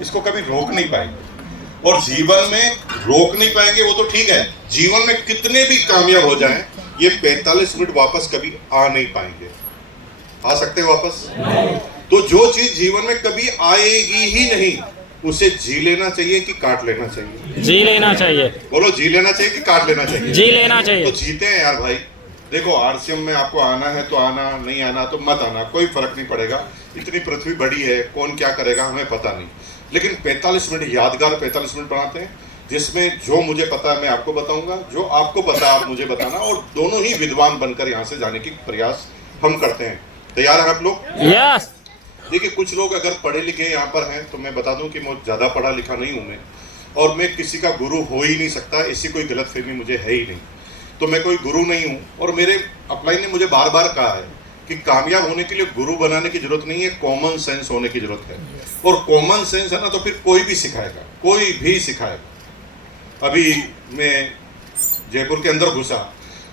इसको कभी रोक नहीं पाएंगे। और जीवन में रोक नहीं पाएंगे वो तो ठीक है, जीवन में कितने भी कामयाब हो जाएं, ये 45 मिनट वापस कभी आ नहीं पाएंगे। आ सकते हैं वापस? तो जो चीज जीवन में कभी आएगी ही नहीं, उसे जी लेना चाहिए कि काट लेना चाहिए? जी लेना चाहिए। बोलो, जी लेना चाहिए कि काट लेना चाहिए? जी लेना चाहिए। तो जीते हैं यार भाई। देखो, आरसीएम में आपको आना है तो आना, नहीं आना तो मत आना, कोई फर्क नहीं पड़ेगा। इतनी पृथ्वी बड़ी है, कौन क्या करेगा हमें पता नहीं। लेकिन 45 मिनट यादगार 45 मिनट बनाते हैं, जिसमें जो मुझे पता है मैं आपको बताऊंगा, जो आपको पता है आप मुझे बताना, और दोनों ही विद्वान बनकर यहाँ से जाने की प्रयास हम करते हैं। तैयार हैं आप लोग? यस। देखिए, कुछ लोग अगर पढ़े लिखे यहाँ पर हैं तो मैं बता दूं कि मैं ज़्यादा पढ़ा लिखा नहीं हूँ मैं, और मैं किसी का गुरु हो ही नहीं सकता, ऐसी कोई गलतफहमी मुझे है ही नहीं। तो मैं कोई गुरु नहीं हूँ, और मेरे अपलाइन ने मुझे बार बार कहा है कि कामयाब होने के लिए गुरु बनाने की जरूरत नहीं है, कॉमन सेंस होने की जरूरत है। और कॉमन सेंस है ना, तो फिर कोई भी सिखाएगा, कोई भी सिखाएगा। अभी मैं जयपुर के अंदर घुसा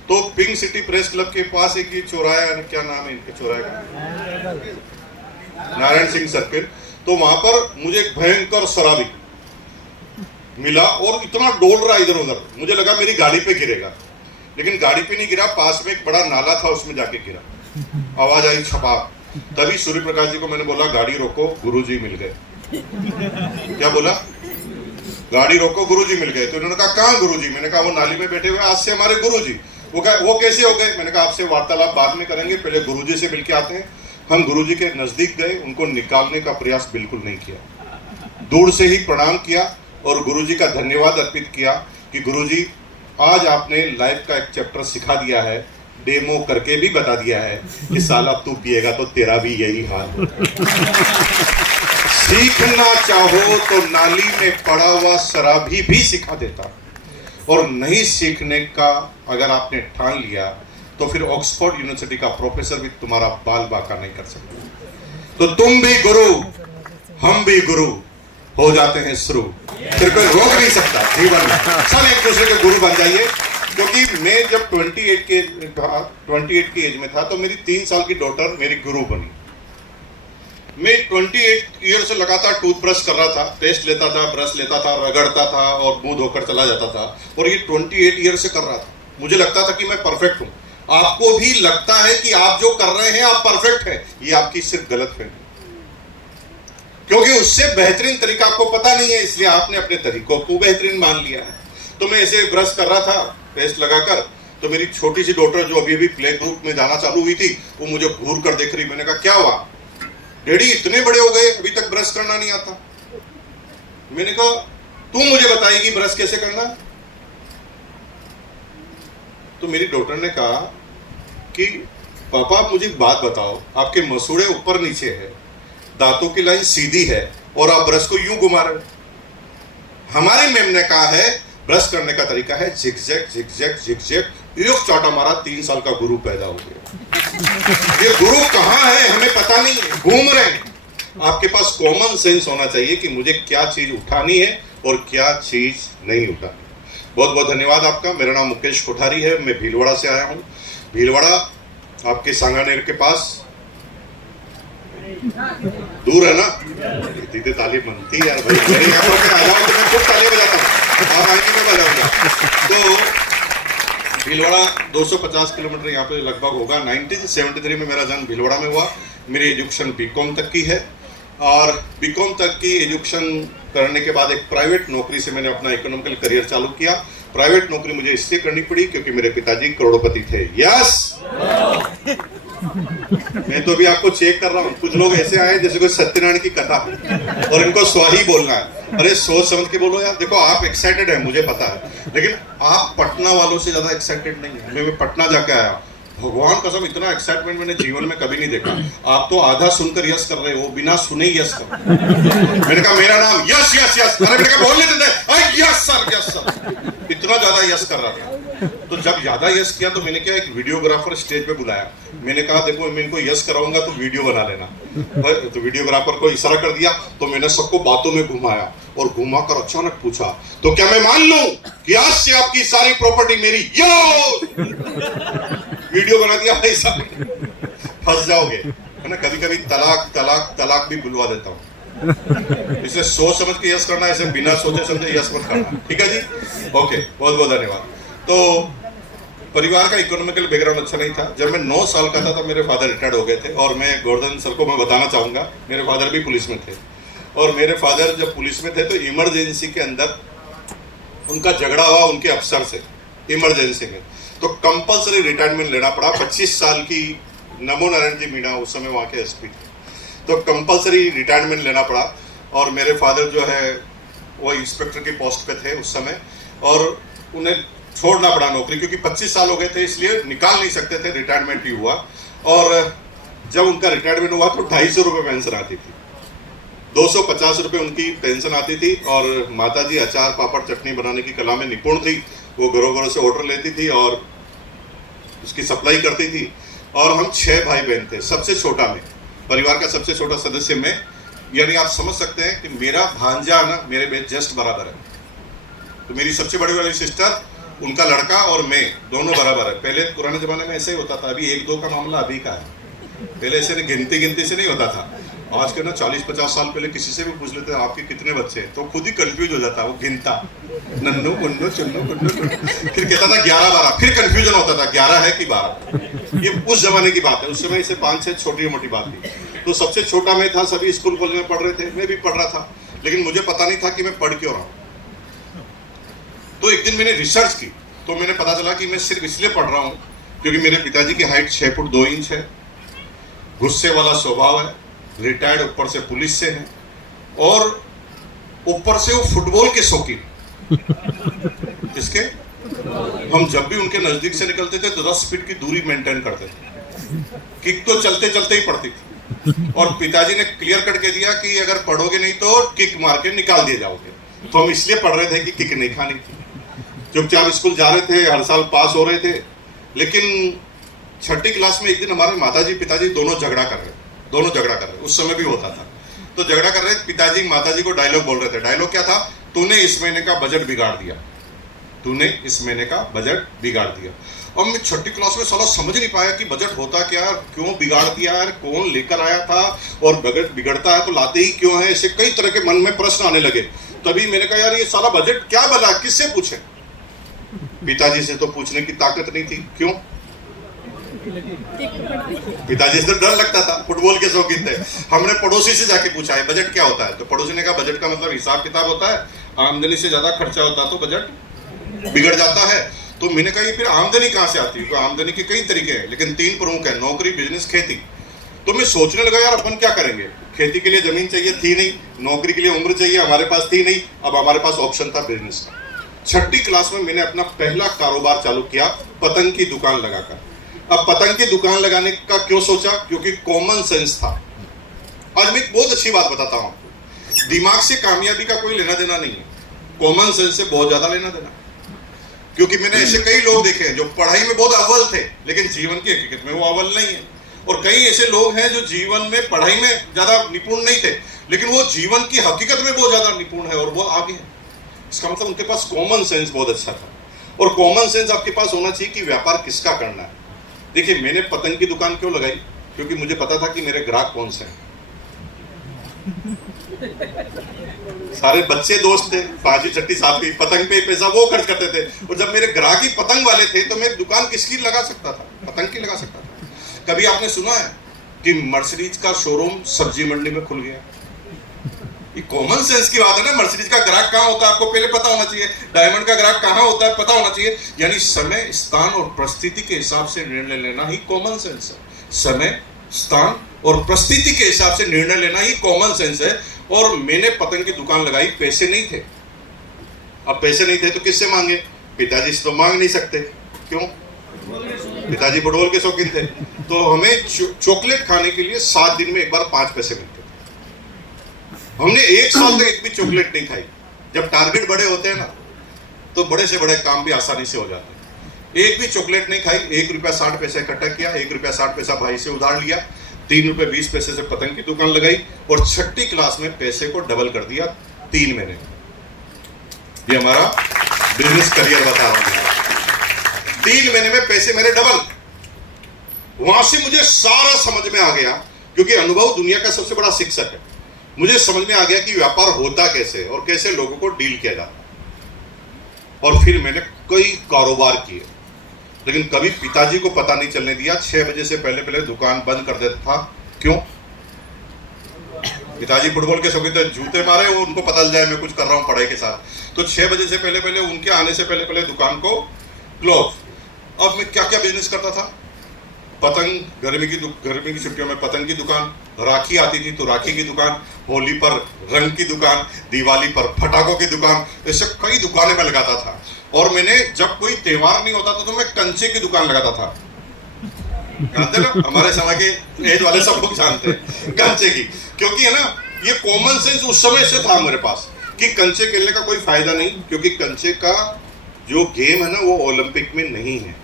तो पिंक सिटी प्रेस क्लब के पास एक ये चौराहा, क्या नाम है इनके चौराहे का, नारायण सिंह सर्किल। तो वहां पर मुझे एक भयंकर शराबी मिला और इतना डोल रहा इधर उधर, मुझे लगा मेरी गाड़ी पे गिरेगा, लेकिन गाड़ी पे नहीं गिरा, पास में एक बड़ा नाला था उसमें जाके गिरा। आवाज आई छपाक, तभी सूर्य प्रकाश जी को मैंने बोला गाड़ी रोको, गुरुजी मिल गए। क्या बोला? गाड़ी रोको, गुरुजी मिल गए। तो उन्होंने कहा कहाँ गुरुजी? मैंने कहा वो नाली में बैठे हुए आज से हमारे गुरुजी। वो कहा वो कैसे हो गए? मैंने कहा आपसे वार्तालाप बाद में करेंगे, पहले गुरुजी से मिलके आते हैं। हम गुरुजी के नजदीक गए, उनको निकालने का प्रयास बिल्कुल नहीं किया, दूर से ही प्रणाम किया और गुरुजी का धन्यवाद अर्पित किया कि गुरुजी आज आपने लाइफ का एक चैप्टर सिखा दिया है, डेमो करके भी बता दिया है कि साला तू पिएगा तो तेरा भी यही हाल हो। सीखना चाहो तो नाली में पड़ा हुआ शराबी भी सिखा देता, और नहीं सीखने का अगर आपने ठान लिया तो फिर ऑक्सफोर्ड यूनिवर्सिटी का प्रोफेसर भी तुम्हारा बाल बांका नहीं कर सकता। तो तुम भी गुरु, हम भी गुरु हो जाते हैं शुरू, फिर कोई रोक नहीं सकता जीवन में। सब एक दूसरे के गुरु बन जाइए। क्योंकि मैं जब 28 की एज में था तो मेरी 3 साल की डॉटर मेरी गुरु बनी। मैं 28 ईयर से लगातार टूथब्रश कर रहा था, पेस्ट लेता था, ब्रश लेता था, रगड़ता था और मुंह धोकर चला जाता था, और ये 28 ईयर से कर रहा था। मुझे लगता था कि मैं परफेक्ट हूं। आपको भी लगता है कि आप जो कर रहे हैं आप परफेक्ट हैं, ये आपकी सिर्फ गलतफहमी, क्योंकि उससे बेहतरीन तरीका आपको पता नहीं है, इसलिए आपने अपने तरीकों को बेहतरीन मान लिया है। तो मैं ऐसे ब्रश कर रहा था पेस्ट लगाकर, तो मेरी छोटी सी डॉटर जो अभी प्ले ग्रुप में जाना चालू हुई थी, वो मुझे घूर कर देख रही। मैंने कहा क्या हुआ डैडी, इतने बड़े हो गए अभी तक ब्रश करना नहीं आता? मैंने कहा तू मुझे बताएगी ब्रश कैसे करना? तो मेरी डॉटर ने कहा कि पापा आप मुझे बात बताओ, आपके मसूड़े ऊपर नीचे है, दांतों की लाइन सीधी है और आप ब्रश को यूं घुमा रहे हो। हमारी मैम ने कहा है ब्रश करने का तरीका है जिगजैग जिगजैग जिगजैग। एक चाटा मारा, 3 साल का गुरु पैदा हो गया। ये गुरु कहाँ है हमें पता नहीं है, घूम रहे हैं। आपके पास कॉमन सेंस होना चाहिए कि मुझे क्या चीज उठानी है और क्या चीज नहीं उठानी। बहुत बहुत धन्यवाद आपका। मेरा नाम मुकेश कोठारी है, मैं भीलवाड़ा से आया हूँ। भीलवाड़ा आपके सांगानेर के पास दूर है ना? दीदी ताली बनती है यार भाई, मेरे यहाँ पर आ जाओ तो मैं खूब ताली बजाता हूँ, आप आएंगे मैं बजाऊंगा। तो भीलवाड़ा 250 किलोमीटर यहाँ पे लगभग होगा। 1973 में मेरा जन्म भीलवाड़ा में हुआ। मेरी एजुकेशन बीकॉम तक की है, और बीकॉम तक की एजुकेशन करने के बाद एक प्राइवेट नौकरी से मैंने अपना इकोनॉमिकल करियर चालू किया। प्राइवेट नौकरी मुझे इसलिए करनी पड़ी क्योंकि मेरे पिताजी करोड़पति थे। यस, मैं तो अभी आपको चेक कर रहा हूँ। कुछ लोग ऐसे आए जैसे कोई सत्यनारायण की कथा और इनको स्वाही बोलना है। अरे सोच समझ के बोलो यार। देखो आप एक्साइटेड है मुझे पता है, लेकिन आप पटना वालों से ज्यादा एक्साइटेड नहीं है। मैं पटना जाके आया, भगवान कसम इतना एक्साइटमेंट मैंने जीवन में कभी नहीं देखा। आप तो आधा सुनकर यस कर रहे हो, बिना सुने ही यस कर। मैंने कहा मेरा नाम यस यस यस, अरे मैंने कहा बोल लेते थे यस सर यस सर, इतना ज्यादा यस कर रहा था। तो जब ज्यादा यस किया तो मैंने क्या, एक वीडियोग्राफर स्टेज पे बुलाया। मैंने कहा देखो मैं इनको यस कराऊंगा तो वीडियो बना लेना। तो वीडियोग्राफर को इशारा कर दिया, तो मैंने सबको बातों में घुमाया और घुमाकर अचानक पूछा तो क्या मैं मान लूं कि आज से आपकी सारी प्रॉपर्टी मेरी? यो वीडियो बना दिया भाई साहब, फंस जाओगे है ना। कभी कभी तलाक तलाक तलाक भी बुलवा देता हूँ। इसे सोच समझ के यस करना है, इसे बिना सोचे समझे यस मत करना, ठीक है जी। ओके, बहुत बहुत धन्यवाद। तो परिवार का इकोनॉमिकल बैकग्राउंड अच्छा नहीं था। जब मैं 9 साल का था तब मेरे फादर रिटायर्ड हो गए थे, और मैं गोवर्धन सर को मैं बताना चाहूँगा, मेरे फादर भी पुलिस में थे, और मेरे फादर जब पुलिस में थे तो इमरजेंसी के अंदर उनका झगड़ा हुआ उनके अफसर से इमरजेंसी में, तो कंपलसरी रिटायरमेंट लेना पड़ा। 25 साल की नमो नारायण जी मीणा उस समय वहाँ के एसपी थे, तो कंपलसरी रिटायरमेंट लेना पड़ा। और मेरे फादर जो है वो इंस्पेक्टर की पोस्ट पे थे उस समय, और उन्हें छोड़ना पड़ा नौकरी, क्योंकि 25 साल हो गए थे, इसलिए निकाल नहीं सकते थे, रिटायरमेंट ही हुआ। और जब उनका रिटायरमेंट हुआ तो 250 रुपये पेंशन आती थी, 250 रुपये उनकी पेंशन आती थी। और माता जी अचार पापड़ चटनी बनाने की कला में निपुण थी, वो घरों घरों से ऑर्डर लेती थी और उसकी सप्लाई करती थी। और हम 6 भाई बहन थे, सबसे छोटा मैं, परिवार का सबसे छोटा सदस्य मैं, यानी आप समझ सकते हैं कि मेरा भांजा ना मेरे में जस्ट बराबर है। तो मेरी सबसे बड़ी वाली सिस्टर, उनका लड़का और मैं दोनों बराबर है। पहले पुराने जमाने में ऐसे ही होता था, अभी 1-2 का मामला अभी का है, पहले ऐसे गिनती से नहीं होता था। आज के ना 40-50 साल पहले किसी से भी पूछ लेते हैं आपके कितने बच्चे हैं, तो खुद ही कंफ्यूज हो जाता, वो गिनता नन्नू मुन्नू चुन्नू गुन्नू, फिर कहता था 11-12, फिर कंफ्यूजन होता था 11 है कि 12। ये उस जमाने की बात है, उस समय से 5-6 छोटी मोटी बात थी। तो सबसे छोटा मैं था, सभी स्कूल कॉलेज में पढ़ रहे थे, मैं भी पढ़ रहा था, लेकिन मुझे पता नहीं था कि मैं पढ़ क्यों रहा हूँ। तो एक दिन मैंने रिसर्च की, तो मैंने पता चला कि मैं सिर्फ इसलिए पढ़ रहा हूँ क्योंकि मेरे पिताजी की हाइट 6 फुट 2 इंच है, गुस्से वाला स्वभाव है, रिटायर्ड ऊपर से पुलिस से है, और ऊपर से वो फुटबॉल के शौकीन। किसके? हम जब भी उनके नजदीक से निकलते थे तो 10 फीट की दूरी मेंटेन करते थे, किक तो चलते चलते ही पड़ती थी। और पिताजी ने क्लियर कट के दिया कि अगर पढ़ोगे नहीं तो किक मार के निकाल दिए जाओगे। तो हम इसलिए पढ़ रहे थे कि किक नहीं खानी थी, चुपचाप स्कूल जा रहे थे, हर साल पास हो रहे थे। लेकिन 6ठी क्लास में एक दिन हमारे माताजी पिताजी दोनों झगड़ा कर रहे, उस समय भी होता था। तो झगड़ा कर रहे, पिताजी माताजी को डायलॉग बोल रहे थे। डायलॉग क्या था? तूने इस महीने का बजट बिगाड़ दिया, तूने इस महीने का बजट बिगाड़ दिया। और मैं 6ठी क्लास में साला समझ नहीं पाया कि बजट होता क्या, क्यों बिगाड़ दिया यार, कौन लेकर आया था, और बजट बिगड़ता है तो लाते ही क्यों है, ऐसे कई तरह के मन में प्रश्न आने लगे। तभी मैंने कहा यार ये साला बजट क्या बना, किससे पूछे? पिताजी से तो पूछने की ताकत नहीं थी। क्यों? पिताजी से तो डर लगता था, फुटबॉल के शौकीन थे। हमने पड़ोसी से जाके पूछा है बजट क्या होता है, तो पड़ोसी ने कहा बजट का मतलब हिसाब किताब होता है, आमदनी से ज्यादा खर्चा होता तो बजट बिगड़ जाता है। तो मैंने कहा ये फिर आमदनी कहाँ से आती है? तो आमदनी के कई तरीके हैं, लेकिन 3 प्रमुख है, नौकरी, बिजनेस, खेती। तो मैं सोचने लगा यार अपन क्या करेंगे, खेती के लिए जमीन चाहिए थी नहीं, नौकरी के लिए उम्र चाहिए हमारे पास थी नहीं, अब हमारे पास ऑप्शन था बिजनेस का। 6ठी क्लास में मैंने अपना पहला कारोबार चालू किया, पतंग की दुकान लगाकर। अब पतंग की दुकान लगाने का क्यों सोचा? क्योंकि कॉमन सेंस था। आज मैं एक बहुत अच्छी बात बताता हूं आपको, दिमाग से कामयाबी का कोई लेना देना नहीं है, कॉमन सेंस से बहुत ज्यादा लेना देना। क्योंकि मैंने ऐसे कई लोग देखे हैं जो पढ़ाई में बहुत अव्वल थे लेकिन जीवन की हकीकत में वो अव्वल नहीं है, और कई ऐसे लोग हैं जो जीवन में पढ़ाई में ज्यादा निपुण नहीं थे लेकिन वो जीवन की हकीकत में बहुत ज्यादा निपुण है और वो आगे है। इसका मतलब उनके पास कॉमन सेंस बहुत अच्छा था, और कॉमन सेंस आपके पास होना चाहिए कि व्यापार किसका करना है। देखिए मैंने पतंग की दुकान क्यों लगाई? क्योंकि मुझे पता था कि मेरे ग्राहक कौन से हैं। सारे बच्चे दोस्त थे, 5वीं 6ठी 7वीं, पतंग पे पैसा वो खर्च करते थे, और जब मेरे ग्राहक ही पतंग वाले थे तो मैं दुकान किसकी लगा सकता था? पतंग की लगा सकता था। कभी आपने सुना है कि मर्सिडीज का शोरूम सब्जी मंडी में खुल गया? ये कॉमन सेंस की बात है ना। मर्सिडीज का ग्राहक कहाँ होता है आपको पहले पता होना चाहिए, डायमंड का ग्राहक कहाँ होता है पता होना चाहिए। यानी समय, स्थान और परिस्थिति के हिसाब से निर्णय लेना ही कॉमन सेंस है। समय, स्थान और परिस्थिति के हिसाब से निर्णय लेना ही कॉमन सेंस है। और मैंने पतंग की दुकान लगाई, पैसे नहीं थे। अब पैसे नहीं थे तो किससे मांगे? पिताजी से तो मांग नहीं सकते। क्यों? पिताजी फुटबॉल के शौकीन थे। तो हमें चॉकलेट खाने के लिए 7 दिन में एक बार 5 पैसे मिलते थे। हमने 1 साल तक एक भी चॉकलेट नहीं खाई। जब टारगेट बड़े होते हैं ना तो बड़े से बड़े काम भी आसानी से हो जाते हैं। एक भी चॉकलेट नहीं खाई। 1 रुपया 60 पैसे इकट्ठा किया, 1 रुपया 60 पैसा भाई से उधार लिया, 3 रुपये 20 पैसे से पतंग की दुकान लगाई, और 6ठी क्लास में पैसे को डबल कर दिया 3 महीने। ये हमारा बिजनेस करियर बता रहा हूं। 3 महीने में पैसे मेरे डबल। वहां से मुझे सारा समझ में आ गया, क्योंकि अनुभव दुनिया का सबसे बड़ा शिक्षक है। मुझे समझ में आ गया कि व्यापार होता कैसे और कैसे लोगों को डील किया जाता। और फिर मैंने कई कारोबार किए, लेकिन कभी पिताजी को पता नहीं चलने दिया। 6 बजे से पहले पहले दुकान बंद कर देता था। क्यों? पिताजी फुटबॉल के शौकीन थे, जूते मारे वो उनको पता चल जाए मैं कुछ कर रहा हूँ पढ़ाई के साथ, तो 6 बजे से पहले पहले उनके आने से पहले पहले दुकान को क्लोज। अब मैं क्या क्या बिजनेस करता था। पतंग, गर्मी की छुट्टियों में पतंग की दुकान, राखी आती थी तो राखी की दुकान, होली पर रंग की दुकान, दिवाली पर पटाखों की दुकान, ऐसे कई दुकानें मैं लगाता था। और मैंने जब कोई त्योहार नहीं होता था तो मैं कंचे की दुकान लगाता था। जानते ना, हमारे समय के एज वाले सब लोग जानते हैं कंचे की, क्योंकि है ना ये कॉमन सेंस उस समय से था मेरे पास कि कंचे खेलने का कोई फायदा नहीं, क्योंकि कंचे का जो गेम है ना वो ओलंपिक में नहीं है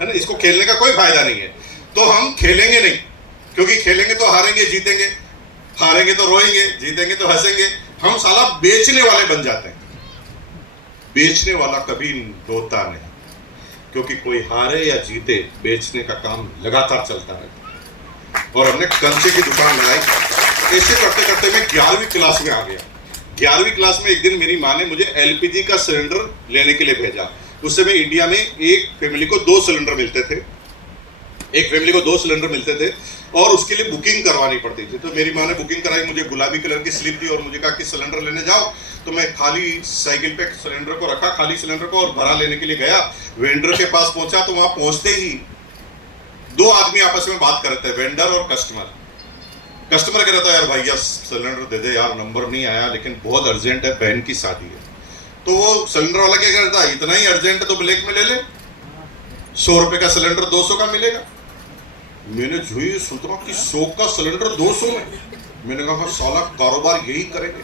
ना, इसको खेलने का कोई फायदा नहीं है। तो हम खेलेंगे नहीं, क्योंकि खेलेंगे तो हारेंगे जीतेंगे, हारेंगे तो रोएंगे, जीतेंगे तो हंसेंगे। हम साला बेचने वाले बन जाते हैं। बेचने वाला कभी रोता नहीं, क्योंकि कोई हारे या जीते बेचने का काम लगातार चलता है। और हमने कंचे की दुकान लगाई। ऐसे करते करते मैं 11वीं क्लास में आ गया। 11वीं क्लास में एक दिन मेरी माँ ने मुझे एलपीजी का सिलेंडर लेने के लिए भेजा। उस समय इंडिया में एक फैमिली को 2 सिलेंडर मिलते थे, और उसके लिए बुकिंग करवानी पड़ती थी। तो मेरी माँ ने बुकिंग कराई, मुझे गुलाबी कलर की स्लिप दी और मुझे कहा कि सिलेंडर लेने जाओ। तो मैं खाली साइकिल पे सिलेंडर को रखा, खाली सिलेंडर को, और भरा लेने के लिए गया। वेंडर के पास पहुंचा तो वहां पहुंचते ही 2 आदमी आपस में बात कर रहे थे, वेंडर और कस्टमर। कस्टमर कह रहा था, यार भैया सिलेंडर दे दे यार, नंबर नहीं आया, लेकिन बहुत अर्जेंट है, बहन की शादी है। तो वो सिलेंडर वाला क्या करता है, इतना ही अर्जेंट है तो ब्लैक में ले ले, 100 रुपए का सिलेंडर 200 का मिलेगा। मैंने जो ये सोचा कि 100 का सिलेंडर 200 में, मैंने कहा साला कारोबार यही करेंगे।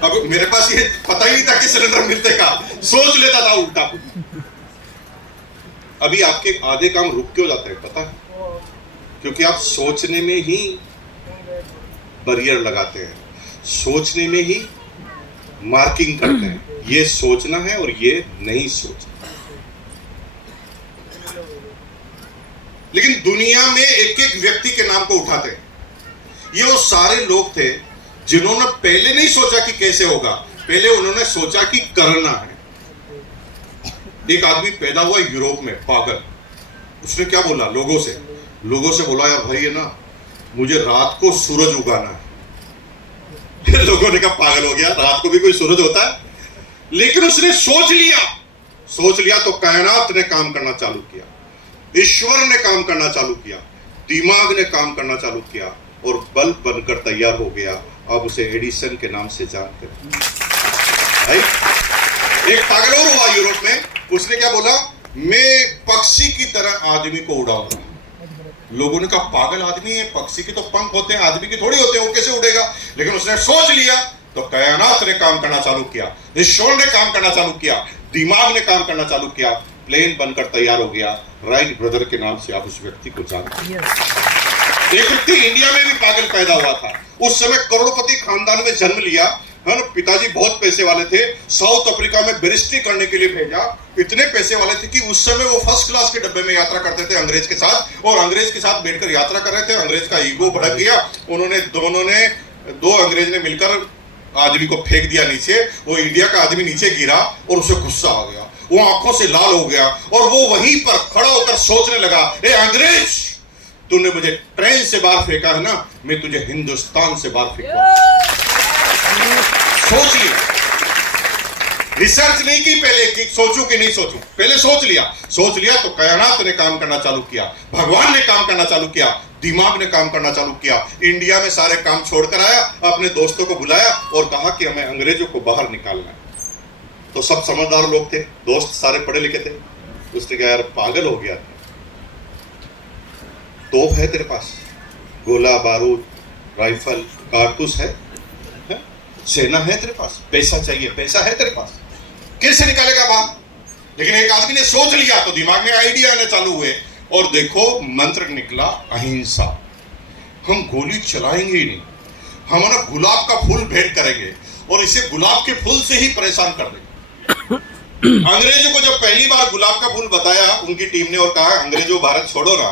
अब मेरे पास ये पता ही नहीं था कि सिलेंडर मिलते का, सोच लेता था उल्टा। अभी आपके आधे काम रुक क्यों जाते हैं पता है? क्योंकि आप सोचने में ही बैरियर लगाते हैं, सोचने में ही मार्किंग करते हैं, ये सोचना है और ये नहीं सोचना। लेकिन दुनिया में एक एक व्यक्ति के नाम को उठाते हैं। ये वो सारे लोग थे जिन्होंने पहले नहीं सोचा कि कैसे होगा, पहले उन्होंने सोचा कि करना है। एक आदमी पैदा हुआ यूरोप में, पागल। उसने क्या बोला लोगों से बोला, यार भाई है ना, मुझे रात को सूरज उगाना है। लोगों ने कहा पागल हो गया, रात को भी कोई सूरज होता है? लेकिन उसने सोच लिया तो कायनात ने काम करना चालू किया, ईश्वर ने काम करना चालू किया, दिमाग ने काम करना चालू किया, और बल्ब बनकर तैयार हो गया। अब उसे एडिसन के नाम से जानते हैं। एक पागल और हुआ यूरोप में, उसने क्या बोला, मैं पक्षी की तरह आदमी को उड़ाऊंगा। लोगों ने कहा पागल आदमी है, पक्षी के तो पंख होते हैं, आदमी के थोड़ी होते हैं, वो कैसे उड़ेगा? लेकिन उसने सोच लिया तो कायनात ने काम करना चालू किया, ईश्वर ने काम करना चालू किया, दिमाग ने काम करना चालू किया, प्लेन बनकर तैयार हो गया। राइट ब्रदर के नाम से आप उस व्यक्ति को जानते हैं। एक व्यक्ति इंडिया में भी पागल पैदा हुआ था। उस समय करोड़पति खानदान में जन्म लिया, है ना, पिताजी बहुत पैसे वाले थे, साउथ अफ्रीका में बैरिस्ट्री करने के लिए भेजा। इतने पैसे वाले थे कि उस समय वो फर्स्ट क्लास के डब्बे में यात्रा करते थे अंग्रेज के साथ, और अंग्रेज के साथ बैठकर यात्रा कर रहे थे। अंग्रेज का ईगो भड़क गया, दो अंग्रेज ने मिलकर आदमी को फेंक दिया नीचे। वो इंडिया का आदमी नीचे गिरा और उसे गुस्सा आ गया, वो आंखों से लाल हो गया, और वो वहीं पर खड़ा होकर सोचने लगा, ए अंग्रेज, तूने मुझे ट्रेन से बाहर फेंका है ना, मैं तुझे हिंदुस्तान से बाहर फेंकूंगा। सोच लिया, रिसर्च नहीं की पहले कि सोचूं कि नहीं सोचूं, पहले सोच लिया तो कायनात ने काम करना चालू किया, भगवान ने काम करना चालू किया, दिमाग ने काम करना चालू किया। इंडिया में सारे काम छोड़कर आया, अपने दोस्तों को बुलाया और कहा कि हमें अंग्रेजों को बाहर निकालना है। तो सब समझदार लोग थे, दोस्त सारे पढ़े लिखे थे। उसने कहा यार पागल हो गया, तोप है तेरे पास, गोला बारूद राइफल कारतूस है? सेना है तेरे पास, पैसा चाहिए, पैसा है तेरे पास, कैसे निकालेगा बाहर? लेकिन एक आदमी ने सोच लिया तो दिमाग में आइडिया आने चालू हुए, और देखो मंत्र निकला अहिंसा। हम गोली चलाएंगे ही नहीं, हम ना गुलाब का फूल भेंट करेंगे और इसे गुलाब के फूल से ही परेशान कर देंगे। अंग्रेजों को जब पहली बार गुलाब का फूल बताया उनकी टीम ने और कहा अंग्रेजों भारत छोड़ो ना,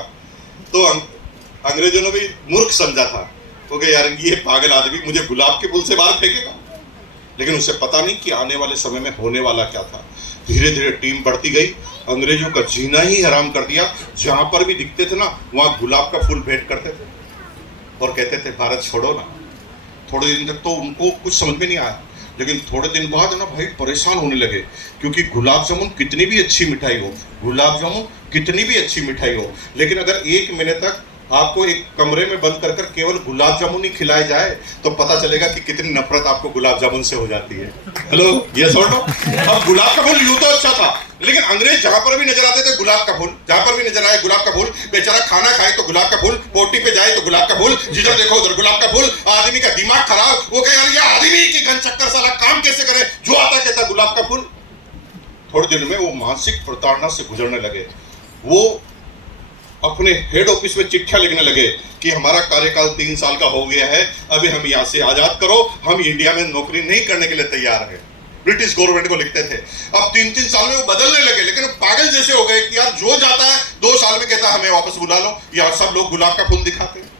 तो अंग्रेजों ने भी मूर्ख समझा था। वो कहे यार ये पागल आदमी मुझे गुलाब के फूल से बाहर फेंकेगा। लेकिन उसे पता नहीं कि आने वाले समय में होने वाला क्या था। धीरे धीरे टीम बढ़ती गई, अंग्रेजों का जीना ही हराम कर दिया। जहां पर भी दिखते थे ना वहां गुलाब का फूल भेंट करते थे और कहते थे भारत छोड़ो ना। थोड़े दिन तक तो उनको कुछ समझ में नहीं आया, लेकिन थोड़े दिन बाद ना भाई परेशान होने लगे, क्योंकि गुलाब जामुन कितनी भी अच्छी मिठाई हो, गुलाब जामुन कितनी भी अच्छी मिठाई हो, लेकिन अगर 1 महीने तक आपको एक कमरे में बंद कर केवल गुलाब जामुन ही खिलाए जाए तो पता चलेगा कि कितनी नफरत आपको गुलाब जामुन से हो जाती है। हेलो, ये सुन लो। अब गुलाब का फूल यूं तो अच्छा था, लेकिन अंग्रेज जहां पर भी नजर आते थे गुलाब का फूल, जहां पर भी नजर आए गुलाब का फूल। बेचारा खाना खाए तो गुलाब का फूल, पोटी पे जाए तो गुलाब का फूल, जिधर देखो उधर गुलाब का फूल। आदमी का दिमाग खराब, वो कहे यार ये आदमी की घन चक्कर साला काम कैसे करे, जो आता कहता गुलाब का फूल। थोड़े दिन में वो मानसिक प्रताड़ना से गुजरने लगे। वो अपने हेड ऑफिस में चिट्ठियां लिखने लगे कि हमारा कार्यकाल 3 साल का हो गया है, अभी हम यहाँ से आजाद करो, हम इंडिया में नौकरी नहीं करने के लिए तैयार हैं। ब्रिटिश गवर्नमेंट को लिखते थे। अब 3-3 साल में वो बदलने लगे, लेकिन पागल जैसे हो गए कि यार जो जाता है 2 साल में कहता है हमें वापस बुला लो। यार सब लोग गुलाब का फूल दिखाते हैं।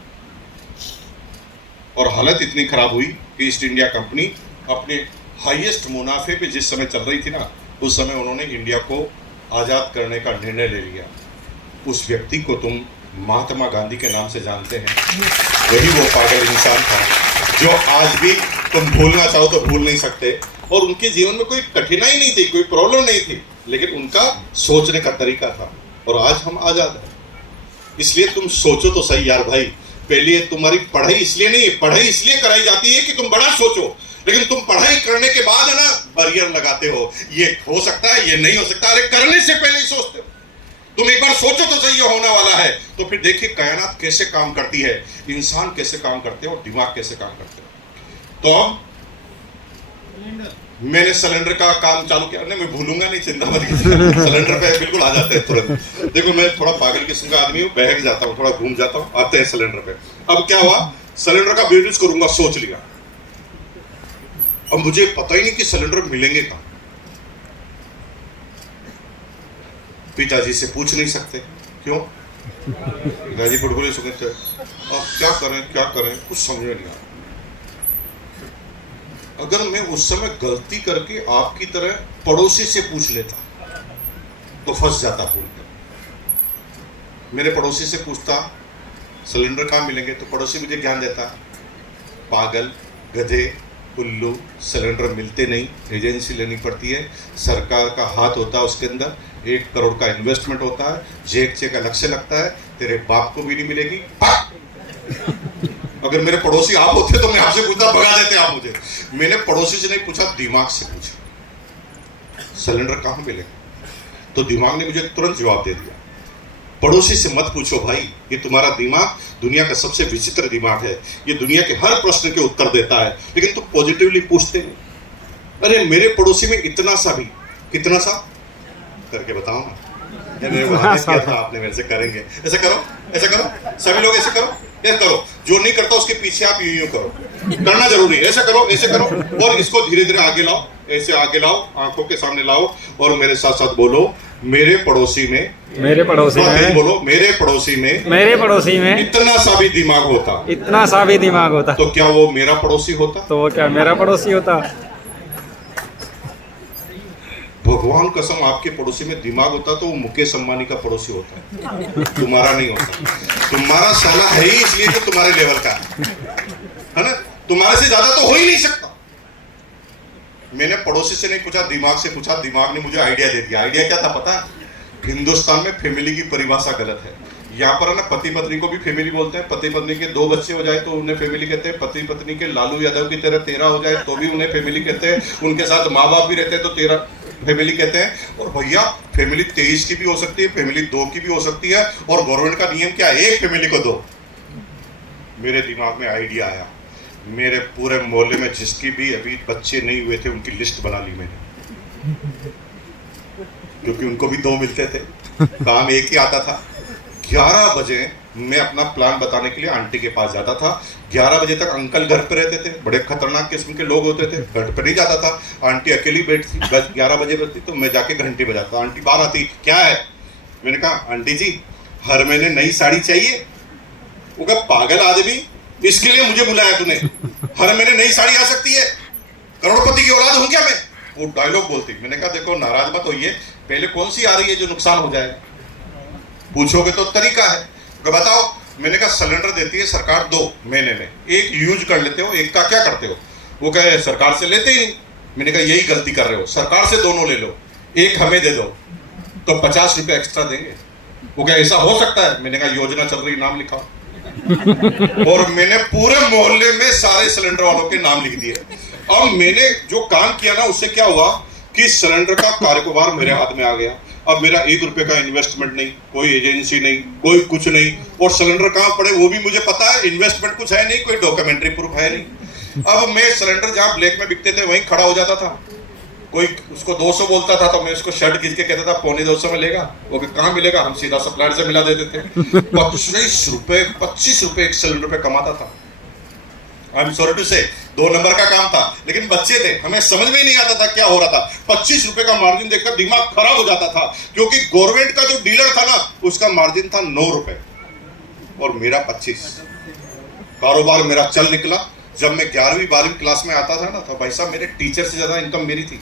और हालत इतनी खराब हुई कि ईस्ट इंडिया कंपनी अपने हाईएस्ट मुनाफे पे जिस समय चल रही थी ना, उस समय उन्होंने इंडिया को आजाद करने का निर्णय ले लिया। उस व्यक्ति को तुम महात्मा गांधी के नाम से जानते हैं, वही वो पागल इंसान था जो आज भी तुम भूलना चाहो तो भूल नहीं सकते। और उनके जीवन में कोई कठिनाई नहीं थी, कोई प्रॉब्लम नहीं थी, लेकिन उनका सोचने का तरीका था। और आज हम आजाद हैं। इसलिए तुम सोचो तो सही यार भाई। पहले तुम्हारी पढ़ाई इसलिए नहीं, पढ़ाई इसलिए कराई जाती है कि तुम बड़ा सोचो, लेकिन तुम पढ़ाई करने के बाद है ना बैरियर लगाते हो, ये हो सकता है, ये नहीं हो सकता। अरे करने से पहले ही सोचते हो। तुम एक बार सोचो तो सही ये होने वाला है, तो फिर देखिए कायनात कैसे काम करती है, इंसान कैसे काम करते हैं और दिमाग कैसे काम करते हैं। तो अब मैंने सिलेंडर का काम चालू किया। नहीं, मैं भूलूंगा नहीं, चिंता मत कीजिए। सिलेंडर पे बिल्कुल आ जाते हैं तुरंत। देखो मैं थोड़ा पागल किस्म का आदमी हूँ, बहक जाता हूँ, थोड़ा घूम जाता हूँ, आते हैं सिलेंडर पे। अब क्या हुआ, सिलेंडर का बिजनेस करूंगा सोच लिया। अब मुझे पता ही नहीं कि सिलेंडर मिलेंगे कहाँ। पिताजी से पूछ नहीं सकते, क्यों? पिताजी फुटबॉल सुनते। अब क्या करें कुछ समझ में नहीं आ रहा। अगर मैं उस समय गलती करके आपकी तरह पड़ोसी से पूछ लेता तो फंस जाता पूरी तरह। मेरे पड़ोसी से पूछता सिलेंडर कहाँ मिलेंगे, तो पड़ोसी मुझे ज्ञान देता पागल, गधे, उल्लू, सिलेंडर मिलते नहीं, एजेंसी लेनी पड़ती है, सरकार का हाथ होता है उसके अंदर, 1 करोड़ का इन्वेस्टमेंट होता है, चेक अलग से लगता है, तेरे बाप को भी नहीं मिलेगी। अगर मेरे पड़ोसी आप होते तो मैं आपसे पूछता, भगा देते आप मुझे। मैंने पड़ोसी से नहीं पूछा, दिमाग से पूछा सिलेंडर कहाँ मिलेगा, तो दिमाग ने मुझे तुरंत जवाब दे दिया। पड़ोसी से मत पूछो भाई, ये तुम्हारा दिमाग दुनिया का सबसे विचित्र दिमाग है, ये दुनिया के हर प्रश्न के उत्तर देता है, लेकिन तुम पॉजिटिवली पूछते नहीं। अरे मेरे पड़ोसी में इतना सा भी, कितना सा करके बताओ ना, मैंने किया था, आपने मेरे से करेंगे, ऐसा करो, ऐसा करो, सभी लोग ऐसे करो, ऐसा करो, जो नहीं करता उसके पीछे आप यूं करो, करना जरूरी है, ऐसा करो, ऐसे करो, और इसको धीरे धीरे आगे लाओ, ऐसे आगे लाओ, आंखों के सामने लाओ, और मेरे साथ साथ बोलो, मेरे पड़ोसी में बोलो, मेरे पड़ोसी में इतना सा भी दिमाग होता, तो क्या वो मेरा पड़ोसी होता? भगवान कसम, आपके पड़ोसी में दिमाग होता तो वो मुकेश अंबानी का पड़ोसी होता है, तुम्हारा नहीं होता। तुम्हारा साला है ही इसलिए कि तुम्हारे लेवल का है ना, तुम्हारे से ज्यादा तो हो ही नहीं सकता। मैंने पड़ोसी से नहीं पूछा, दिमाग से पूछा, दिमाग ने मुझे आइडिया दे दिया। आइडिया क्या था पता? हिंदुस्तान में फैमिली की परिभाषा गलत है। यहाँ पर है ना, पति पत्नी को भी फैमिली बोलते हैं, पति पत्नी के 2 बच्चे हो जाए तो उन्हें फैमिली कहते हैं, पति पत्नी के लालू यादव की तरह 13 हो जाए तो भी उन्हें फैमिली कहते हैं, उनके साथ माँ बाप भी रहते हैं तो 13 फैमिली कहते हैं। और भैया फैमिली 23 की भी हो सकती है, फैमिली 2 की भी हो सकती है, और गवर्नमेंट का नियम क्या है, 1 फैमिली को 2। मेरे दिमाग में आइडिया आया, मेरे पूरे मोहल्ले में जिसकी भी अभी बच्चे नहीं हुए थे उनकी लिस्ट बना ली मैंने, क्योंकि उनको भी 2 मिलते थे, काम एक ही आता था। 11 बजे मैं अपना प्लान बताने के लिए आंटी के पास जाता था। 11 बजे तक अंकल घर पे रहते थे, बड़े खतरनाक किस्म के लोग होते थे, घर पे नहीं जाता था। आंटी अकेली बैठती, 11 बजे बैठती तो मैं जाके घंटी बजाता। आंटी बाहर आती, क्या है? मैंने कहा आंटी जी हर महीने नई साड़ी चाहिए। वो कहा पागल आदमी, इसके लिए मुझे बुलाया तूने? हर महीने नई साड़ी आ सकती है? करोड़पति की औलाद हूं क्या मैं? वो डायलॉग बोलती। मैंने कहा देखो नाराज मत होइए, पहले कौन सी आ रही है जो नुकसान हो जाए? पूछोगे तो तरीका है। तो बताओ। मैंने कहा सिलेंडर देती है सरकार 2 महीने में, एक यूज कर लेते हो, एक का क्या करते हो? वो कहे सरकार से लेते ही नहीं। मैंने कहा यही गलती कर रहे हो, सरकार से दोनों ले लो, एक हमें दे दो तो 50 रुपए एक्स्ट्रा देंगे। वो क्या ऐसा हो सकता है? मैंने कहा योजना चल रही, नाम लिखाओ। और मैंने पूरे मोहल्ले में सारे सिलेंडर वालों के नाम लिख दिए। अब मैंने जो काम किया ना, उससे क्या हुआ कि सिलेंडर का कारोबार मेरे हाथ में आ गया। अब मेरा 1 रुपए का इन्वेस्टमेंट नहीं, कोई एजेंसी नहीं, कोई कुछ नहीं, और सिलेंडर कहां पड़े वो भी मुझे पता है, इन्वेस्टमेंट कुछ है नहीं, कोई डॉक्यूमेंट्री प्रूफ है नहीं। अब मैं सिलेंडर जहां ब्लैक में बिकते थे वहीं खड़ा हो जाता था। कोई उसको 200 बोलता था तो मैं उसको शर्ट खींच के कहता था 250 में लेगा। वो भी कहां मिलेगा, हम सीधा सप्लायर से मिला देते थे। 25 रुपए एक सिलेंडर पे कमाता था। आई एम सॉरी टू से 2 नंबर का काम था, लेकिन बच्चे थे, हमें समझ में ही नहीं आता था क्या हो रहा था। 25 रुपए का मार्जिन देखकर दिमाग खराब हो जाता था, क्योंकि गवर्नमेंट का जो डीलर था ना, उसका मार्जिन था 9 रुपए और मेरा 25। कारोबार मेरा चल निकला। जब मैं 11वीं 12वीं क्लास में आता था ना, तो भाई साहब मेरे टीचर से ज्यादा इनकम मेरी थी।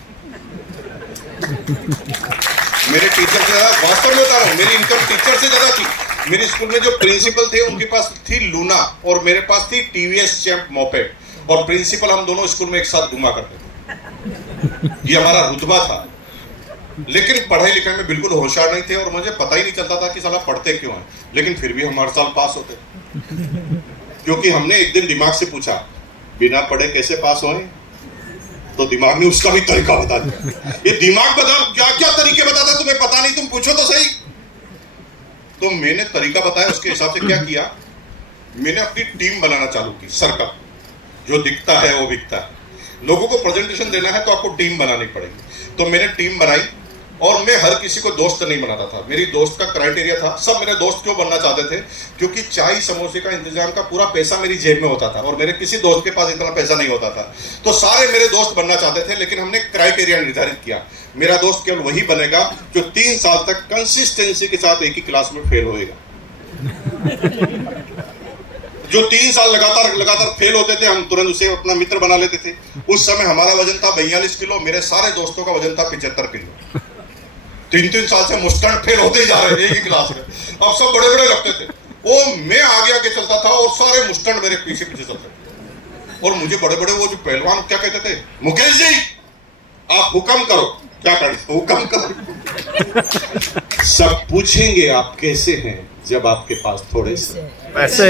मेरे टीचर से ज्यादा, वास्तव में बता रहा हूं, मेरी इनकम टीचर से ज्यादा थी। मेरे स्कूल में जो प्रिंसिपल थे उनके पास थी लूना और मेरे पास थी टीवीएस चैंप मोपेड, और प्रिंसिपल हम दोनों स्कूल में एक साथ घुमा करते थे। ये हमारा रुतबा था। लेकिन पढ़ाई लिखाई में बिल्कुल होशियार नहीं थे और मुझे पता ही नहीं चलता था कि साला पढ़ते क्यों हैं, लेकिन फिर भी हम हर साल पास होते। क्योंकि हमने एक दिन दिमाग से पूछा बिना पढ़े कैसे पास होए, तो दिमाग ने उसका भी तरीका बता दिया। ये दिमाग बता क्या क्या तरीके बताता, तुम्हें पता नहीं, तुम पूछो तो सही। तो मैंने तरीका बताया, उसके हिसाब से क्या किया, मैंने अपनी टीम बनाना चालू की। सर्कल, जो दिखता है वो बिकता है। लोगों को प्रेजेंटेशन देना है तो आपको टीम बनानी पड़ेगी। तो मैंने टीम बनाई और मैं हर किसी को दोस्त नहीं बनाता था। मेरी दोस्त का क्राइटेरिया था, सब मेरे दोस्त क्यों बनना चाहते थे, क्योंकि चाय समोसे का इंतजाम का पूरा पैसा मेरी जेब में होता था और मेरे किसी दोस्त के पास इतना पैसा नहीं होता था। तो सारे मेरे दोस्त बनना चाहते थे, लेकिन हमने क्राइटेरिया निर्धारित किया, मेरा दोस्त केवल वही बनेगा जो 3 साल तक कंसिस्टेंसी के साथ एक ही क्लास में फेल होएगा। जो 3 साल लगातार फेल होते थे, हम तुरंत उसे अपना मित्र बना लेते थे। उस समय हमारा वजन था 42 किलो, मेरे सारे दोस्तों का वजन था 75 किलो। 3 साल से मुस्टन फेल होते ही जा रहे थे एक ही क्लास में। अब सब बड़े बड़े लगते थे, वो मैं आगे आगे चलता था और सारे मुस्टन मेरे पीछे पीछे चलते थे। और मुझे बड़े बड़े वो जो पहलवान क्या कहते थे, मुकेश जी आप हुक्म करो। क्या करें, हुक्म करो। सब पूछेंगे आप कैसे हैं जब आपके पास थोड़े से पैसे।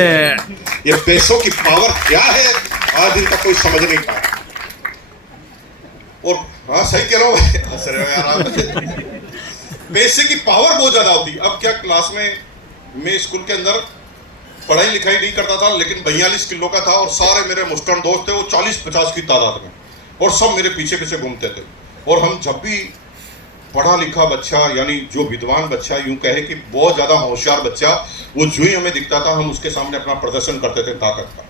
ये पैसों की पावर क्या है, आज दिन तक कोई समझ नहीं पाया। और हाँ सही कह रहा हूँ पैसे की पावर बहुत ज्यादा होती। अब क्या, क्लास में मैं स्कूल के अंदर पढ़ाई लिखाई नहीं करता था, लेकिन 42 किलो का था और सारे मेरे मुस्कान दोस्त थे वो 40-50 की तादाद में, और सब मेरे पीछे पीछे घूमते थे। और हम जब भी पढ़ा लिखा बच्चा, यानी जो विद्वान बच्चा, यूं कहे कि बहुत ज्यादा होशियार बच्चा, वो जो ही हमें दिखता था हम उसके सामने अपना प्रदर्शन करते थे ताकत का।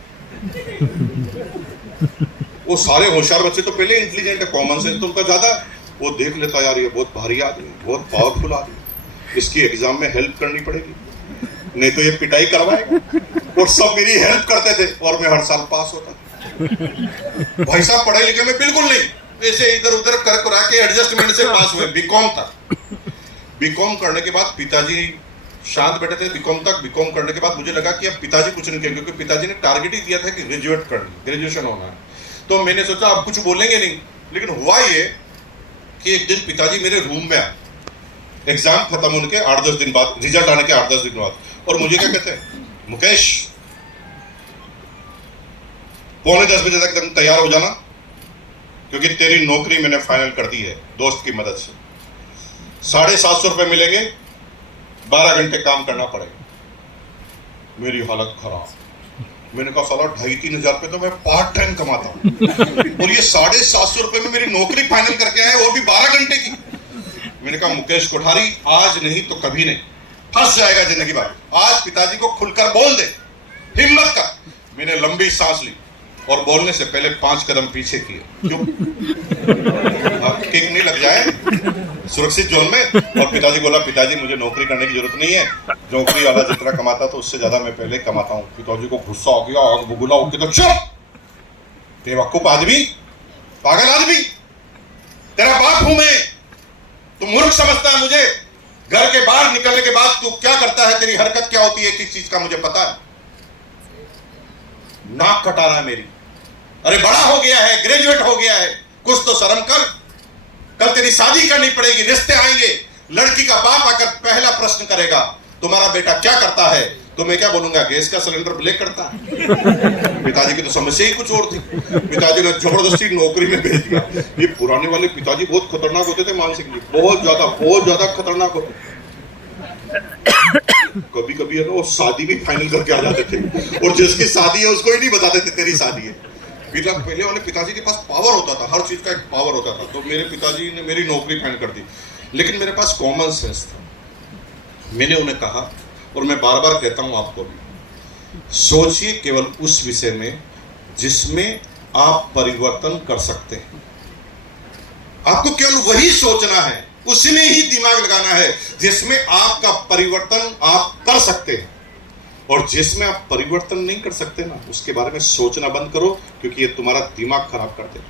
वो सारे होशियार बच्चे तो पहले इंटेलिजेंट है, कॉमन सेंस तो उनका ज्यादा है। वो देख लेता यार ये बहुत भारी आदमी, बहुत पावरफुल आदमी, इसकी एग्जाम में हेल्प करनी पड़ेगी, नहीं तो ये पिटाई करवाएगा। और सब मेरी हेल्प करते थे और मैं हर साल पास होता। भाई साहब पढ़ाई लिखे में बिल्कुल नहीं, ऐसे इधर उधर कर करा के एडजस्टमेंट से पास हुए बीकॉम तक। बीकॉम करने के बाद पिताजी शांत बैठे थे बीकॉम तक। बीकॉम करने के बाद मुझे लगा कि अब पिताजी कुछ नहीं कहेंगे, क्योंकि पिताजी ने टारगेट ही दिया था कि ग्रेजुएट करना, ग्रेजुएशन होना है। तो मैंने सोचा अब कुछ बोलेंगे नहीं, लेकिन हुआ ये कि एक दिन पिताजी मेरे रूम में आए, एग्जाम खत्म होने के 8-10 दिन बाद, रिजल्ट आने के 8-10 दिन बाद, और मुझे क्या कहते हैं, मुकेश 9:45 बजे तक तुम तैयार हो जाना, क्योंकि तेरी नौकरी मैंने फाइनल कर दी है दोस्त की मदद से। 750 रुपए मिलेंगे, 12 घंटे काम करना पड़ेगा। मेरी हालत खराब। मैंने कहा साला 2,500-3 हजार रुपए तो मैं पार्ट टाइम कमाता हूँ और ये 750 रुपए में मेरी नौकरी फाइनल करके आए, वो भी 12 घंटे की। मैंने कहा मुकेश कोठारी आज नहीं तो कभी नहीं, फंस जाएगा जिंदगी भर। आज पिताजी को खुलकर बोल दे, हिम्मत कर। मैंने लंबी सांस ली और बोलने से पहले 5 कदम पीछे किए। क्यों? किक नहीं लग जाए सुरक्षित जोन में। और पिताजी बोला, पिताजी मुझे नौकरी करने की जरूरत नहीं है, नौकरी वाला जितना कमाता तो उससे ज्यादा मैं पहले कमाता हूँ। पिताजी को गुस्सा हो गया, आग बबूला हो गया, तो चुप बेवकूफ आदमी, पागल आदमी, तेरा बाप हूं मैं, तू मूर्ख समझता है मुझे? घर के बाहर निकलने के बाद तू क्या करता है, तेरी हरकत क्या होती है, किस चीज का मुझे पता है। नाक कटा रहा है मेरी, अरे बड़ा हो गया है, ग्रेजुएट हो गया है, कुछ तो शर्म कर। कल तेरी शादी करनी पड़ेगी, रिश्ते आएंगे, लड़की का बाप आकर पहला प्रश्न करेगा, तुम्हारा बेटा क्या करता है? तो मैं क्या बोलूंगा, गैस का सिलेंडर ब्लैक करता है। पिताजी की तो समस्या ही कुछ और थी, पिताजी ने जबरदस्ती नौकरी में भेज दिया। ये पुराने वाले पिताजी बहुत खतरनाक होते थे मानसिक जी, बहुत ज्यादा खतरनाक होते। कभी कभी है ना वो शादी भी फाइनल करके आ जाते थे, और जिसकी शादी है उसको ही नहीं बताते थे तेरी शादी है। पहले वाले पिताजी के पास पावर होता था, हर चीज का एक पावर होता था। तो मेरे पिताजी ने मेरी नौकरी फाइनल कर दी, लेकिन मेरे पास कॉमन सेंस था। मैंने उन्हें कहा, और मैं बार बार कहता हूं आपको भी, सोचिए केवल उस विषय में जिसमें आप परिवर्तन कर सकते हैं। आपको केवल वही सोचना है, उसमें ही दिमाग लगाना है जिसमें आपका परिवर्तन आप कर सकते हैं। और जिसमें आप परिवर्तन नहीं कर सकते ना, उसके बारे में सोचना बंद करो, क्योंकि ये तुम्हारा दिमाग खराब कर देगा।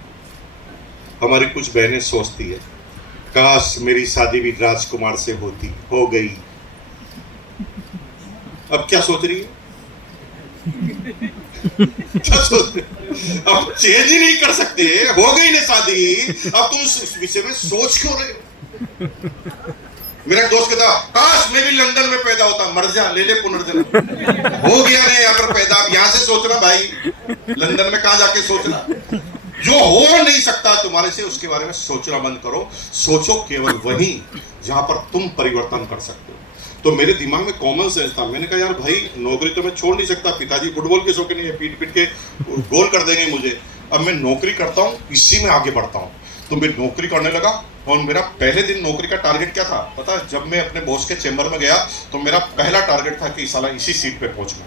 हमारी कुछ बहनें सोचती है, काश मेरी शादी भी राजकुमार से होती, हो गई। अब क्या सोच रही है? क्या सोच रही? अब चेंज ही नहीं कर सकते, हो गई ना शादी, अब तुम इस विषय में सोच क्यों रहे हो? मेरा दोस्त कहता, काश मैं भी लंदन में पैदा होता। मर जा, ले ले पुनर्जन्म। हो गया नहीं यहाँ पर पैदा, अब यहां से सोचना भाई, लंदन में कहां जाके सोचना। जो हो नहीं सकता तुम्हारे से, उसके बारे में सोचना बंद करो। सोचो केवल वही जहां पर तुम परिवर्तन कर सकते हो। तो मेरे दिमाग में कॉमन सेंस था। मैंने कहा यार भाई, नौकरी तो मैं छोड़ नहीं सकता, पिताजी फुटबॉल के शौकीन है, पीट पीट के गोल कर देंगे मुझे। अब मैं नौकरी करता हूँ, इसी में आगे बढ़ता हूँ। तो मैं नौकरी करने लगा, और मेरा पहले दिन नौकरी का टारगेट क्या था पता है? जब मैं अपने बॉस के चेंबर में गया तो मेरा पहला टारगेट था कि साला इसी सीट पे पहुंचना,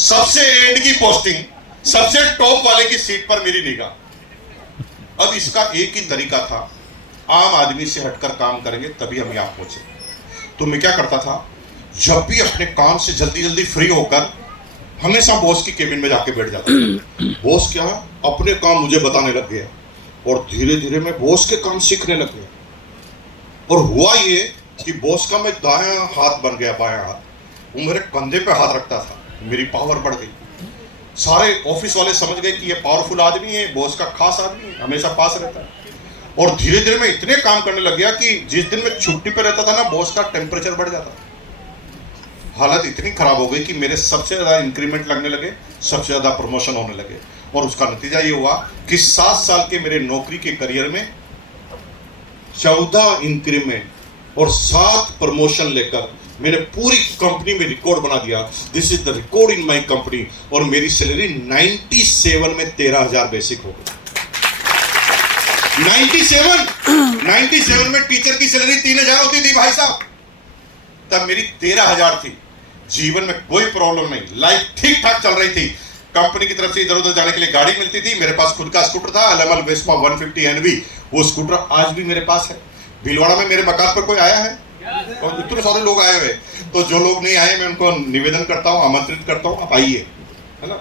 सबसे एंड की पोस्टिंग, सबसे टॉप वाले की सीट पर मेरी निगाह। अब इसका एक ही तरीका था, आम आदमी से हटकर काम करेंगे तभी हम यहाँ पहुंचे। तो मैं क्या करता था, जब भी अपने काम से जल्दी जल्दी फ्री होकर हमेशा बॉस की केबिन में जाके बैठ जाता। बॉस क्या अपने काम मुझे बताने लग गया, और धीरे धीरे मैं बॉस के काम सीखने लग गया। और हुआ ये कि बॉस का मैं दायां हाथ बन गया, बायां हाथ। वो मेरे कंधे पे हाथ रखता था, मेरी पावर बढ़ गई। सारे ऑफिस वाले समझ गए कि ये पावरफुल आदमी है, बॉस का खास आदमी है, हमेशा पास रहता है। और धीरे धीरे मैं इतने काम करने लग गया कि जिस दिन मैं छुट्टी पे रहता था ना, बॉस का टेम्परेचर बढ़ जाता था। हालत इतनी खराब हो गई कि मेरे सबसे ज्यादा इंक्रीमेंट लगने लगे, सबसे ज्यादा प्रमोशन होने लगे। और उसका नतीजा ये हुआ कि 7 साल के मेरे नौकरी के करियर में 14 इंक्रीमेंट और 7 प्रमोशन लेकर मैंने पूरी कंपनी में रिकॉर्ड बना दिया। This is the record in my company. और मेरी सैलरी 97 में 13,000 बेसिक हो गई। 97 में टीचर की सैलरी 3,000 होती थी भाई साहब, तब मेरी 13,000 थी। जीवन में कोई प्रॉब्लम नहीं, लाइफ ठीक ठाक चल रही थी। कंपनी की तरफ से इधर उधर जाने के लिए गाड़ी मिलती थी, मेरे पास खुद का स्कूटर था, एलएमएल वेस्पा 150 एनवी। वो स्कूटर आज भी मेरे पास है। भीलवाड़ा में मेरे मकान पर कोई आया है? और इतने सारे लोग आए हुए, तो जो लोग नहीं आए मैं उनको निवेदन करता हूँ, आमंत्रित करता हूँ, आप आइए, है ना,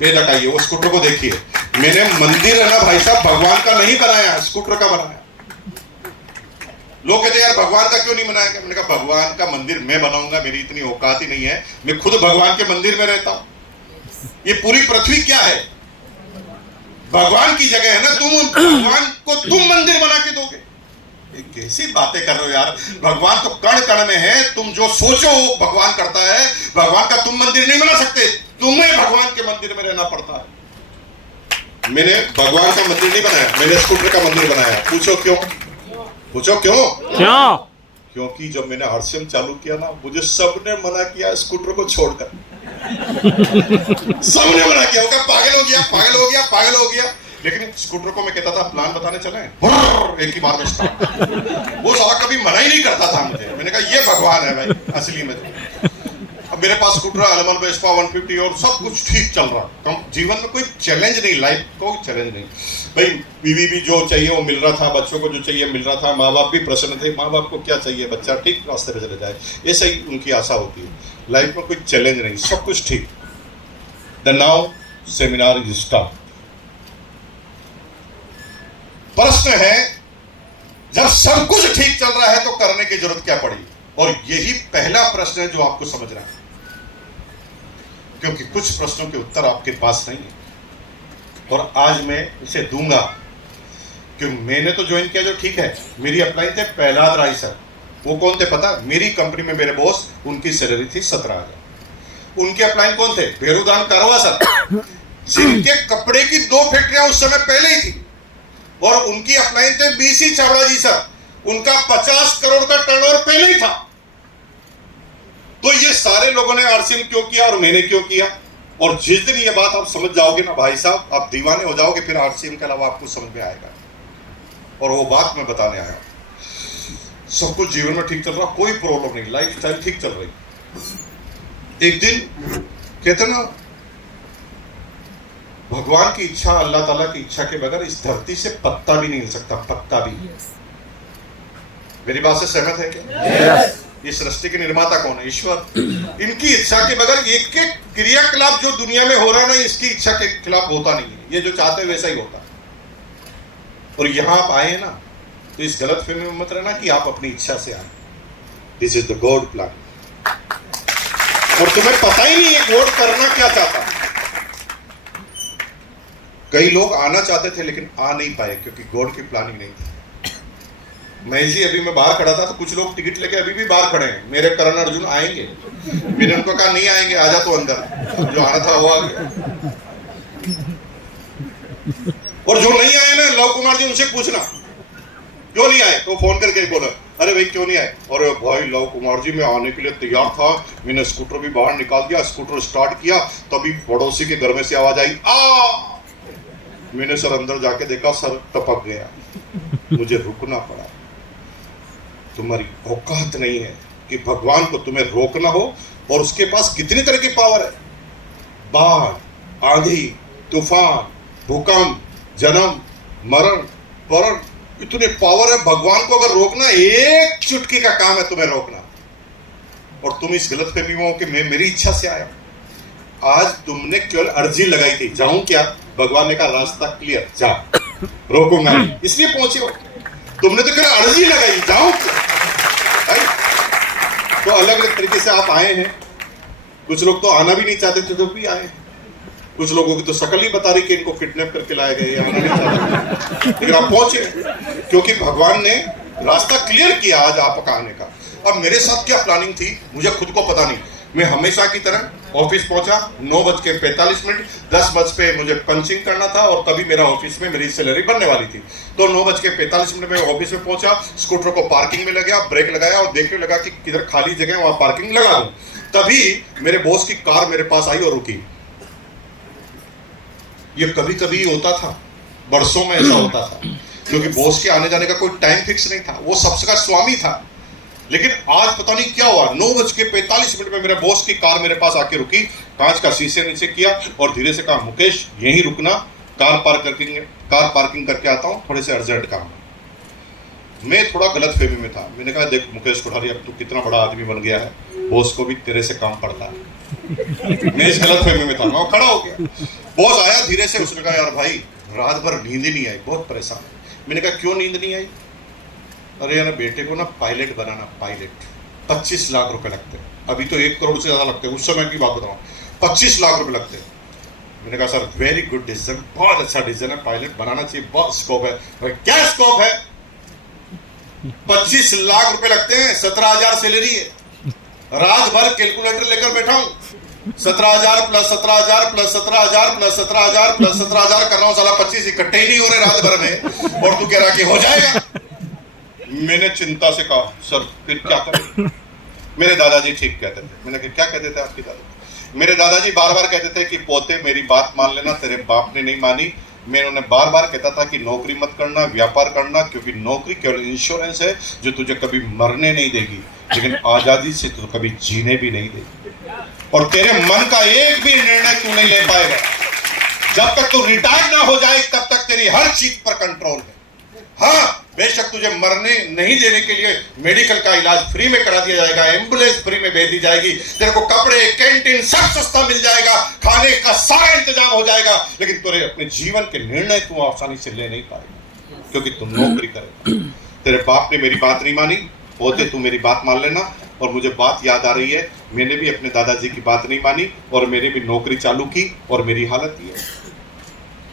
बेधक आइए, वो स्कूटर को देखिए। मैंने मंदिर है ना भाई साहब, भगवान का नहीं बनाया, स्कूटर का बनाया। लोग कहते यार भगवान का क्यों नहीं बनाया? मैंने कहा भगवान का मंदिर मैं बनाऊंगा, मेरी इतनी औकात ही नहीं है, मैं खुद भगवान के मंदिर में रहता हूं। ये पूरी पृथ्वी क्या है? भगवान की जगह है ना, तुम भगवान को तुम मंदिर बना के दोगे? ये कैसी बातें कर रहे हो यार? भगवान तो कण कण में है, तुम जो सोचो भगवान करता है। भगवान का तुम मंदिर नहीं बना सकते, तुम्हें भगवान के मंदिर में रहना पड़ता है। मैंने भगवान का मंदिर नहीं बनाया, मैंने स्कूटर का मंदिर बनाया। पूछो क्यों? पूछो क्यों? क्योंकि जब मैंने हर्षम चालू किया ना, मुझे सबने मना किया स्कूटर को छोड़कर। सबने मना किया, होगा पागल हो गया, पागल हो गया, पागल हो गया। लेकिन स्कूटर को मैं कहता था प्लान बताने चले, एक ही बार में स्टार्ट। वो साला कभी मना ही नहीं करता था मुझे। मैंने कहा ये भगवान है भाई असली में। अब मेरे पास स्कूटर अलमन वेस्पा 150 और सब कुछ ठीक चल रहा। कम जीवन में कोई चैलेंज नहीं, लाइफ को चैलेंज नहीं भाई। बीवी भी जो चाहिए वो मिल रहा था, बच्चों को जो चाहिए मिल रहा था, माँ बाप भी प्रसन्न थे। माँ बाप को क्या चाहिए, बच्चा ठीक रास्ते पे चले जाए, ये सही उनकी आशा होती है। लाइफ में कोई चैलेंज नहीं, सब कुछ ठीक। The now seminar is start. प्रश्न है, जब सब कुछ ठीक चल रहा है तो करने की जरूरत क्या पड़ी? और यही पहला प्रश्न है जो आपको समझना है, क्योंकि कुछ प्रश्नों के उत्तर आपके पास नहीं है और आज मैं इसे दूंगा। क्योंकि मैंने तो ज्वाइन किया जो ठीक है, मेरी अप्लाई थे प्रहलाद राय सर। वो कौन थे पता? मेरी कंपनी में मेरे बॉस, उनकी सैलरी थी 17,000। उनके अप्लाई कौन थे? भेरुदान कारवा सर, जिनके कपड़े की 2 फैक्ट्रियां उस समय पहले ही थी। और उनकी अप्लाई थे बीसी चावड़ा जी सर, उनका 50 करोड़ का टर्नओवर पहले ही था। तो ये सारे लोगों ने आरसीएम क्यों किया और मैंने क्यों किया? और जिस दिन ये बात आप समझ जाओगे ना भाई साहब, आप दीवाने हो जाओगे, फिर आरसीएम के अलावा आपको समझ में आएगा। और वो बात मैं बताने आया। सब कुछ जीवन में ठीक चल रहा, कोई प्रॉब्लम नहीं, लाइफ स्टाइल ठीक चल रही। एक दिन कहते ना, भगवान की इच्छा, अल्लाह ताला की इच्छा के बगैर इस धरती से पत्ता भी नहीं हिल सकता, पत्ता भी। मेरी बात से सहमत है क्या? इस सृष्टि के निर्माता कौन है? ईश्वर। इनकी इच्छा के बगैर एक एक क्रियाकलाप जो दुनिया में हो रहा है ना, इसकी इच्छा के खिलाफ होता नहीं है। ये जो चाहते हैं वैसा ही होता है। और यहां आप आए हैं ना, तो इस गलत फहमी में मत रहना कि आप अपनी इच्छा से आए। This is the God plan. और तुम्हें पता ही नहीं है गॉड करना क्या चाहता है। कई लोग आना चाहते थे लेकिन आ नहीं पाए क्योंकि गॉड की प्लानिंग नहीं थी। मैं बाहर खड़ा था तो कुछ लोग टिकट लेके अभी भी बाहर खड़े हैं। मेरे करण अर्जुन आएंगे, मैंने उनको कहा नहीं आएंगे, आजा तो अंदर, जो आना था वो आ गया। और जो नहीं आए ना, लव कुमार जी, उनसे पूछना क्यों नहीं आए, तो फोन करके बोला, अरे भाई क्यों नहीं आए? और भाई लव कुमार जी, मैं आने के लिए तैयार था, मैंने स्कूटर भी बाहर निकाल दिया, स्कूटर स्टार्ट किया, तभी पड़ोसी के घर में से आवाज आई, आ। मैंने सर अंदर जाके देखा, सर टपक गया, मुझे रुकना पड़ा। तुम्हारी औकात नहीं है कि भगवान को तुम्हें रोकना हो, और उसके पास कितनी तरह की पावर है। बाढ़, आंधी, तूफान, भूकंप, जन्म, मरण, वरण, इतने पावर है। भगवान को अगर रोकना, एक चुटकी का काम है तुम्हें रोकना। और तुम इस गलत फहमी में हो कि मैं मेरी इच्छा से आया। आज तुमने केवल अर्जी लगाई थी, जाऊं क्या? भगवान ने कहा रास्ता क्लियर, जा, रोकूंगा नहीं, इसलिए पहुंचे हो। तुमने तो केवल अर्जी लगाई, जाऊं क्या? तो अलग अलग तरीके से आप आए हैं। कुछ लोग तो आना भी नहीं चाहते थे तो भी आए। कुछ लोगों की तो शक्ल ही बता रही कि इनको किडनैप करके लाए गए, आना नहीं चाहते, लेकिन आप पहुंचे क्योंकि भगवान ने रास्ता क्लियर किया आज आपका आने का। अब मेरे साथ क्या प्लानिंग थी मुझे खुद को पता नहीं। मैं हमेशा की तरह ऑफिस पहुंचा 9:45, 10 पे मुझे पंचिंग करना था, और तभी मेरा ऑफिस में मेरी सैलरी बनने वाली थी। तो 9:45 में ऑफिस में पहुंचा, स्कूटर को पार्किंग में लगा, ब्रेक लगाया और देखने लगा कि किधर खाली जगह वहां पार्किंग लगा दूं। तभी मेरे बॉस की कार मेरे पास आई और रुकी। ये कभी कभी होता था, बरसों में ऐसा होता था, क्योंकि बॉस के आने जाने का कोई टाइम फिक्स नहीं था, वो सबका स्वामी था। लेकिन आज पता नहीं क्या हुआ, 9:45 में मेरे बॉस की कार मेरे पास आके रुकी, कांच का शीशे नीचे किया और धीरे से कहा, मुकेश यहीं रुकना, कार पार्किंग करके आता हूँ, थोड़े से अर्जेंट काम। मैं थोड़ा गलत फहमी में था। मैंने कहा देख मुकेश कोठारी, अब तू कितना बड़ा आदमी बन गया है, बॉस को भी तेरे से काम पड़ता है। मैं इस गलत फहमी में था, मैं खड़ा हो गया। बॉस आया धीरे से, उसने कहा यार भाई रात भर नींद ही नहीं आई, बहुत परेशान। मैंने कहा क्यों नींद नहीं आई? अरे यार बेटे को ना पायलट बनाना, पायलट 25 लाख रुपए लगते हैं। अभी तो 1 करोड़ से ज्यादा लगते हैं, उस समय की बात बताऊं, 25 लाख रुपए लगते हैं। मैंने कहा सर वेरी गुड डिसीजन, बहुत अच्छा डिसीजन है, पायलट बनाना चाहिए, बहुत स्कोप है। भाई क्या स्कोप है? 25 लाख रुपए लगते हैं, 17,000 सैलरी है। रात भर कैलकुलेटर लेकर बैठा हूं, 17,000 प्लस 17,000 प्लस 17,000 प्लस 17,000 प्लस 17,000 कर रहा हूं, साला 25 इकट्ठे ही नहीं हो रहे रात भर में, और तू कह रहा कि हो जाएगा। मैंने चिंता से कहा सर फिर क्या करें? मेरे दादाजी ठीक कहते थे। मैंने कहा क्या कहते थे आपके दादा? मेरे दादाजी बार बार कहते थे कि पोते मेरी बात मान लेना, तेरे बाप ने नहीं मानी, मैं उन्हें बार बार कहता था कि नौकरी मत करना, व्यापार करना, क्योंकि नौकरी केवल इंश्योरेंस है जो तुझे कभी मरने नहीं देगी, लेकिन आज़ादी से तो कभी जीने भी नहीं देगी। और तेरे मन का एक भी निर्णय तू नहीं ले पाएगा। जब तक तू रिटायर ना हो जाए तब तक तेरी हर चीज पर कंट्रोल है। हाँ, बेशक तुझे मरने नहीं देने के लिए मेडिकल का इलाज फ्री में करा दिया जाएगा, एम्बुलेंस फ्री में भेज दी जाएगी, तेरे को कपड़े, कैंटीन सब सस्ता मिल जाएगा, खाने का सारा इंतजाम हो जाएगा, लेकिन तेरे अपने जीवन के निर्णय तू आसानी से ले नहीं पाएगा, क्योंकि तू नौकरी करेगा। तेरे बाप ने मेरी बात नहीं मानी, होते तू मेरी बात मान लेना। और मुझे बात याद आ रही है, मैंने भी अपने दादाजी की बात नहीं मानी और मैंने भी नौकरी चालू की और मेरी हालत ये है।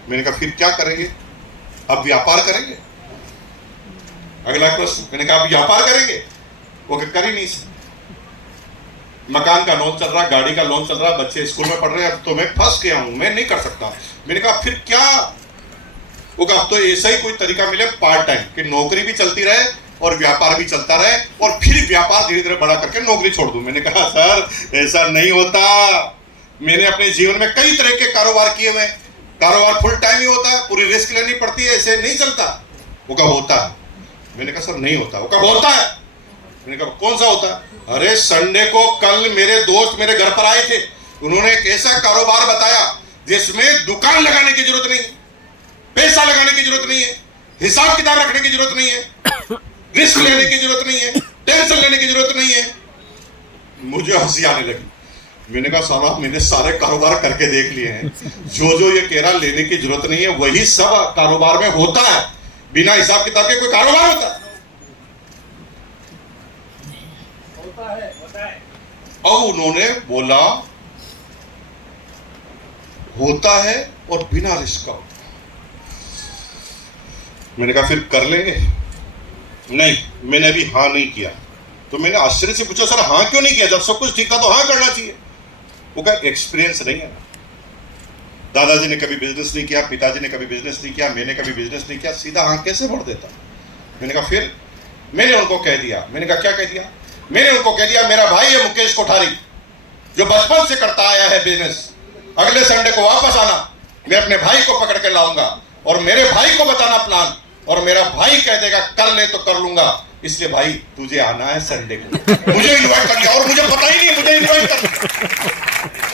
मैंने कहा फिर क्या करेंगे? अब व्यापार करेंगे। अगला प्रश्न, मैंने कहा अब व्यापार करेंगे? वो कर ही नहीं सकते। मकान का लोन चल रहा, गाड़ी का लोन चल रहा, बच्चे स्कूल में पढ़ रहे हैं, अब तो मैं फंस गया हूं, मैं नहीं कर सकता। मैंने कहा फिर क्या? वो कहा अब तो ऐसा ही कोई तरीका मिले पार्ट टाइम, कि नौकरी भी चलती रहे और व्यापार भी चलता रहे और फिर व्यापार धीरे धीरे बड़ा करके नौकरी छोड़ दूं। मैंने कहा सर ऐसा नहीं होता। मैंने अपने जीवन में कई तरह के कारोबार किए हुए, कारोबार फुल टाइम ही होता है, पूरी रिस्क लेनी पड़ती है, ऐसे नहीं चलता। वो कहा होता है। मैंने कहा सर नहीं होता। वो कहा होता है। मैंने कहा कौन सा होता है? अरे संडे को कल मेरे दोस्त मेरे घर पर आए थे, उन्होंने एक ऐसा कारोबार बताया जिसमें दुकान लगाने की जरूरत नहीं, पैसा लगाने की जरूरत नहीं है, हिसाब किताब रखने की जरूरत नहीं है, रिस्क लेने की जरूरत नहीं है, टेंशन लेने की जरूरत नहीं है। मुझे हंसी आने लगी। मैंने कहा साला मैंने सारे कारोबार करके देख लिए हैं, जो जो ये कह रहा लेने की जरूरत नहीं है वही सब कारोबार में होता है। बिना हिसाब किताब के कोई कारोबार होता है? अब उन्होंने बोला होता है और बिना रिस्क का होता है। मैंने कहा फिर कर लेंगे? नहीं, मैंने अभी हाँ नहीं किया। तो मैंने आश्चर्य से पूछा सर हाँ क्यों नहीं किया? जब सब कुछ ठीक था तो हाँ करना चाहिए। वो कहा एक्सपीरियंस नहीं है। दादाजी ने कभी बिजनेस नहीं किया, पिताजी ने कभी बिजनेस नहीं किया, मैंने कभी बिजनेस नहीं किया, सीधा हाँ कैसे बढ़ देता? मैंने कहा फिर? मैंने उनको कह दिया। मैंने कहा क्या कह दिया? मैंने उनको कह दिया मेरा भाई है मुकेश कोठारी, जो बचपन से करता आया है बिजनेस, अगले संडे को वापस आना, मैं अपने भाई को पकड़ के लाऊंगा और मेरे भाई को बताना प्लान, और मेरा भाई कह देगा कर ले तो कर लूंगा, इसलिए भाई तुझे आना है संडे को। मुझे इनवाइट कर लिया और मुझे पता ही नहीं मुझे इनवाइट कर,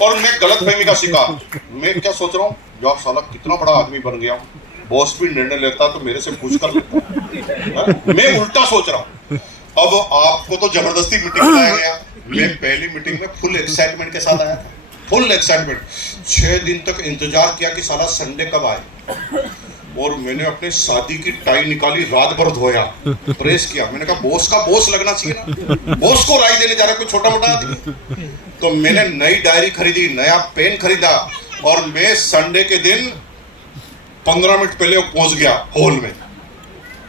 और मैं गलतफहमी का शिकार। मैं क्या सोच रहा हूँ, यार साला कितना बड़ा आदमी बन गया हूँ, बॉस भी निर्णय लेता तो मेरे से पूछ कर लेता। मैं उल्टा सोच रहा हूँ। अब आपको तो जबरदस्ती मीटिंग बुलाया गया, मैं पहली मीटिंग में फुल एक्साइटमेंट के साथ आया था, फुल एक्साइटमेंट। 6 दिन तक इंतजार किया कि साला संडे कब आए, और मैंने अपने शादी की टाई निकाली, रात भर धोया, प्रेस किया। मैंने कहा बॉस का बॉस लगना चाहिए ना, बॉस को राय देने जा रहा कोई छोटा मोटा आदमी। तो मैंने नई डायरी खरीदी, नया पेन खरीदा, और मैं संडे के दिन 15 मिनट पहले पहुंच गया हॉल में।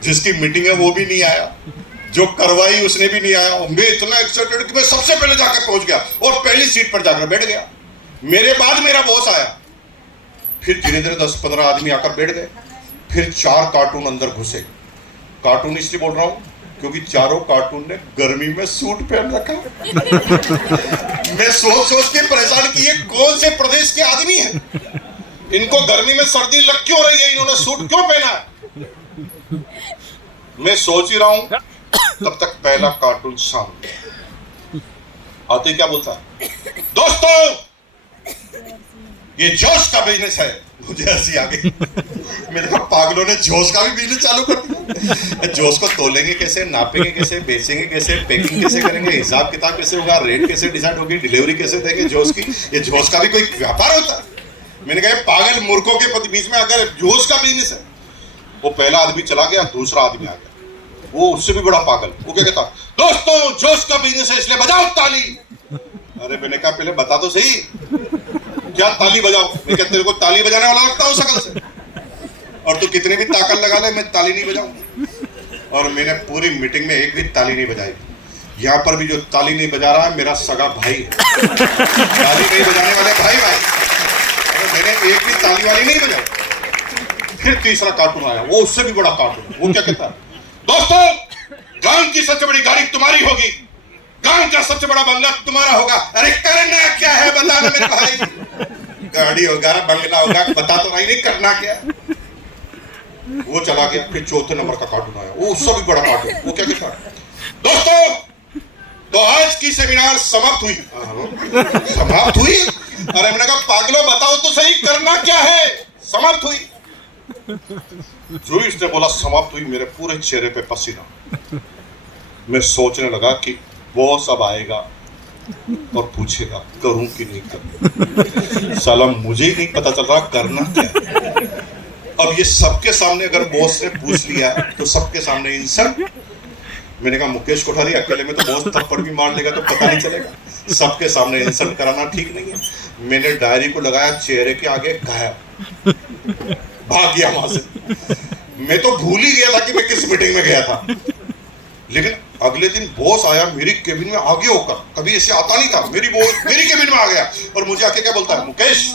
जिसकी मीटिंग है वो भी नहीं आया, जो करवाई उसने भी नहीं आया। मैं इतना एक्साइटेड कि मैं सबसे पहले जाकर पहुंच गया और पहली सीट पर जाकर बैठ गया। मेरे बाद मेरा बॉस आया, फिर धीरे धीरे 10-15 आदमी आकर बैठ गए, फिर 4 कार्टून अंदर घुसे। कार्टून इसलिए बोल रहा हूं क्योंकि चारों कार्टून ने गर्मी में सूट पहन रखा। मैं सोच के परेशान कि ये कौन से प्रदेश के आदमी हैं, इनको गर्मी में सर्दी लग क्यों रही है, इन्होंने सूट क्यों पहना है। मैं सोच ही रहा हूं, तब तक पहला कार्टून सामने आते क्या बोलता है, दोस्तों ये जोश का बिजनेस है। मुझे हंसी आ गई। मैंने कहा पागलों ने जोश का भी बिजनेस चालू कर दिया। जोश को तोलेंगे कैसे, नापेंगे कैसे, बेचेंगे कैसे, पैकिंग कैसे करेंगे, हिसाब किताब कैसे होगा, रेट कैसे डिसाइड होगी, डिलीवरी कैसे देंगे जोश की, ये जोश का भी कोई व्यापार होता है। मैंने कहा पागल मूर्खों के बीच में अगर जोश का बिजनेस है। वो पहला आदमी चला गया, दूसरा आदमी आ गया, वो उससे भी बड़ा पागल। वो क्या कहता, दोस्तों जोश का बिजनेस है इसलिए बजाओ ताली। अरे मैंने कहा पहले बता तो सही, क्या ताली बजाओ? मैं क्या तेरे को ताली बजाने वाला लगता हूँ शकल से? और तू कितनी भी ताकत लगा ले, मैं ताली नहीं बजाऊंगा। और मैंने पूरी मीटिंग में एक भी ताली नहीं बजाई। यहाँ पर भी जो ताली नहीं बजा रहा है मेरा सगा भाई है। ताली नहीं बजाने वाले भाई मैंने एक भी ताली वाली नहीं बजाई। फिर तीसरा कार्टून आया, वो उससे भी बड़ा कार्टून। वो क्या कहता है, दोस्तों गांव की सबसे बड़ी गाड़ी तुम्हारी होगी, गांव का सबसे बड़ा बंगला तुम्हारा होगा। अरे करना क्या है बताना मेरे भाई, गाड़ी होगा बंगला होगा, बता तो नहीं करना क्या। वो चला गया, फिर चौथे नंबर का कार्टून आया, वो उससे भी बड़ा कार्टून, वो क्या कहता है, दोस्तों तो आज की सेमिनार समाप्त हुई। समाप्त हुई? अरे मैंने कहा पागलों बताओ तो सही करना क्या है, समाप्त हुई। जो इसने बोला समाप्त हुई, मेरे पूरे चेहरे पे पसीना। मैं सोचने लगा कि बॉस अब आएगा और पूछेगा करूं कि नहीं करूं। साला मुझे ही नहीं पता चल रहा करना क्या। अब ये सबके सामने अगर बॉस ने पूछ लिया तो सबके सामने इंसल्ट। मैंने कहा मुकेश कोठारी अकेले में तो बॉस थप्पड़ भी मार लेगा तो पता नहीं चलेगा, सबके सामने इंसल्ट कराना ठीक नहीं है। मैंने डायरी को लगाया चेहरे के आगे, गायब, भाग गया वहां से। मैं तो भूल ही गया था कि मैं किस मीटिंग में गया था। लेकिन अगले दिन बॉस आया मेरी केबिन में आगे होकर, कभी ऐसे आता नहीं था, मेरी बॉस मेरी केबिन में आ गया और मुझे आके क्या बोलता है, मुकेश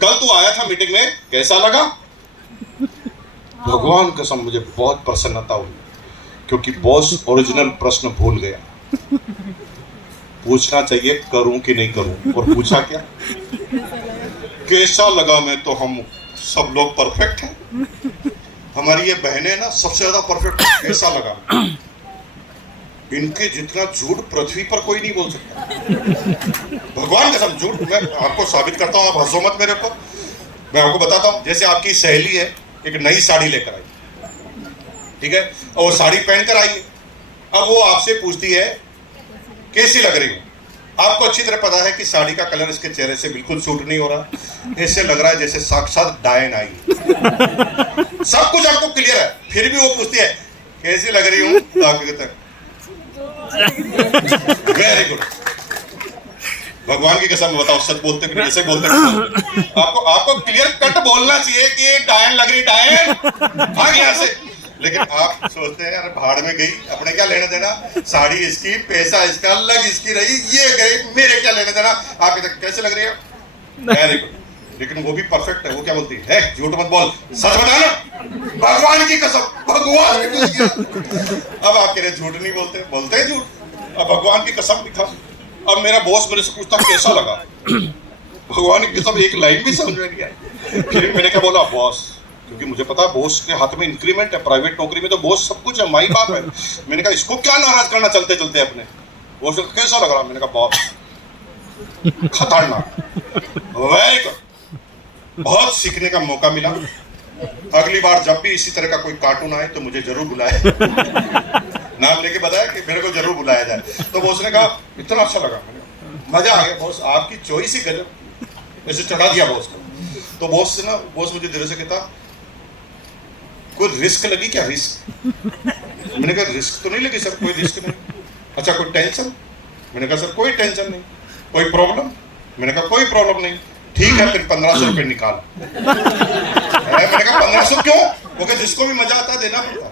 कल तू आया था मीटिंग में, कैसा लगा? भगवान कसम मुझे बहुत प्रसन्नता हुई, क्योंकि बॉस ओरिजिनल प्रश्न भूल गया। पूछना चाहिए करूं कि नहीं करूं, और पूछा क्या, कैसा लगा? मैं तो हम सब लोग परफेक्ट हैं, हमारी ये बहनें ना सबसे ज्यादा परफेक्ट। कैसा लगा? इनके जितना झूठ पृथ्वी पर कोई नहीं बोल सकता। भगवान कसम झूठ मैं आपको साबित करता हूं, आप हंसो मत मेरे ऊपर। मैं आपको बताता हूं, जैसे आपकी सहेली है, एक नई साड़ी लेकर आई, ठीक है, और वो साड़ी पहनकर आई है। अब वो आपसे पूछती है कैसी लग रही हूँ। आपको अच्छी तरह पता है कि साड़ी का कलर इसके चेहरे से बिल्कुल सूट नहीं हो रहा, ऐसे लग रहा है जैसे साक्षात डायन आई। सब कुछ आपको क्लियर है, फिर भी वो पूछती है कैसी लग रही हूँ, तो आपको कहता है वेरी गुड। भगवान की कसम बताओ, सच बोलते कि ऐसे बोलते? आपको क्लियर कट बोलना चाहिए कि डायन लग रही, डायन भाग यहाँ से। लेकिन आप सोचते हैं यार भाड़ में गई, अपने क्या लेना देना, साड़ी इसकी, पैसा इसका, लग इसकी रही, ये गई, मेरे क्या लेना देना। आप कहते कैसे लग रही है, वेरी गुड। लेकिन वो भी परफेक्ट है, वो क्या बोलती है, झूठ मत बोल, सच बताना, भगवान की कसम, भगवान की। अब आप कह रहे झूठ नहीं बोलते, बोलते हैं झूठ। अब भगवान की कसम दिखा। अब मेरा बॉस मेरे से पूछता कैसा लगा, भगवान की कसम एक लाइन भी समझ में नहीं आई। फिर मैंने क्या बोला, बॉस, क्योंकि मुझे पता है बॉस के हाथ में इंक्रीमेंट है, प्राइवेट नौकरी में तो बॉस सब कुछ है, माई बाप है। मैंने कहा इसको क्या नाराज करना चलते चलते अपने। बॉस कैसा लग रहा, मैंने कहा बॉस खतरनाक, वेरी गुड, बहुत सीखने का मौका मिला। अगली बार जब भी इसी तरह का कोई कार्टून आए तो मुझे जरूर बुलाए। नाम लेके बताया कि मेरे को जरूर बुलाया जाए। तो बॉस ने कहा इतना अच्छा लगा, मजा आ गया बॉस, आपकी चॉइस ही गजब। ऐसे चढ़ा दिया बॉस को। तो बॉस से ना, बॉस मुझे धीरे से कहता कोई रिस्क लगी क्या, रिस्क? मैंने कहा रिस्क तो नहीं लगी सर, कोई रिस्क नहीं। अच्छा कोई टेंशन? मैंने कहा सर कोई टेंशन नहीं। कोई प्रॉब्लम? मैंने कहा कोई प्रॉब्लम नहीं। ठीक है फिर 1500 रुपये निकाल। मैंने कहा 1500 क्यों? क्योंकि जिसको भी मजा आता है देना पड़ता है।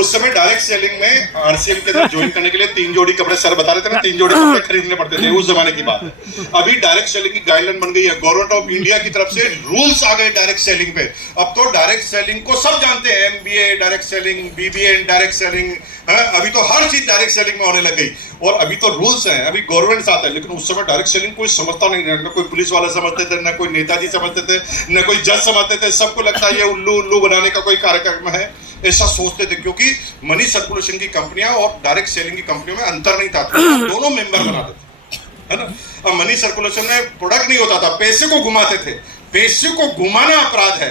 उस समय डायरेक्ट सेलिंग में आरसीएम के अंदर ज्वाइन करने के लिए 3 जोड़ी कपड़े, सर बता रहे थे ना, 3 जोड़ी कपड़े खरीदने पड़ते थे, उस जमाने की बात है। अभी डायरेक्ट सेलिंग की गाइडलाइन बन गई है, गवर्नमेंट ऑफ इंडिया की तरफ से रूल्स आ गए डायरेक्ट सेलिंग पे। अब तो डायरेक्ट सेलिंग को सब जानते हैं, MBA direct selling, BBA direct selling, अभी तो हर चीज डायरेक्ट सेलिंग में होने लग गई। और अभी तो रूल्स हैं, अभी गवर्नमेंट आता है, लेकिन उस समय डायरेक्ट सेलिंग कोई समझता नहीं, न कोई पुलिस वाला समझते थे, न कोई नेताजी समझते थे, न कोई जज समझते थे। सबको लगता है ये उल्लू उल्लू बनाने का कोई कार्यक्रम है, ऐसा सोचते थे। क्योंकि मनी सर्कुलेशन की कंपनियां और डायरेक्ट सेलिंग की कंपनियों में अंतर नहीं था, दोनों मेंबर बनाते थे, है ना। अब मनी सर्कुलेशन में प्रोडक्ट नहीं होता था, पैसे को घुमाते थे। पैसे को घुमाना अपराध है,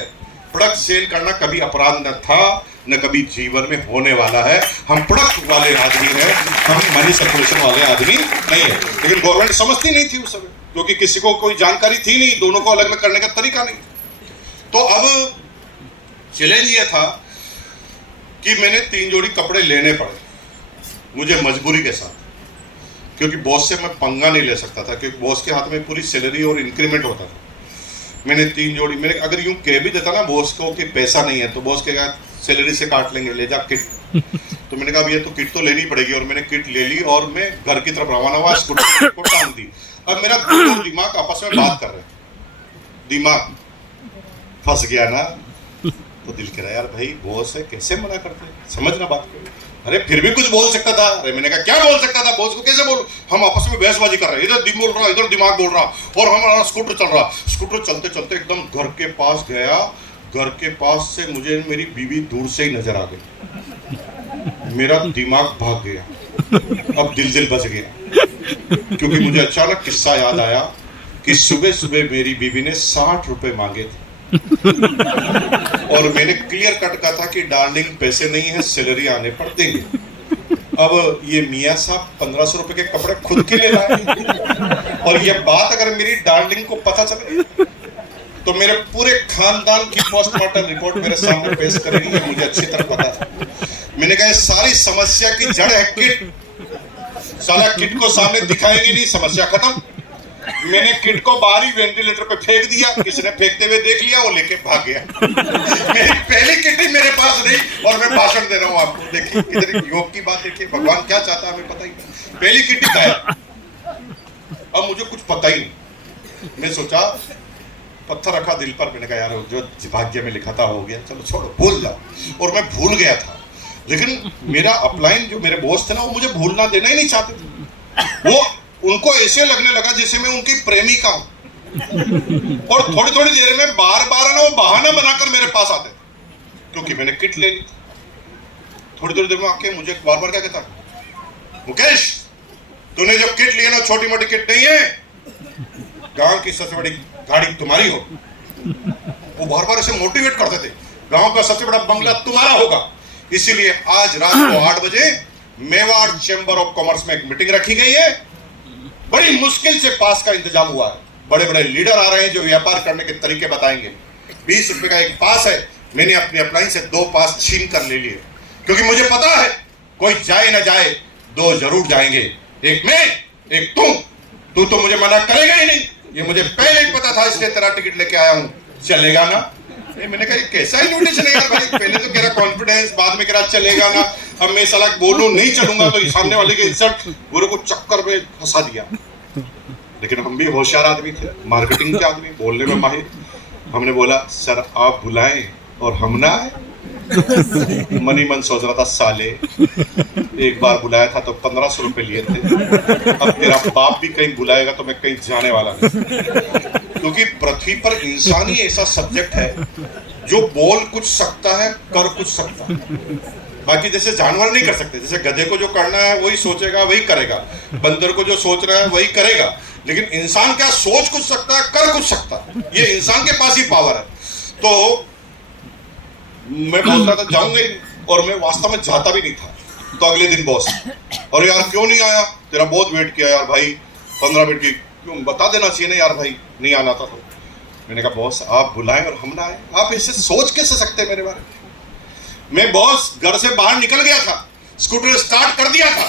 प्रोडक्ट सेल करना कभी अपराध न था, न कभी जीवन में होने वाला है। हम प्रोडक्ट वाले आदमी हैं, हम मनी सर्कुलेशन वाले आदमी नहीं है। लेकिन गवर्नमेंट समझती नहीं थी उस समय, क्योंकि किसी को कोई जानकारी थी नहीं, दोनों को अलग अलग करने का तरीका नहीं। तो अब चैलेंज ये था कि मैंने 3 जोड़ी कपड़े लेने पड़े, मुझे मजबूरी के साथ, क्योंकि बॉस से मैं पंगा नहीं ले सकता था, क्योंकि बॉस के हाथ में पूरी सैलरी और इंक्रीमेंट होता था। मैंने 3 जोड़ी, मैंने अगर यूं कह भी देता ना बॉस को कि पैसा नहीं है, तो बॉस कहेगा सैलरी से काट लेंगे, ले जा किट। तो मैंने कहा अब ये तो किट तो लेनी पड़ेगी, और मैंने किट ले ली और मैं घर की तरफ रवाना हुआ, स्कूटर को टांग दी। अब मेरा दिमाग आपस में बात कर रहे हैं, दिमाग फंस गया ना। तो दिल कह रहा यार भाई बॉस है, कैसे मना करते हैं, समझना बात को। अरे फिर भी कुछ बोल सकता था। अरे मैंने कहा क्या बोल सकता था, बॉस को कैसे बोलूं? हम आपस में बहसबाजी कर रहे हैं, इधर दिल बोल रहा, इधर दिमाग बोल रहा, और हमारा स्कूटर चल रहा। स्कूटर चलते चलते एकदम घर के पास गया, घर के पास से मुझे मेरी बीवी दूर से ही नजर आ गई। मेरा दिमाग भाग गया, अब दिल बच गया, क्योंकि मुझे अचानक किस्सा याद आया कि सुबह सुबह मेरी बीवी ने 60 रुपए मांगे थे और मैंने क्लियर कट कहा था कि डार्लिंग पैसे नहीं है, सैलरी आने पर देंगे। अब ये मियाँ साहब 1500 रुपए के कपड़े खुद के लिए लाए, और ये बात अगर मेरी डार्लिंग को पता चले तो मेरे पूरे खानदान की पोस्टमार्टम रिपोर्ट मेरे सामने पेश करेगी, ये मुझे अच्छी तरह पता था। मैंने कहा सारी समस्या की जड़ है किट, साला किट को सामने दिखाएंगे नहीं, समस्या खत्म। मैंने किट को बाहर ही वेंटिलेटर पे फेंक दिया, किसी ने फेंकते हुए देख लिया, वो लेके भाग गया। मेरी पहली किट ही मेरे पास नहीं, और मैं भाषण दे रहा हूँ आपको। देखिए किधर योग की बात, देखिए भगवान क्या चाहता है हमें पता ही नहीं। पहली किट ही गायब। अब मुझे कुछ पता ही नहीं। मैं सोचा, पत्थर रखा दिल पर, मैंने कहा यार जो भाग्य में लिखा था हो गया, चलो छोड़ो, भूल जाओ। और मैं भूल गया था, लेकिन मेरा अपलाइन जो मेरे बॉस थे ना, वो मुझे भूलना देना ही नहीं चाहते थे। वो उनको ऐसे लगने लगा जैसे मैं उनकी प्रेमिका हूं, और थोड़ी थोड़ी देर में बार बार ना वो बहाना बनाकर मेरे पास आते, क्योंकि मैंने किट ले ली। थोड़ी थोड़ी देर में आके मुझे बार बार क्या कहता, मुकेश तूने जब किट लिया ना, छोटी मोटी किट नहीं है, गांव की सबसे बड़ी गाड़ी तुम्हारी हो। वो बार बार ऐसे मोटिवेट करते थे, गांव का सबसे बड़ा बंगला तुम्हारा होगा। इसीलिए आज रात को 8 बजे मेवाड़ चैम्बर ऑफ कॉमर्स में एक मीटिंग रखी गई है। बड़ी मुश्किल से पास का इंतजाम हुआ है, बड़े बड़े लीडर आ रहे हैं जो व्यापार करने के तरीके बताएंगे। 20 रुपए का एक पास है, मैंने अपनी अपलाइन से 2 पास छीन कर ले लिए, क्योंकि मुझे पता है कोई जाए ना जाए 2 जरूर जाएंगे, एक मैं एक तू तो मुझे मना करेगा ही नहीं, ये मुझे पहले ही पता था, इसलिए तेरा टिकट लेके आया हूं, चलेगा ना। मैंने कहा कैसा इन्विटेशन है यार भाई, पहले तो कह रहा कॉन्फिडेंस, बाद में कह रहा चलेगा ना। अब मैं साला बोलूं नहीं चलूंगा तो सामने वाले के इंसल्ट गुरु को चक्कर में फंसा दिया। लेकिन हम भी होशियार आदमी थे, मार्केटिंग के आदमी, बोलने में माहिर। हमने बोला सर आप बुलाएं और हम ना आए। मनी मन सोच रहा था साले, एक बार बुलाया था तो 1500 रुपए लिए थे, अब तेरा बाप भी कहीं बुलाएगा तो मैं कहीं जाने वाला नहीं। क्योंकि पृथ्वी पर इंसान ही ऐसा सब्जेक्ट है जो बोल कुछ सकता है, कर कुछ सकता है। बाकी जैसे जानवर नहीं कर सकते, जैसे गधे को जो करना है वही सोचेगा वही करेगा, बंदर को जो सोच रहा है वही करेगा, लेकिन इंसान क्या सोच कुछ सकता है, कर कुछ सकता है, ये इंसान के पास ही पावर है। तो मैं बोल रहा था जाऊंगा ही, और मैं वास्तव में जाता भी नहीं था। तो अगले दिन बॉस, अरे यार क्यों नहीं आया, तेरा बहुत वेट किया यार भाई, 15 मिनट की, क्यों बता देना चाहिए ना यार भाई, नहीं आना था। तो मैंने कहा बॉस आप बुलाएं और हम ना आए, आप ऐसे सोच कैसे सकते हैं मेरे बारे में। मैं बॉस घर से बाहर निकल गया था, स्कूटर स्टार्ट कर दिया था,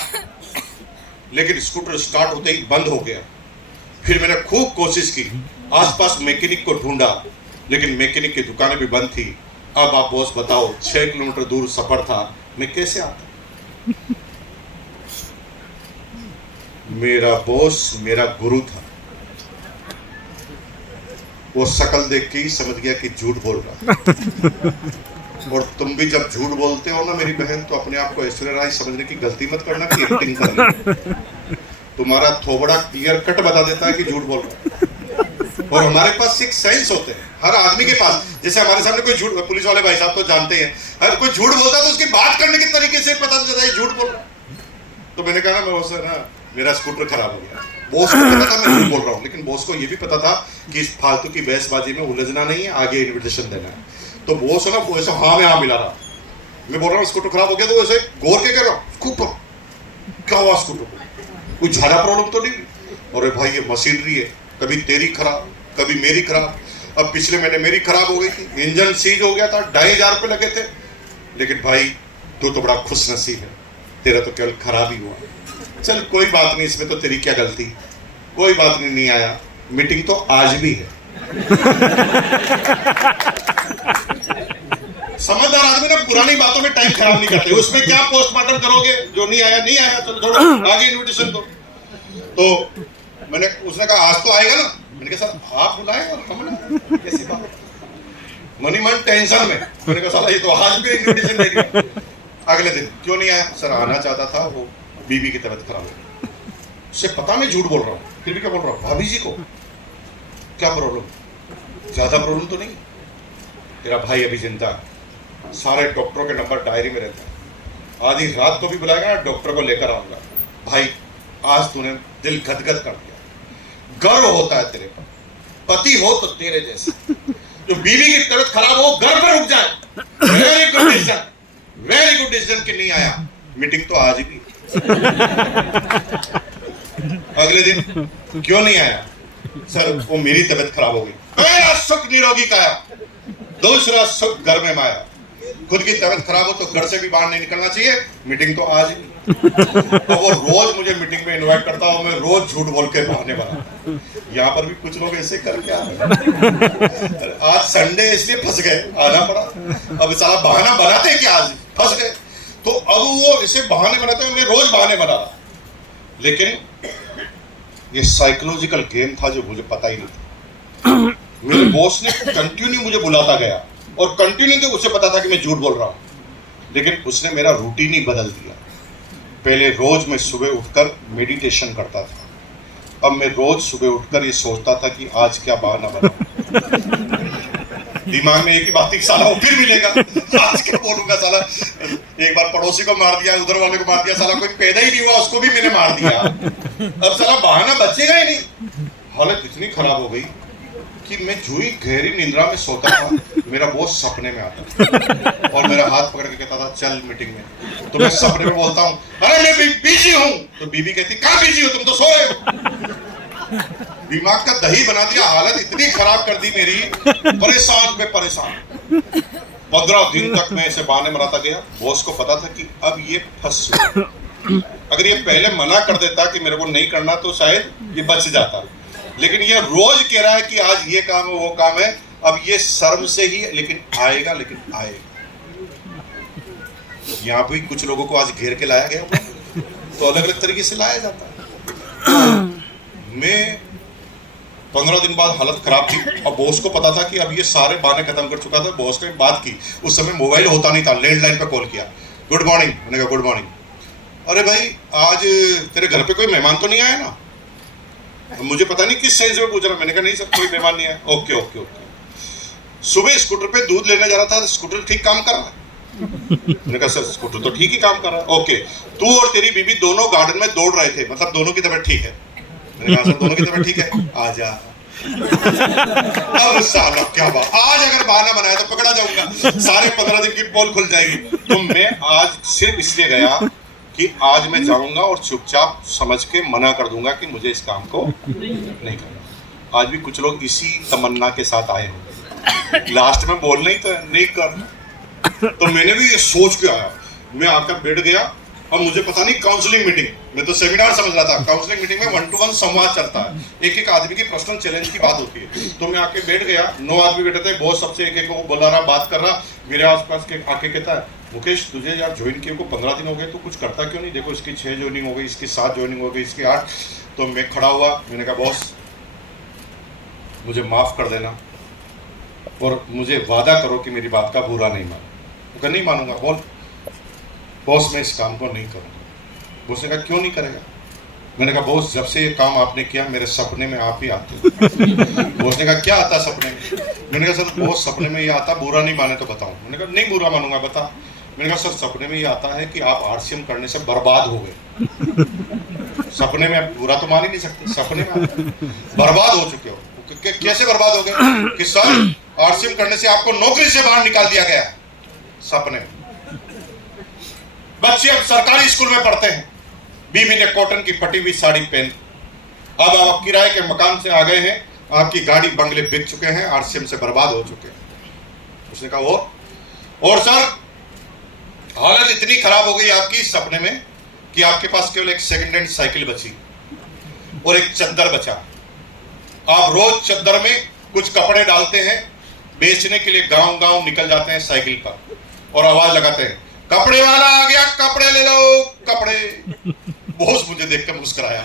लेकिन स्कूटर स्टार्ट होते ही बंद हो गया। फिर मैंने खूब कोशिश की, आसपास मैकेनिक को ढूंढा, लेकिन मैकेनिक की दुकानें भी बंद थी। अब आप बॉस बताओ, 6 किलोमीटर दूर सफर था, मैं कैसे आता। मेरा बॉस मेरा गुरु था, वो शक्ल देख के ही समझ गया कि झूठ बोल रहा। और तुम भी जब झूठ बोलते हो ना मेरी बहन, तो अपने आप को ऐश्वर्या राय समझने की गलती मत करना कि एक्टिंग करना। तुम्हारा थोबड़ा क्लियर कट बता देता है कि झूठ बोल रहा है। और हमारे पास 6 सेंस होते हैं, हर आदमी के पास। जैसे हमारे सामने कोई झूठ, पुलिस वाले भाई साहब तो जानते हैं, अगर कोई झूठ बोलता है तो उसकी बात करने के तरीके से पता चलता है झूठ बोल रहा है। तो मैंने कहा ना मैं उससे ना मेरा स्कूटर खराब हो गया, बॉस को पता था मैं झूठ बोल रहा हूँ, लेकिन बॉस को ये भी पता था कि इस फालतू की बहसबाजी में उलझना नहीं है, आगे इन्विटेशन देना है। तो बॉस है ना, वो ऐसा हाँ में हाँ मिला रहा, मैं बोल रहा हूँ स्कूटर खराब हो गया, तो वैसे गौर के कह रहा हूँ स्कूटर क्या हुआ, स्कूटर को कोई ज्यादा प्रॉब्लम तो नहीं। और भाई ये मशीनरी है, कभी तेरी खराब कभी मेरी खराब। अब पिछले महीने मेरी खराब हो गई थी, इंजन सीज हो गया था, 2500 रुपये लगे थे। लेकिन भाई तू तो बड़ा खुश नसीब है, तेरा तो केवल खराब ही हुआ। चल कोई बात नहीं, इसमें तो तेरी क्या गलती, कोई बात नहीं, नहीं आया, मीटिंग तो आज भी है। समझदार आदमी ना पुरानी बातों में टाइम खराब नहीं करते, उसमें क्या पोस्टमार्टम करोगे, जो नहीं आया नहीं आया, चलो छोड़ो, आगे इन्विटेशन दो। तो मैंने, उसने कहा आज तो आएगा ना, मैंने कहा सर आप बुलाएं और हम ना, कैसी बात। मनी मन टेंशन में, मैंने कहा साला ये तो आज भी इन्विटेशन दे दिया। अगले दिन क्यों नहीं आया, सर आना चाहता था, वो बीबी की तबीयत खराब है। उससे पता मैं झूठ बोल रहा हूँ, फिर भी क्या बोल रहा हूँ, भाभी जी को क्या प्रॉब्लम, ज्यादा प्रॉब्लम तो नहीं। तेरा भाई अभी जिंदा है, सारे डॉक्टरों के नंबर डायरी में रहते हैं, आधी रात को भी बुलाएगा ना डॉक्टर को लेकर आऊंगा। भाई आज तूने दिल गदगद कर दिया, गर्व होता है तेरे पर, पति हो तो तेरे जैसे, जो बीवी की तबीयत खराब हो घर पर रुक जाए। Very good decision, very good decision कि नहीं आया, मीटिंग तो आज ही थी। अगले दिन क्यों नहीं आया? सर वो मेरी तबीयत खराब हो गई। पहला सुख निरोगी का आया, दूसरा सुख घर में माया। खुद की तबीयत खराब हो तो घर से भी बाहर नहीं निकलना चाहिए, मीटिंग तो आज ही। और वो रोज मुझे मीटिंग में इनवाइट करता हूँ, मैं रोज झूठ बोल के बहाने बना। यहाँ पर भी कुछ लोग ऐसे करके आ रहे। आज संडे इसलिए फंस गए, आना पड़ा। अब साला बहाना बनाते हैं कि आज फंस गए, तो अब वो इसे बहाने बनाते हैं, मैं रोज बहाने बना रहा। लेकिन ये साइकोलॉजिकल गेम था जो मुझे पता ही नहीं था। मेरे बॉस ने कंटिन्यू मुझे बुलाता गया और कंटिन्यू तो उसे पता था कि मैं झूठ बोल रहा हूँ, लेकिन उसने मेरा रूटीन ही बदल दिया। पहले रोज मैं सुबह उठकर मेडिटेशन करता था, अब मैं रोज सुबह उठकर ये सोचता था कि आज क्या बहाना बनाऊं। दिमाग में एक ही बात थी, साला वो फिर मिलेगा, आज क्या बोलूंगा साला। एक बार पड़ोसी को मार दिया, उधर वाले को मार दिया, साला कोई पैदा ही नहीं हुआ उसको भी मैंने मार दिया, अब साला बहाना बचेगा ही नहीं। हालत इतनी खराब हो गई कि मैं जो ही गहरी निंद्रा में सोता था, मेरा बॉस सपने में आता और मेरा हाथ पकड़ के कहता था चल मीटिंग में। तो मैं सपने में बोलता हूँ अरे मैं बिजी हूँ, तो बीबी कहती कहाँ बिजी हो, तुम तो सो रहे हो। दिमाग का दही बना दिया, हालत इतनी खराब कर दी मेरी, परेशान में परेशान। 15 दिन तक मैं ऐसे बहाने मराता गया। बॉस को पता था कि अब ये फंस गया। अगर ये पहले मना कर देता कि मेरे को नहीं करना तो शायद ये बच जाता, लेकिन ये रोज कह रहा है कि आज ये काम है वो काम है। अब ये शर्म से ही लेकिन आएगा, लेकिन आएगा। यहाँ भी कुछ लोगों को आज घेर के लाया गया, तो अलग अलग तरीके से लाया जाता है। मैं 15 दिन बाद हालत खराब थी और बॉस को पता था कि अब ये सारे बहाने खत्म कर चुका था। बॉस ने बात की, उस समय मोबाइल होता नहीं था, लैंडलाइन पे कॉल किया, गुड मॉर्निंग। मैंने कहा गुड मॉर्निंग। अरे भाई आज तेरे घर पे कोई मेहमान तो नहीं आया ना? मुझे पता नहीं किस सेंस में पूछ रहा। मैंने कहा नहीं सर कोई मेहमान नहीं आया। Okay okay okay. सुबह स्कूटर पे दूध लेने जा रहा था, स्कूटर ठीक काम कर रहा है? मैंने कहा सर स्कूटर तो ठीक ही काम कर रहा है। ओके, तू और तेरी बीबी दोनों गार्डन में दौड़ रहे थे, मतलब दोनों की तबीयत ठीक है? मैंने कहा सर दोनों की तबीयत ठीक है। आ जा। अब साला क्या बात, आज अगर बहाना बनाया तो पकड़ा जाऊंगा, सारे 15 दिन की पोल खुल जाएगी। तो मैं आज सिर्फ इसलिए गया कि आज मैं जाऊंगा और चुपचाप समझ के मना कर दूंगा कि मुझे इस काम को नहीं करना। आज भी कुछ लोग इसी तमन्ना के साथ आए होंगे, लास्ट में बोलना ही तो नहीं करना। तो मैंने भी ये सोच के आया, मैं आकर बैठ गया और मुझे पता नहीं काउंसलिंग मीटिंग, मैं तो सेमिनार समझ रहा था। काउंसलिंग मीटिंग में 1 to 1 संवाद चलता है, एक एक आदमी की पर्सनल चैलेंज की बात होती है। तो मैं आके बैठ गया, 9 आदमी बैठे थे, बहुत सबसे एक एक को बुला रहा, बात कर रहा। मेरे आसपास के आके कहता है मुकेश तुझे यार ज्वाइन किए को 15 दिन हो गए, तो कुछ करता क्यों नहीं? देखो इसकी 6 ज्वाइनिंग हो गई, इसकी 7 ज्वाइनिंग हो गई, इसकी 8। तो मैं खड़ा हुआ, मैंने कहा बॉस मुझे माफ़ कर देना और मुझे वादा करो कि मेरी बात का बुरा नहीं मानो। वो कहा नहीं मानूंगा। बोल बॉस मैं इस काम को नहीं करूँगा। बॉस ने कहा क्यों नहीं करेगा? मैंने कहा बॉस जब से ये काम आपने किया मेरे सपने में आप ही आते हो। बॉस ने कहा क्या आता सपने में? मैंने कहा सर बॉस सपने में ये आता, बुरा नहीं माने तो बताऊं। मैंने कहा नहीं बुरा मानूंगा, बता। मैंने कहा सर सपने में ये आता है कि आप RCM करने से बर्बाद हो गए। सपने में बुरा तो मान ही नहीं सकते, सपने में बर्बाद हो चुके हो। कैसे बर्बाद हो गए? कि सर RCM करने से आपको नौकरी से बाहर निकाल दिया गया। सपने में बच्चे अब सरकारी स्कूल में पढ़ते हैं, बीवी ने कॉटन की फटी हुई साड़ी पहन, अब आप किराए के मकान से आ गए हैं, आपकी गाड़ी बंगले बिक चुके हैं, RCM से बर्बाद हो चुके हैं। उसने कहा और सर हालत इतनी खराब हो गई आपकी सपने में कि आपके पास केवल एक सेकंड हैंड साइकिल बची और एक चद्दर बचा। आप रोज चद्दर में कुछ कपड़े डालते हैं, बेचने के लिए गांव गांव निकल जाते हैं साइकिल पर और आवाज लगाते हैं कपड़े वाला आ गया, कपड़े ले लो कपड़े। बॉस मुझे देखकर मुस्कुराया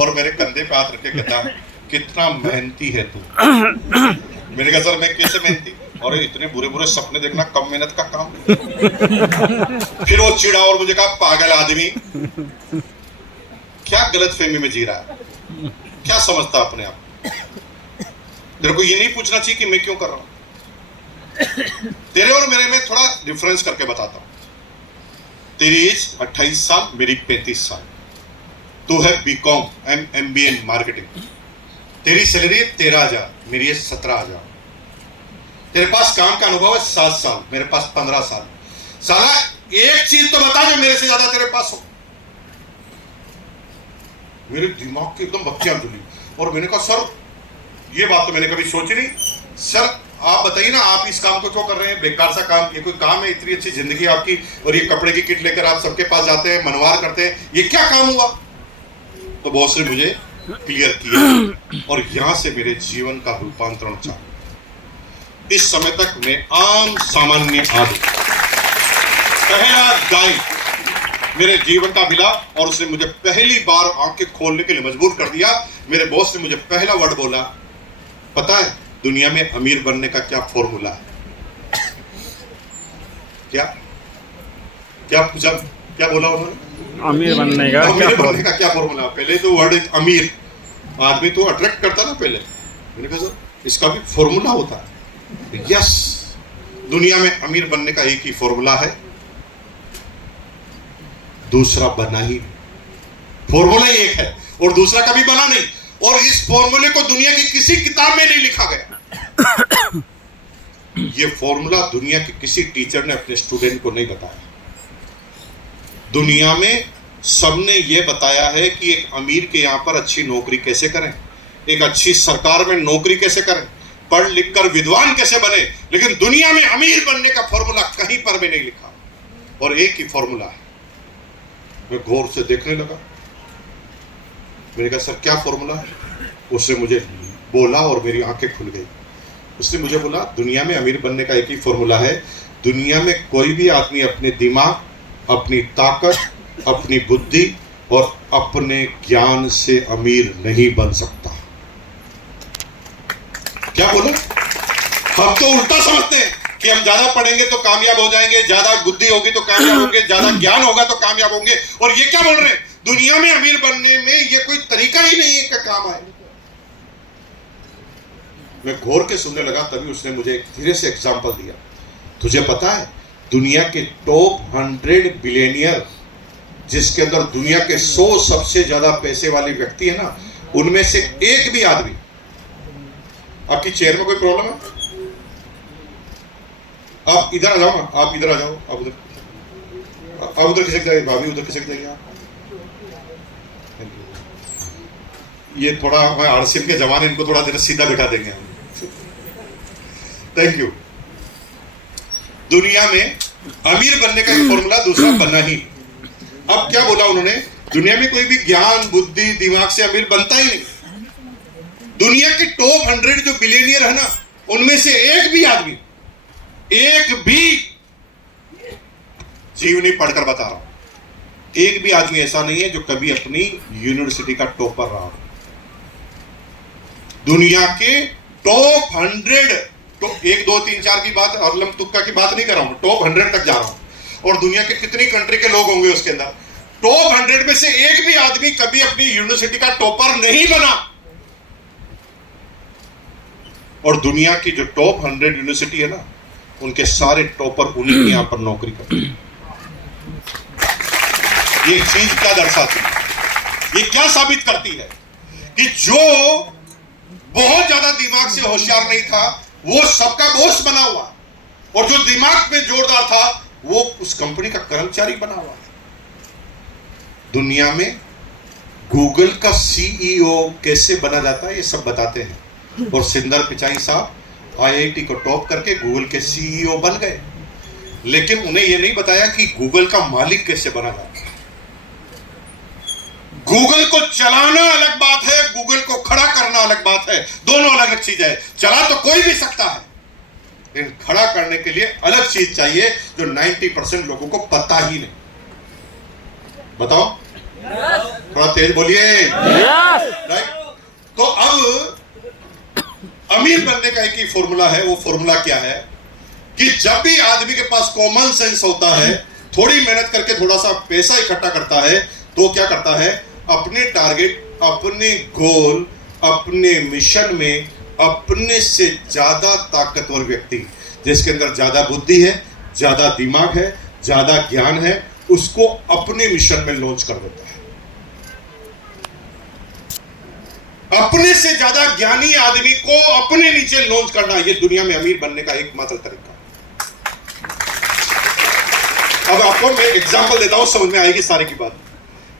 और मेरे कंधे पे हाथ रख के कहता कितना मेहनती है तू। मैंने कहा सर मैं कैसे मेहनती? और इतने बुरे बुरे सपने देखना कम मेहनत का काम। फिर वो चिढ़ा और मुझे कहा पागल आदमी, क्या गलत फहमी में जी रहा है, क्या समझता अपने आप? तेरे को ये नहीं पूछना चाहिए कि मैं क्यों कर रहा हूं? तेरे और मेरे में थोड़ा डिफरेंस करके बताता हूं। तेरी एज 28 साल, मेरी 35 साल। तू है बीकॉम MBA इन मार्केटिंग। तेरी सैलरी 13,000, मेरी एज 17,000। तेरे पास काम का अनुभव है 7 साल, मेरे पास 15 साल। साला एक चीज तो बता जो मेरे से ज्यादा तेरे पास हो। मेरे दिमाग की एकदम बत्तियां जली और मैंने कहा सर, ये बात तो मैंने कभी सोची नहीं। सर आप बताइए ना, आप इस काम को क्यों कर रहे हैं? बेकार सा काम, ये कोई काम है? इतनी अच्छी जिंदगी आपकी, और ये कपड़े की किट लेकर आप सबके पास जाते हैं, मनवार करते हैं, ये क्या काम हुआ? तो बॉस ने मुझे क्लियर किया और यहां से मेरे जीवन का रूपांतरण चालू। इस समय तक मैं आम सामान्य आदमी, पहला गाय मेरे जीवन का मिला और उसने मुझे पहली बार आंखें खोलने के लिए मजबूर कर दिया। मेरे बॉस ने मुझे पहला वर्ड बोला, पता है दुनिया में अमीर बनने का क्या फॉर्मूला है? क्या क्या पूछा, क्या बोला उन्होंने? अमीर बनने का क्या फॉर्मूला? पहले तो वर्ड अमीर आदमी तो अट्रैक्ट करता ना पहले। मैंने कहा सर इसका भी फॉर्मूला होता है? यस, दुनिया में अमीर बनने का एक ही फॉर्मूला है, दूसरा बना ही। फॉर्मूला ही एक है और दूसरा कभी बना नहीं, और इस फॉर्मूले को दुनिया की किसी किताब में नहीं लिखा गया। ये फॉर्मूला दुनिया के किसी टीचर ने अपने स्टूडेंट को नहीं बताया। दुनिया में सबने ये बताया है कि एक अमीर के यहां पर अच्छी नौकरी कैसे करें, एक अच्छी सरकार में नौकरी कैसे करें, पढ़ लिख कर विद्वान कैसे बने, लेकिन दुनिया में अमीर बनने का फॉर्मूला कहीं पर भी नहीं लिखा। और एक ही फॉर्मूला है। मैं गौर से देखने लगा, मैंने कहा सर क्या फॉर्मूला है? उसने मुझे बोला और मेरी आंखें खुल गई। उसने मुझे बोला दुनिया में अमीर बनने का एक ही फॉर्मूला है, दुनिया में कोई भी आदमी अपने दिमाग, अपनी ताकत, अपनी बुद्धि और अपने ज्ञान से अमीर नहीं बन सकता। क्या बोले? हम तो उल्टा समझते हैं कि हम ज्यादा पढ़ेंगे तो कामयाब हो जाएंगे, ज्यादा बुद्धि होगी तो कामयाब होंगे, ज्यादा ज्ञान होगा तो कामयाब होंगे। और ये क्या बोल रहे हैं? दुनिया में अमीर बनने में ये कोई तरीका ही नहीं है कि काम आए। मैं घोर के सुनने लगा, तभी उसने मुझे एक धीरे से एग्जांपल दिया। तुझे पता है दुनिया के टॉप 100 बिलियनियर, जिसके अंदर दुनिया के 100 सबसे ज्यादा पैसे वाले व्यक्ति है ना, उनमें से एक भी आदमी, आपकी चेयर में कोई प्रॉब्लम है? आप इधर आ जाओ ना, आप इधर आ जाओ, आप उधर खिसक जाइए, भाभी उधर खिसक जाइए आप। ये थोड़ा आरसीएम के जमाने, इनको थोड़ा देर सीधा बिठा देंगे हम। Thank you. दुनिया में अमीर बनने का एक फॉर्मूला, दूसरा बनना ही। अब क्या बोला उन्होंने? दुनिया में कोई भी ज्ञान, बुद्धि, दिमाग से अमीर बनता ही नहीं। दुनिया के टॉप 100 जो बिलियनियर है ना, उनमें से एक भी आदमी, एक भी, जीवनी पढ़कर बता रहा हूं, एक भी आदमी ऐसा नहीं है जो कभी अपनी यूनिवर्सिटी का टॉपर रहा हो। दुनिया के टॉप 100, तो 1 2 3 4 की बात, अरलम तुक्का की बात नहीं कर रहा हूं, टॉप 100 तक जा रहा हूं। और दुनिया के कितनी कंट्री के लोग होंगे उसके अंदर, टॉप 100 में से एक भी आदमी कभी अपनी यूनिवर्सिटी का टॉपर नहीं बना। और दुनिया की जो टॉप 100 यूनिवर्सिटी है ना, उनके सारे टॉपर उन्हीं के यहां पर नौकरी करते हैं। ये चीज क्या दर्शाती है? ये क्या साबित करती है? कि जो बहुत ज्यादा दिमाग से होशियार नहीं था, वो सबका बॉस बना हुआ, और जो दिमाग में जोरदार था, वो उस कंपनी का कर्मचारी बना हुआ। दुनिया में गूगल का CEO कैसे बना जाता है, ये सब बताते हैं। और सिंदर पिचाई साहब IIT को टॉप करके गूगल के CEO बन गए, लेकिन उन्हें यह नहीं बताया कि गूगल का मालिक कैसे बना जाता है। गूगल को चलाना अलग बात है, गूगल को खड़ा करना अलग बात है, दोनों अलग चीज है। चला तो कोई भी सकता है, लेकिन खड़ा करने के लिए अलग चीज चाहिए, जो 90% लोगों को पता ही नहीं। बताओ, थोड़ा तेज बोलिए। राइट? तो अब अमीर बनने का एक ही फॉर्मूला है। वो फॉर्मूला क्या है? कि जब भी आदमी के पास कॉमन सेंस होता है, थोड़ी मेहनत करके थोड़ा सा पैसा इकट्ठा करता है, तो क्या करता है? अपने टारगेट, अपने गोल, अपने मिशन में अपने से ज्यादा ताकतवर व्यक्ति, जिसके अंदर ज्यादा बुद्धि है, ज्यादा दिमाग है, ज्यादा ज्ञान है, उसको अपने मिशन में लॉन्च कर देता है। अपने से ज्यादा ज्ञानी आदमी को अपने नीचे लॉन्च करना, यह दुनिया में अमीर बनने का एकमात्र तरीका। अब आपको मैं एग्जांपल देता हूं, समझ में आएगी सारी की बात।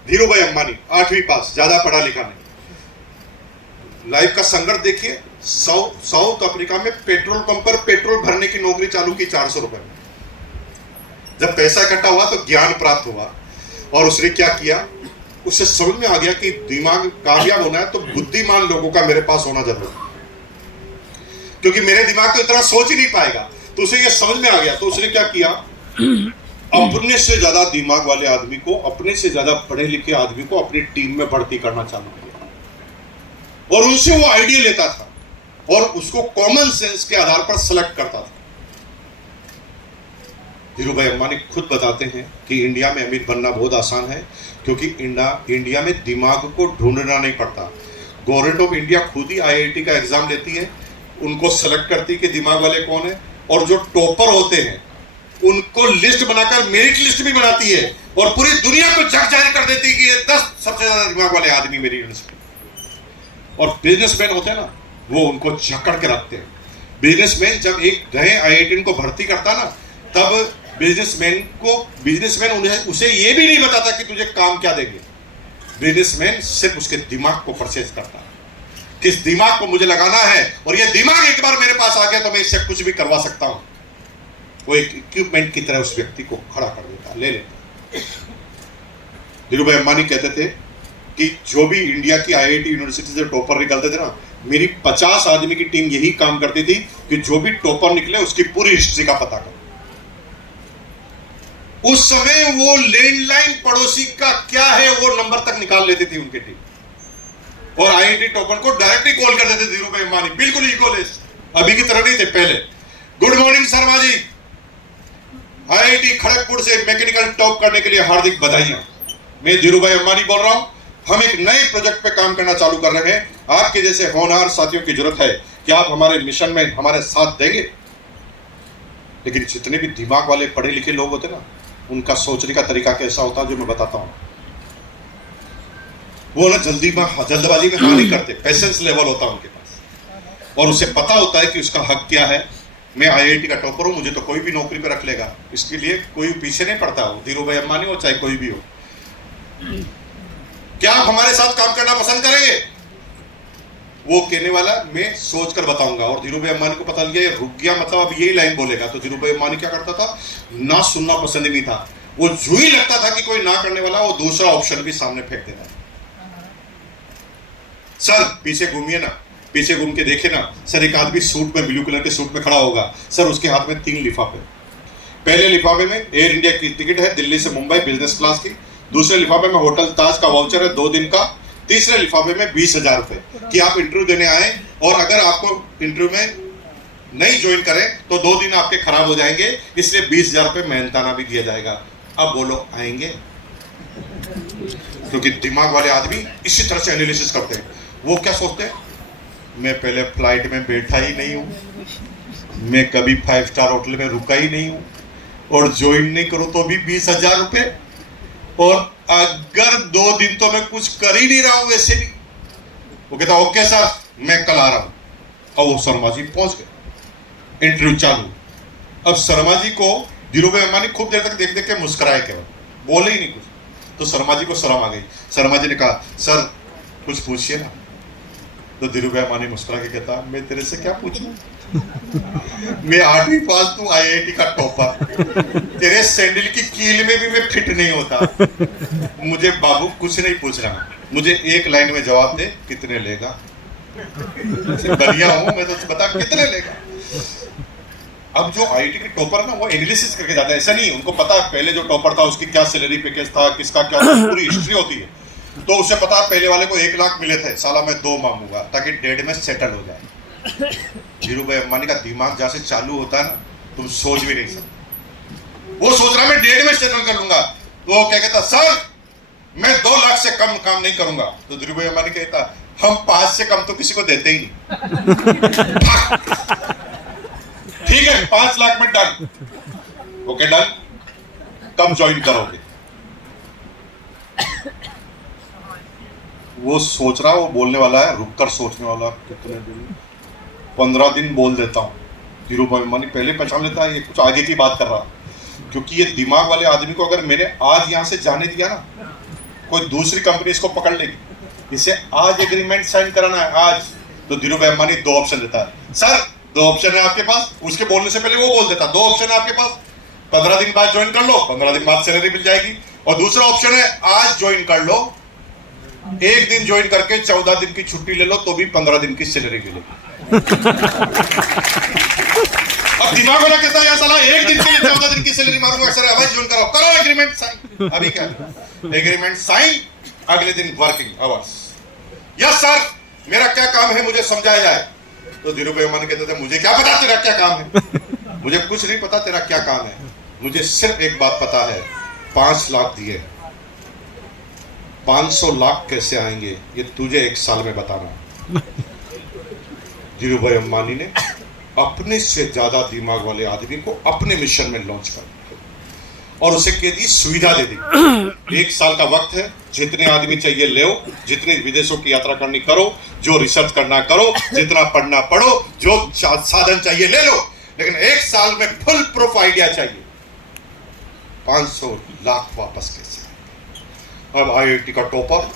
धीरू भाई अंबानी 8वीं पास, ज्यादा पढ़ा लिखा नहीं। लाइफ का संघर्ष देखिए। साउथ अफ्रीका में पेट्रोल पंप पर पेट्रोल भरने की नौकरी चालू की 400 रुपए में। जब पैसा इकट्ठा हुआ तो ज्ञान प्राप्त हुआ और उसने क्या किया, उससे समझ में आ गया कि दिमाग कामयाब होना है तो बुद्धिमान लोगों का मेरे पास होना जरूरी है, क्योंकि मेरे दिमाग तो इतना सोच ही नहीं पाएगा। तो उसे यह समझ में आ गया, तो उसने क्या किया, अपने से ज्यादा दिमाग वाले आदमी को, अपने से ज्यादा पढ़े लिखे आदमी को अपनी टीम में भर्ती करना चालू किया और उनसे वो आइडिया लेता था और उसको कॉमन सेंस के आधार पर सेलेक्ट करता था। धीरू भाई अंबानी खुद बताते हैं कि इंडिया में अमीर बनना बहुत आसान है, क्योंकि इंडिया में दिमाग को ढूंढना नहीं पड़ता। गवर्नमेंट ऑफ इंडिया खुद ही IIT का एग्जाम लेती है, उनको सेलेक्ट करती है कि दिमाग वाले कौन है, और जो टॉपर होते हैं उनको लिस्ट बनाकर मेरिट लिस्ट भी बनाती है और पूरी दुनिया को जग जाहिर कर देती है कि ये 10 सबसे ज्यादा दिमाग वाले आदमी मेरी यूनिवर्सिटी। और बिजनेसमैन होते हैं ना, वो उनको जकड़ के रखते हैं। बिजनेसमैन जब एक नए IIT को भर्ती करता ना, तब बिजनेसमैन उसे ये भी नहीं बताता कि तुझे काम क्या देंगे। बिजनेसमैन सिर्फ उसके दिमाग को परचेज करता है, किस दिमाग को मुझे लगाना है, और ये दिमाग एक बार मेरे पास आ गया तो मैं इससे कुछ भी करवा सकता हूं। वो एक इक्विपमेंट की तरह उस व्यक्ति को खड़ा कर देता, ले लेता। धीरू भाई अंबानी कहते थे कि जो भी इंडिया की IIT यूनिवर्सिटी से टॉपर निकलते थे ना, मेरी 50 आदमी की टीम यही काम करती थी कि जो भी टॉपर निकले उसकी पूरी हिस्ट्री का पता कर। उस समय वो लैंडलाइन पड़ोसी का क्या है वो नंबर तक निकाल लेती थी उनकी टीम, और IIT टॉपर को डायरेक्टली कॉल कर देते धीरू भाई अंबानी, बिल्कुल इकोलेस, अभी की तरह नहीं थे पहले। Good morning Sharma ji, IIT Kharagpur से मैकेनिकल टॉप करने के लिए हार्दिक बधाइयां। मैं धीरू भाई अंबानी बोल रहा हूं। हम एक नए प्रोजेक्ट पे काम करना चालू कर रहे हैं, आपके जैसे होनहार साथियों की जरूरत है कि आप हमारे मिशन में हमारे साथ देंगे। लेकिन जितने भी दिमाग वाले पढ़े लिखे लोग होते ना, उनका सोचने का तरीका कैसा होता है जो मैं बताता हूं। वो ना जल्दबाजी में हाँ नहीं करते, पेशेंस लेवल होता है उनके पास, और उसे पता होता है कि उसका हक क्या है। मैं IIT का टॉपर हूं, मुझे तो कोई भी नौकरी पे रख लेगा, इसके लिए कोई पीछे नहीं पड़ता हो, धीरू भाई अंबानी हो चाहे कोई भी हो। क्या आप हमारे साथ काम करना पसंद करेंगे? वो कहने वाला मैं सोच कर बताऊंगा। और धीरू भाई अंबानी को पता लगा ये रुक गया, मतलब अब यही लाइन बोलेगा, तो धीरू भाई अंबानी क्या करता था, ना सुनना पसंद नहीं था। वो जो ही लगता था कि कोई ना करने वाला, वो दूसरा ऑप्शन भी सामने फेंक देता। सर पीछे घूमिए ना, पीछे घूम के देखे ना सर, एक आदमी सूट में, ब्लू कलर के सूट में खड़ा होगा सर, उसके हाथ में 3 लिफाफे। पहले लिफाफे में एयर इंडिया की टिकट है दिल्ली से मुंबई बिजनेस क्लास की, दूसरे लिफाफे में होटल ताज का वाउचर है 2 दिन का, तीसरे लिफाफे में 20,000 रुपए कि आप इंटरव्यू देने आए, और अगर आपको इंटरव्यू में नहीं ज्वाइन करें तो 2 दिन आपके खराब हो जाएंगे, इसलिए 20,000 रुपए मेहनताना भी दिया जाएगा। अब बोलो आएंगे? क्योंकि दिमाग वाले आदमी इसी तरह से एनालिसिस करते हैं। वो क्या सोचते हैं, मैं पहले फ्लाइट में बैठा ही नहीं हूं, मैं कभी 5 स्टार होटल में रुका ही नहीं हूं, और ज्वाइन नहीं करूं तो भी 20,000 रुपए, और अगर 2 दिन तो मैं कुछ कर ही नहीं रहा हूं वैसे भी। वो कहता ओके सर मैं कल आ रहा हूं। और वो शर्मा जी पहुंच गए, इंटरव्यू चालू। अब शर्मा जी को धीरू भाई अंबानी खूब देर तक देख देख के मुस्कुराए, केवल बोले ही नहीं कुछ। तो शर्मा जी को शर्म आ गई। शर्मा जी ने कहा सर कुछ पूछिए ना। तो धीरू भाई अंबानी मुस्कुरा के कहता मैं तेरे से क्या पूछूं, मैं 8वीं पास, तू IIT का टॉपर, तेरे सैंडल की कील में भी मैं फिट नहीं होता। मुझे बाबू कुछ नहीं पूछ रहा, मुझे एक लाइन में जवाब दे, कितने लेगा? बढ़िया हूं मैं, तो बता कितने लेगा। अब जो IIT के टॉपर ना, वो एनालिसिस करके जाता है, ऐसा नहीं, उनको पता है पहले जो टॉपर था उसकी क्या सैलरी पैकेज था, किसका क्या पूरी हिस्ट्री होती है। तो उसे पता है पहले वाले को 1 लाख मिले थे, साला मैं 2 मांगूंगा ताकि 1.5 में सेटल हो जाए। धीरू भाई अंबानी का दिमाग जैसे चालू होता है ना, तुम सोच भी नहीं सकते। वो सोच रहा मैं 1.5 में सेटल कर लूंगा, तो वो क्या कहता सर मैं 2 लाख से कम काम नहीं करूंगा। तो धीरू भाई अंबानी कहता हम 5 से कम तो किसी को देते ही नहीं। ठीक है 5 लाख में डन। ओके डन, कब ज्वाइन करोगे? वो सोच रहा, वो बोलने वाला है, रुक कर सोचने वाला। कितने दिन? 15 दिन बोल देता हूँ। धीरू भाई अंबानी पहले पहचान लेता है ये कुछ आगे की बात कर रहा, क्योंकि ये दिमाग वाले आदमी को अगर मैंने आज यहाँ से जाने दिया ना, कोई दूसरी कंपनी इसको पकड़ लेगी। इसे आज एग्रीमेंट साइन कराना है आज, तो धीरू भाई अंबानी 2 ऑप्शन देता है। सर 2 ऑप्शन है आपके पास। उसके बोलने से पहले वो बोल देता 2 ऑप्शन है आपके पास, 15 दिन बाद ज्वाइन कर लो, 15 दिन बाद सैलरी मिल जाएगी। और दूसरा ऑप्शन है आज ज्वाइन कर लो, 1 दिन ज्वाइन करके 14 दिन की छुट्टी ले लो, तो भी 15 दिन की सैलरी मिलेगी। अब दिमाग वाला कहता है यार साला 1 दिन के लिए 14 दिन की सैलरी मारूंगा। सर अभी ज्वाइन करो, करो एग्रीमेंट साइन। अभी क्या एग्रीमेंट साइन, अगले दिन वर्किंग आवर्स। यस सर, मेरा क्या काम है मुझे समझाया जाए। तो धीरू भाई अंबानी कहते थे मुझे क्या पता तेरा क्या काम है, मुझे कुछ नहीं पता तेरा क्या काम है, मुझे सिर्फ एक बात पता है, 5 लाख दिए, 500 लाख कैसे आएंगे ये तुझे 1 साल में बताना। धीरू भाई अंबानी ने अपने से ज्यादा दिमाग वाले आदमी को अपने मिशन में लॉन्च कर और उसे कह दी सुविधा दे दी। 1 साल का वक्त है, जितने आदमी चाहिए ले, जितने विदेशों की यात्रा करनी करो, जो रिसर्च करना करो, जितना पढ़ना पढ़ो, जो साधन चाहिए ले लो, लेकिन 1 साल में फुल प्रूफ आइडिया चाहिए। 500 लाख वापस कैसे? अब IIT का टॉपर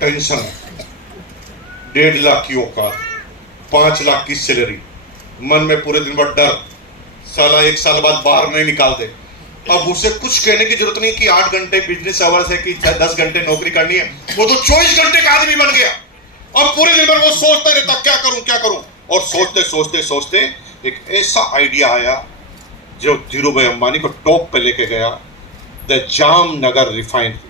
टेंशन है, 1.5 लाख की औकात, 5 लाख की सैलरी, मन में पूरे दिन भर डर, साला 1 साल बाद बाहर नहीं निकाल दे। अब उसे कुछ कहने की जरूरत नहीं कि 8 घंटे बिजनेस आवर्स है कि 10 घंटे नौकरी करनी है, वो तो 24 घंटे का आदमी बन गया। और पूरे दिन भर वो सोचता रहता क्या करूं क्या करूं, और सोचते सोचते सोचते एक ऐसा आइडिया आया जो धीरू भाई अंबानी को टॉप पे लेके गया, द जामनगर रिफाइनरी।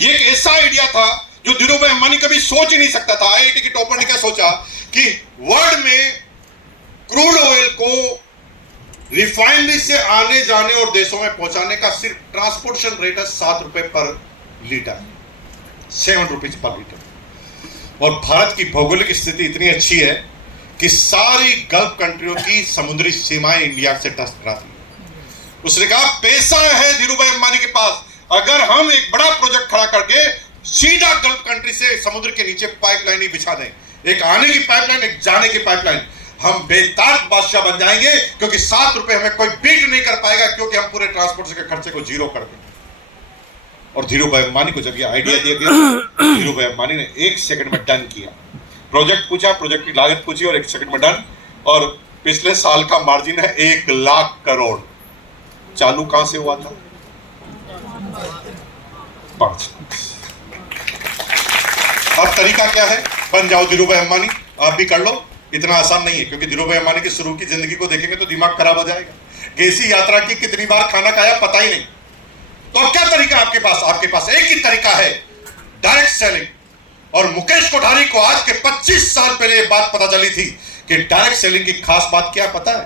ये एक ऐसा आइडिया था जो धीरू भाई अंबानी कभी सोच ही नहीं सकता था। IIT के टॉपर ने क्या सोचा कि वर्ल्ड में क्रूड ऑयल को रिफाइनरी से आने जाने और देशों में पहुंचाने का सिर्फ ट्रांसपोर्टेशन रेट है 7 रुपए पर लीटर, 7 रुपीज पर लीटर। और भारत की भौगोलिक स्थिति इतनी अच्छी है कि सारी गल्फ कंट्रियों की समुद्री सीमाएं इंडिया से टकराती है। उसने कहा पैसा है धीरू भाई अंबानी के पास, अगर हम एक बड़ा प्रोजेक्ट खड़ा करके सीधा गल्फ कंट्री से समुद्र के नीचे पाइपलाइन ही बिछा दें, एक आने की पाइपलाइन एक जाने की पाइपलाइन, हम बेताज बादशाह बन जाएंगे, क्योंकि 7 रुपए हमें कोई बीट नहीं कर पाएगा, क्योंकि हम पूरे ट्रांसपोर्ट के खर्चे को 0 कर देंगे। और धीरू भाई अंबानी को जब ये आइडिया दिया गया, धीरू भाई अंबानी ने 1 सेकंड में डन किया। प्रोजेक्ट पूछा, प्रोजेक्ट की लागत पूछी और 1 सेकंड में डन। और पिछले साल का मार्जिन है 1 लाख करोड़। चालू कहां से हुआ था? 5 लाख। अब तरीका क्या है? बन जाओ धीरू भाई अंबानी, आप भी कर लो। इतना आसान नहीं है, क्योंकि धीरू भाई अंबानी की शुरू की जिंदगी को देखेंगे तो दिमाग खराब हो जाएगा। कैसी यात्रा की, कितनी बार खाना खाया पता ही नहीं। तो अब क्या तरीका आपके पास? आपके पास एक ही तरीका है, डायरेक्ट सेलिंग। और मुकेश कोठारी को आज के 25 साल पहले ये बात पता चली थी कि डायरेक्ट सेलिंग की खास बात क्या पता है?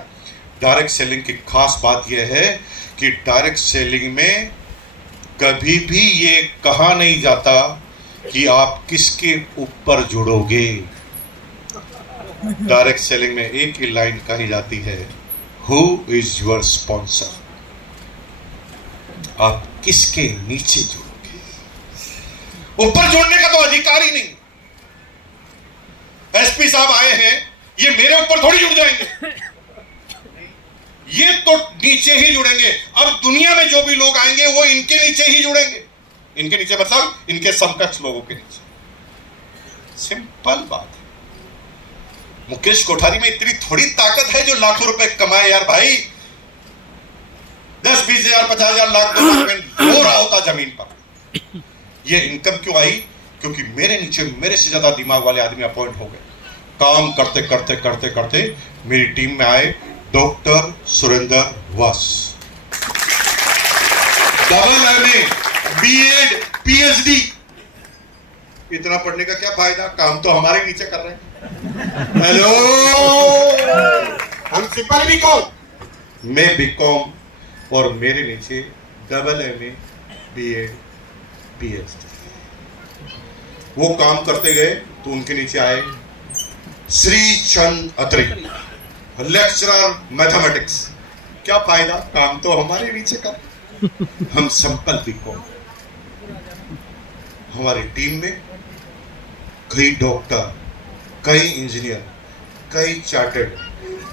डायरेक्ट सेलिंग की खास बात यह है कि डायरेक्ट सेलिंग में कभी भी ये कहा नहीं जाता कि आप किसके ऊपर जुड़ोगे। डायरेक्ट सेलिंग में एक ही लाइन कही जाती है, हु इज योर स्पॉन्सर। आप किसके नीचे जुड़ोगे? ऊपर जुड़ने का तो अधिकार ही नहीं। SP साहब आए हैं, ये मेरे ऊपर थोड़ी जुड़ जाएंगे, ये तो नीचे ही जुड़ेंगे। अब दुनिया में जो भी लोग आएंगे वो इनके नीचे ही जुड़ेंगे। इनके नीचे मतलब इनके समकक्ष लोगों के नीचे। सिंपल बात है। मुकेश कोठारी में इतनी थोड़ी ताकत है जो लाखों रुपए कमाए यार भाई। 10, 20 हजार, 50 हजार, लाख, 2 लाख में रो रहा होता जमीन पर। ये इनकम क्यों आई? क्योंकि मेरे नीचे मेरे से ज्यादा दिमाग वाले आदमी अपॉइंट हो गए। काम करते करते करते करते मेरी टीम में आए डॉक्टर सुरेंद्र वस, MA, B.Ed, PhD। इतना पढ़ने का क्या फायदा? काम तो हमारे नीचे कर रहे हैं। हेलो, हम सिंपल बीकॉम, मैं बीकॉम, और मेरे नीचे MA, B.Ed, PhD। वो काम करते गए तो उनके नीचे आए श्री चंद अत्री, लेक्चरर मैथमेटिक्स, क्या फायदा, काम तो हमारे नीचे कर। हम सिंपल पीपल, हमारी टीम में कई डॉक्टर, कई इंजीनियर, कई चार्टर्ड,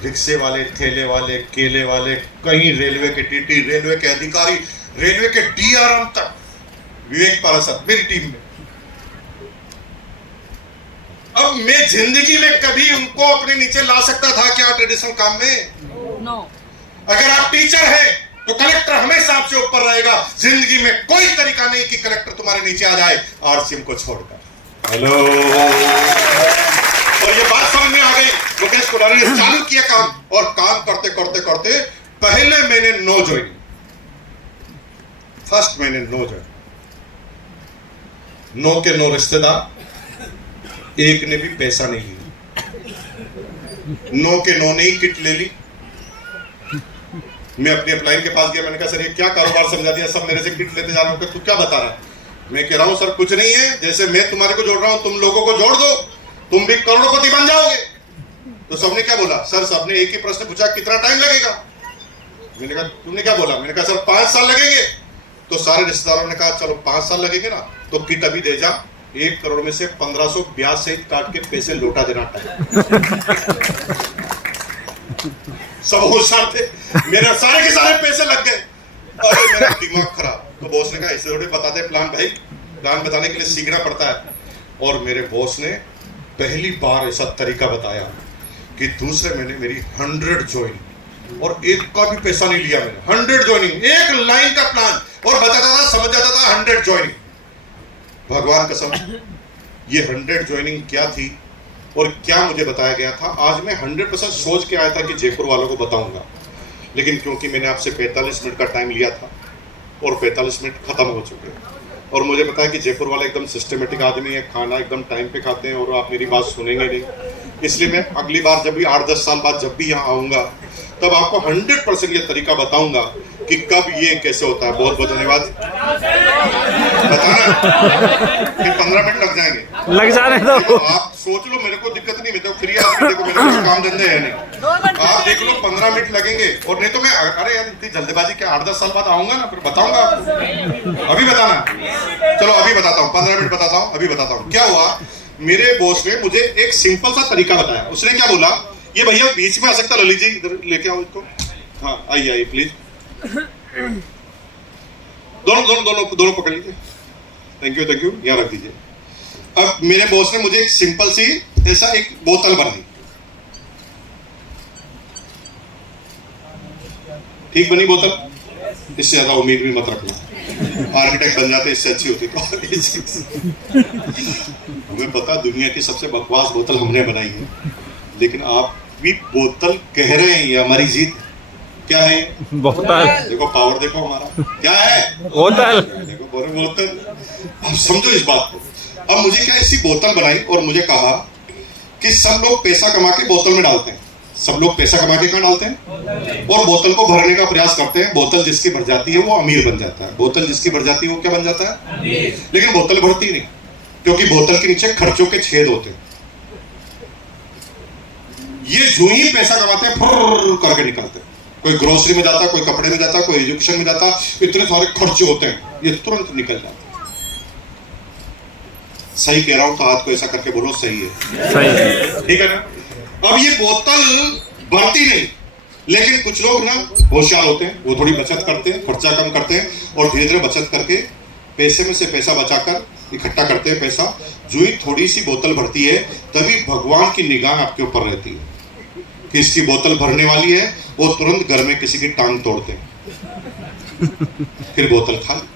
रिक्शे वाले, ठेले वाले, केले वाले, कई रेलवे के टीटी, रेलवे के अधिकारी, रेलवे के डीआरएम तक, विवेक पाराशर मेरी टीम में। अब मैं जिंदगी में कभी उनको अपने नीचे ला सकता था क्या ट्रेडिशनल काम में? नो। अगर आप टीचर हैं तो कलेक्टर हमेशा आपसे ऊपर रहेगा। जिंदगी में कोई तरीका नहीं कि कलेक्टर तुम्हारे नीचे आ जाए आरसीएम को छोड़कर। हेलो, और ये बात समझ में आ गई। मुकेश कुमारी ने चालू किया काम, और काम करते करते करते पहले महीने 9 ज्वाइनिंग, फर्स्ट महीने 9 ज्वाइनिंग, 9 के 9 रिश्तेदार, एक ने भी पैसा नहीं लिया। 9 के 9 ने ही किट ले ली। मैं अपने अपलाइन के पास गया, मैंने कहा सर ये क्या कारोबार समझा दिया, सब मेरे से किट लेते जा रहे हो, तू क्या बता रहा है? मैं कह रहा हूं सर कुछ नहीं है, जैसे मैं तुम्हारे को जोड़ रहा हूं, तुम लोगों को जोड़ दो, तुम भी करोड़पति बन जाओगे। तो सबने क्या बोला? सर सबने एक ही प्रश्न पूछा, कितना टाइम लगेगा? मैंने कहा तुमने क्या बोला? मैंने कहा सर 5 साल लगेंगे। तो सारे रिश्तेदारों ने कहा चलो 5 साल लगेंगे ना, तो किट अभी दे जा, 1 करोड़ में से 1500 ब्याज सहित काट के पैसे लौटा देना टाइम। सब होशियार थे, मेरे सारे के सारे पैसे लग गए। अरे मेरा दिमाग खराब। तो बॉस ने कहा ऐसे थोड़े बताते प्लान भाई, प्लान बताने के लिए सीखना पड़ता है। और मेरे बॉस ने पहली बार ऐसा तरीका बताया कि दूसरे महीने मेरी 100 ज्वाइनिंग, और एक का भी पैसा नहीं लिया मैंने। 100 ज्वाइनिंग, एक लाइन का प्लान, और बताता था, समझ जाता था 100 ज्वाइनिंग। भगवान कसम, ये 100 ज्वाइनिंग क्या थी और क्या मुझे बताया गया था, आज मैं 100% सोच के आया था कि जयपुर वालों को बताऊंगा, लेकिन क्योंकि मैंने आपसे 45 मिनट का टाइम लिया था और 45 मिनट खत्म हो चुके हैं, और मुझे पता है कि जयपुर वाले एकदम सिस्टमेटिक आदमी है, खाना एकदम टाइम पे खाते हैं, और आप मेरी बात सुनेंगे नहीं। इसलिए मैं अगली बार जब भी 8-10 साल बाद जब भी यहाँ आऊँगा, तब आपको 100% ये तरीका बताऊंगा कि कब ये कैसे होता है। बहुत बहुत धन्यवाद। बताना फिर 15 मिनट लग जाएंगे, लग जाने दो। आप सोच लो, मेरे को दिक्कत नहीं, मैं तो फ्री आदमी, देखो मेरे को काम धंधे है नहीं। आप देख लो 15 मिनट लगेंगे, और नहीं तो मैं, अरे यार इतनी जल्दबाजी क्या, 8-10 साल बाद आऊंगा ना, फिर बताऊंगा आपको। अभी बताना, चलो अभी बताता हूँ, 15 मिनट बताता हूँ, अभी बताता हूँ क्या हुआ। मेरे बॉस ने मुझे एक सिंपल सा तरीका बताया। उसने क्या बोला, ये भैया बीच में आ सकता, ललित जी इधर लेके आओ इसको, हाँ आइए आइए प्लीज, दोनों पकड़ लीजिए, थैंक यू, यहाँ रख दीजिए। अब मेरे बॉस ने मुझे एक सिंपल सी ऐसा एक बोतल बनाई, ठीक बनी बोतल, इससे ज्यादा उम्मीद भी मत रखना, आर्किटेक्ट बन जाते इससे अच्छी होती। हमें पता दुनिया की सबसे बकवास बोतल हमने बनाई है, लेकिन आप भी बोतल कह रहे हैं, ये हमारी जीत। क्या है? बोतल। देखो पावर देखो हमारा क्या है, बोतल। देखो बोतल। अब समझो इस बात को। अब मुझे क्या ऐसी बोतल बनाई, और मुझे कहा कि सब लोग पैसा कमा के बोतल में डालते हैं, सब लोग पैसा कमा के कहाँ डालते हैं, और बोतल को भरने का प्रयास करते हैं। बोतल जिसकी भर जाती है वो अमीर बन जाता है, बोतल जिसकी भर जाती है वो क्या बन जाता है? लेकिन बोतल भरती नहीं, क्योंकि बोतल के नीचे खर्चों के छेद होते हैं। ये जो ही पैसा कमाते हैं फुर्र करके निकलते हैं, कोई ग्रोसरी में जाता, कोई कपड़े में जाता, कोई एजुकेशन में जाता, इतने सारे खर्चे होते हैं, ये तुरंत निकल जाते हैं। सही कह रहा हूं तो हाथ को ऐसा करके बोलो सही है, सही है, ठीक है ना? अब ये बोतल भरती नहीं, लेकिन कुछ लोग ना होशियार होते हैं, वो थोड़ी बचत करते हैं, खर्चा कम करते हैं, और धीरे धीरे बचत करके पैसे में से पैसा बचाकर इकट्ठा करते हैं पैसा। जो ही थोड़ी सी बोतल भरती है, तभी भगवान की निगाह आपके ऊपर रहती है कि इसकी बोतल भरने वाली है, वो तुरंत घर में किसी की टांग तोड़ते हैं, फिर बोतल खाली।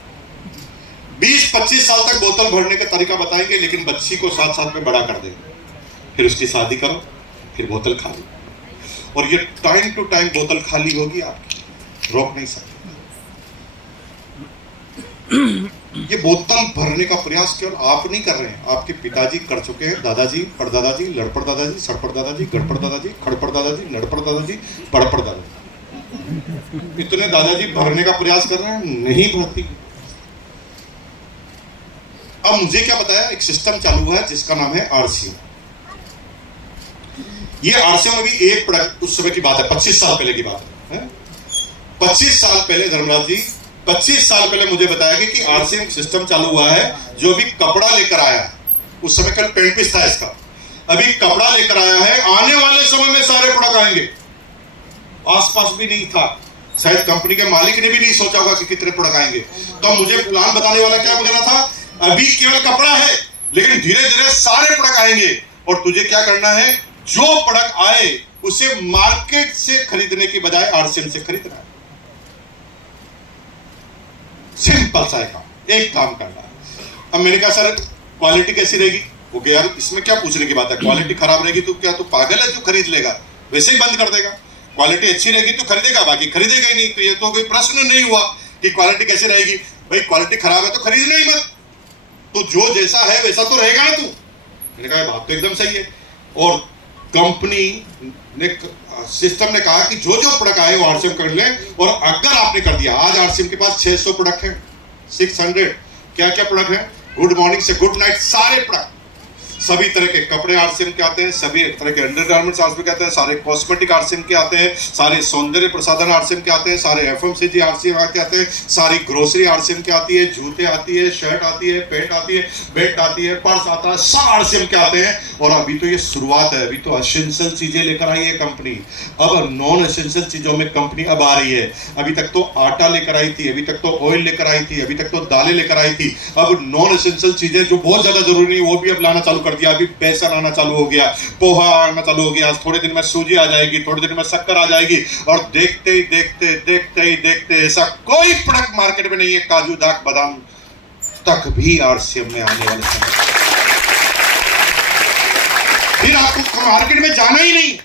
20-25 साल तक बोतल भरने का तरीका बताएंगे, लेकिन बच्ची को 7 साल में बड़ा कर देंगे, फिर उसकी शादी करो, फिर बोतल खाली, और ये टाइम टू टाइम बोतल खाली होगी, आप रोक नहीं सकते। ये बोतल भरने का प्रयास केवल आप नहीं कर रहे हैं, आपके पिताजी कर चुके हैं, दादाजी, परदादाजी, लड़पड़ दादाजी, सड़पड़ दादाजी, गड़पड़ दादाजी, खड़पड़ दादाजी, नड़पड़ दादाजी, पड़पड़ दादाजी, इतने दादाजी भरने का प्रयास कर रहे हैं, नहीं भरती। अब मुझे क्या बताया, एक सिस्टम चालू है जिसका नाम है आरसीएम। ये आरसीएम अभी एक प्रोडक्ट, उस समय की बात है, 25 साल पहले की बात है। 25 साल पहले धर्मराज जी, 25 साल पहले मुझे बताया कि आरसीएम सिस्टम चालू हुआ है, जो अभी कपड़ा लेकर आया है। उस समय कल पेंट पीस था इसका, अभी कपड़ा लेकर आया है। आने वाले समय में सारे प्रोडक्ट आएंगे। आसपास भी नहीं था, शायद कंपनी के मालिक ने भी नहीं सोचा होगा कि कितने प्रोडक्ट आएंगे। तो मुझे प्लान बताने वाला क्या बोल रहा था, अभी केवल कपड़ा है, लेकिन धीरे धीरे सारे प्रोडक्ट आएंगे। और तुझे क्या करना है, जो प्रोडक्ट आए उसे मार्केट से खरीदने की बजाय आरसीएम से खरीदना है। सिंपल सा है काम, एक काम करना है। अब मैंने कहा सर क्वालिटी कैसी रहेगी? वो कहा यार इसमें क्या पूछने की बात है, क्वालिटी खराब रहेगी तो क्या तू पागल है जो खरीद लेगा? वैसे ही बंद कर देगा। क्वालिटी अच्छी रहेगी तो खरीदेगा, बाकी खरीदेगा ही नहीं। तो ये तो कोई प्रश्न नहीं हुआ कि क्वालिटी कैसे रहेगी। भाई क्वालिटी खराब है तो खरीदना ही मत, तो जो जैसा है वैसा तो रहेगा ना तू। मैंने कहा बात तो एकदम सही है। और कंपनी ने, सिस्टम ने कहा कि जो जो प्रोडक्ट आए वो आरसीएम कर ले। और अगर आपने कर दिया, आज आरसीएम के पास 600 प्रोडक्ट हैं, 600। क्या क्या प्रोडक्ट हैं? गुड मॉर्निंग से गुड नाइट सारे प्रोडक्ट, सभी तरह के कपड़े आरसीएम के आते हैं, सभी तरह के अंडरगारमेंट्स आरसीएम के आते हैं, सारे कॉस्मेटिक आरसीएम के आते हैं, सारे सौंदर्य प्रसाधन आरसीएम के आते हैं, सारे एफएमसीजी आरसीएम के आते हैं, सारी ग्रोसरी आरसीएम के आती है, जूते आती है, शर्ट आती है, पैंट आती है, बेल्ट आती है, पर्स आता है, सब आरसीएम के आते हैं। और अभी तो ये शुरुआत है, अभी तो एसेंशियल चीजें लेकर आई है कंपनी। अब नॉन एसेंशियल चीजों में कंपनी अब आ रही है। अभी तक तो आटा लेकर आई थी, अभी तक तो ऑयल लेकर आई थी, अभी तक तो दालें लेकर आई थी। अब नॉन एसेंशियल चीजें जो बहुत ज्यादा जरूरी नहीं वो भी अब लाना चालू कर दिया। अभी बेसन आना चालू हो गया, पोहा आना चालू हो गया, थोड़े दिन में सूजी आ जाएगी, थोड़े दिन में शक्कर आ जाएगी। और देखते ही देखते ऐसा कोई प्रोडक्ट मार्केट में नहीं है, काजू दाक बादाम तक भी आरसीएम में आने वाले समय। फिर आपको मार्केट में जाना ही नहीं,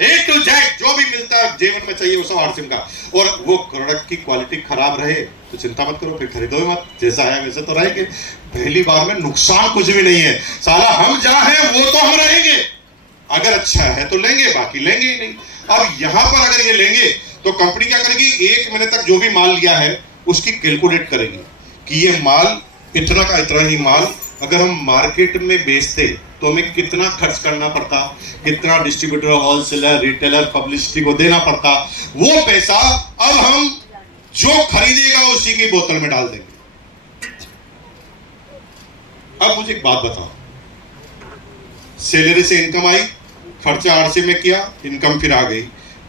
ए टू जेड जो भी मिलता है जीवन में चाहिए वो सब आरसीएम का। और वो प्रोडक्ट की क्वालिटी खराब रहे तो चिंता मत करो, फिर खरीदो ही मत, जैसा है वैसे तो रहेंगे। पहली बार में नुकसान कुछ भी नहीं है, साला हम जहां हैं वो तो हम रहेंगे। अगर अच्छा है तो लेंगे, बाकी लेंगे ही नहीं। अब यहां पर अगर ये लेंगे तो कंपनी क्या करेगी, 1 महीने तक जो भी माल लिया है उसकी कैलकुलेट करेगी कि ये माल इतना का इतना ही माल अगर हम मार्केट में बेचते तो हमें कितना खर्च करना पड़ता, कितना डिस्ट्रीब्यूटर, होलसेलर, रिटेलर, पब्लिसिटी को देना पड़ता। वो पैसा अब हम जो खरीदेगा उसी की बोतल में डाल देंगे। अब मुझे एक बात बताओ, सैलरी से इनकम आई, खर्चा आरसीएम में किया, इनकम फिर आ गई,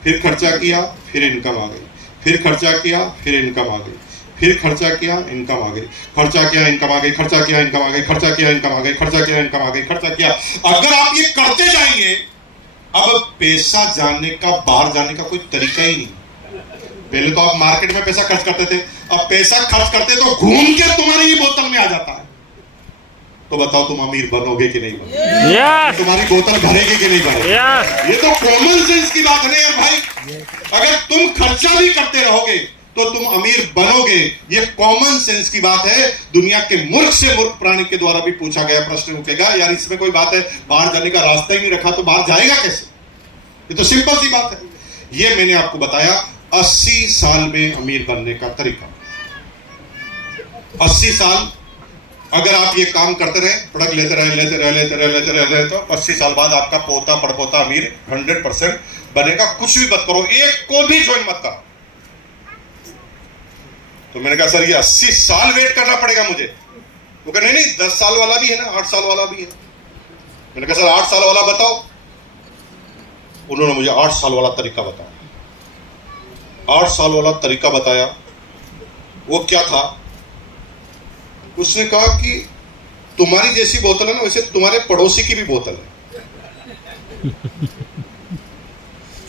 फिर खर्चा किया, फिर इनकम आ गई, फिर खर्चा किया, फिर इनकम आ गई, फिर खर्चा किया, इनकम आ गई, खर्चा किया, इनकम आ गई, खर्चा किया, इनकम आ गई, खर्चा किया, इनकम आ गई, खर्चा किया, इनकम आ गई, खर्चा किया। अगर आप ये करते जाएंगे, अब पैसा जाने का, बाहर जाने का कोई तरीका ही नहीं। पहले तो आप मार्केट में पैसा खर्च करते थे, अब पैसा खर्च करते तो घूम के तुम्हारी ही बोतल में आ जाता है। तो बताओ तुम अमीर बनोगे कि नहीं बनोगे? Yes! तुम्हारी बोतल भरेगी कि नहीं भरेगी? Yes! ये तो कॉमन सेंस की बात है यार भाई। अगर तुम खर्चा भी करते रहोगे तो तुम अमीर बनोगे, ये कॉमन सेंस की बात है। दुनिया के मूर्ख से मूर्ख प्राणी के द्वारा भी पूछा गया प्रश्न उठेगा, यार इसमें कोई बात है, बाहर जाने का रास्ता ही नहीं रखा तो बाहर जाएगा कैसे? ये तो सिंपल सी बात है। ये मैंने आपको बताया 80 साल में अमीर बनने का तरीका। 80 साल अगर आप ये काम करते रहे, प्रोडक्ट लेते रहे तो 80 साल बाद आपका पोता पड़पोता अमीर 100% बनेगा। कुछ भी मत करो, एक को भी ज्वाइन मत करो। तो मैंने कहा सर ये 80 साल वेट करना पड़ेगा मुझे। वो कहा नहीं 10 साल वाला भी है ना, 8 साल वाला भी है। मैंने कहा सर 8 साल वाला बताओ। उन्होंने मुझे 8 साल वाला तरीका बताया। 8 साल वाला तरीका बताया। वो क्या था, उसने कहा कि तुम्हारी जैसी बोतल है ना, वैसे तुम्हारे पड़ोसी की भी बोतल है।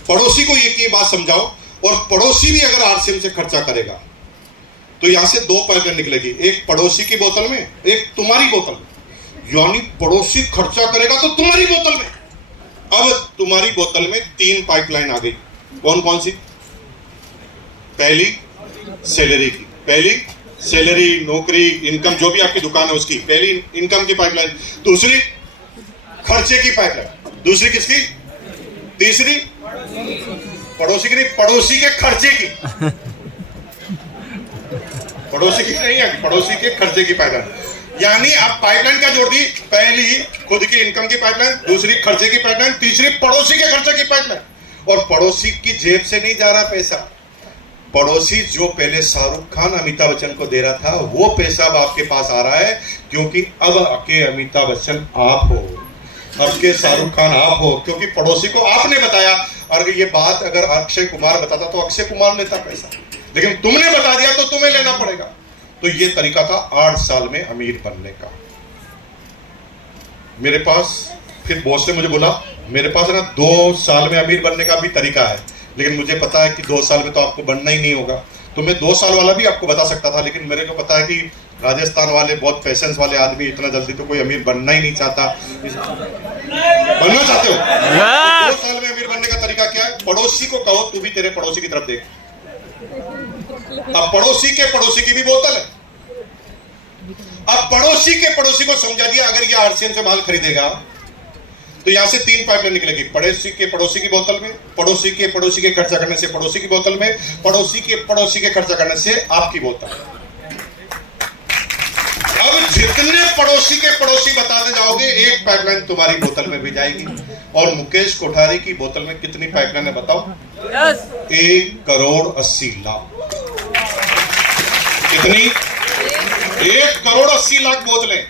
पड़ोसी को ये बात समझाओ, और पड़ोसी भी अगर आरसीएम से खर्चा करेगा तो यहां से 2 पैकेट निकलेगी, एक पड़ोसी की बोतल में, एक तुम्हारी बोतल में। यानी पड़ोसी खर्चा करेगा तो तुम्हारी बोतल में। अब तुम्हारी बोतल में 3 पाइपलाइन आ गई। कौन कौन सी? पहली सैलरी की, पहली सैलरी, नौकरी, इनकम, जो भी आपकी दुकान है उसकी पहली इनकम की पाइपलाइन। दूसरी खर्चे की पाइपलाइन। दूसरी किसकी? तीसरी पड़ोसी की नहीं, पड़ोसी के खर्चे की। पड़ोसी की नहीं है, पड़ोसी के खर्चे की पाइपलाइन। यानी अब पाइपलाइन क्या जोड़ दी? पहली खुद की इनकम की पाइपलाइन, दूसरी खर्चे की पाइपलाइन, तीसरी पड़ोसी के खर्चे की पाइपलाइन। और पड़ोसी की जेब से नहीं जा रहा पैसा, पड़ोसी जो पहले शाहरुख खान अमिताभ बच्चन को दे रहा था वो पैसा अब आपके पास आ रहा है, क्योंकि अब के अमिताभ बच्चन आप हो, अब के शाहरुख खान आप हो, क्योंकि पड़ोसी को आपने बताया। और ये बात अगर अक्षय कुमार बताता तो अक्षय कुमार लेता पैसा, लेकिन तुमने बता दिया तो तुम्हें लेना पड़ेगा। तो ये तरीका था 8 साल में अमीर बनने का। मेरे पास फिर बॉस ने मुझे बोला, मेरे पास है ना 2 साल में अमीर बनने का भी तरीका है, लेकिन मुझे पता है कि 2 साल में तो आपको बनना ही नहीं होगा। तो मैं 2 साल वाला भी आपको बता सकता था, लेकिन मेरे को पता है कि राजस्थान वाले बहुत पेशेंस वाले आदमी, इतना जल्दी तो कोई अमीर बनना ही नहीं चाहता। बनना चाहते हो? 2 साल में अमीर बनने का तरीका क्या है? पड़ोसी को कहो तू भी तेरे पड़ोसी की तरफ देख। अब पड़ोसी के पड़ोसी की भी बोतल है। अब पड़ोसी के पड़ोसी को समझा दिया, अगर ये आरसीएम से माल खरीदेगा तो यहां से 3 पाइपलाइन निकलेगी, पड़ोसी के पड़ोसी की बोतल में, पड़ोसी के पड़ोसी के खर्चा करने से पड़ोसी की बोतल में, पड़ोसी के पड़ोसी के खर्चा करने से आपकी बोतल। अब जितने पड़ोसी के पड़ोसी बताते जाओगे, एक पाइपलाइन तुम्हारी बोतल में भी जाएगी। और मुकेश कोठारी की बोतल में कितनी पाइपलाइन है बताओ? 1,80,00,000। कितनी? 1,80,00,000 बोतलें।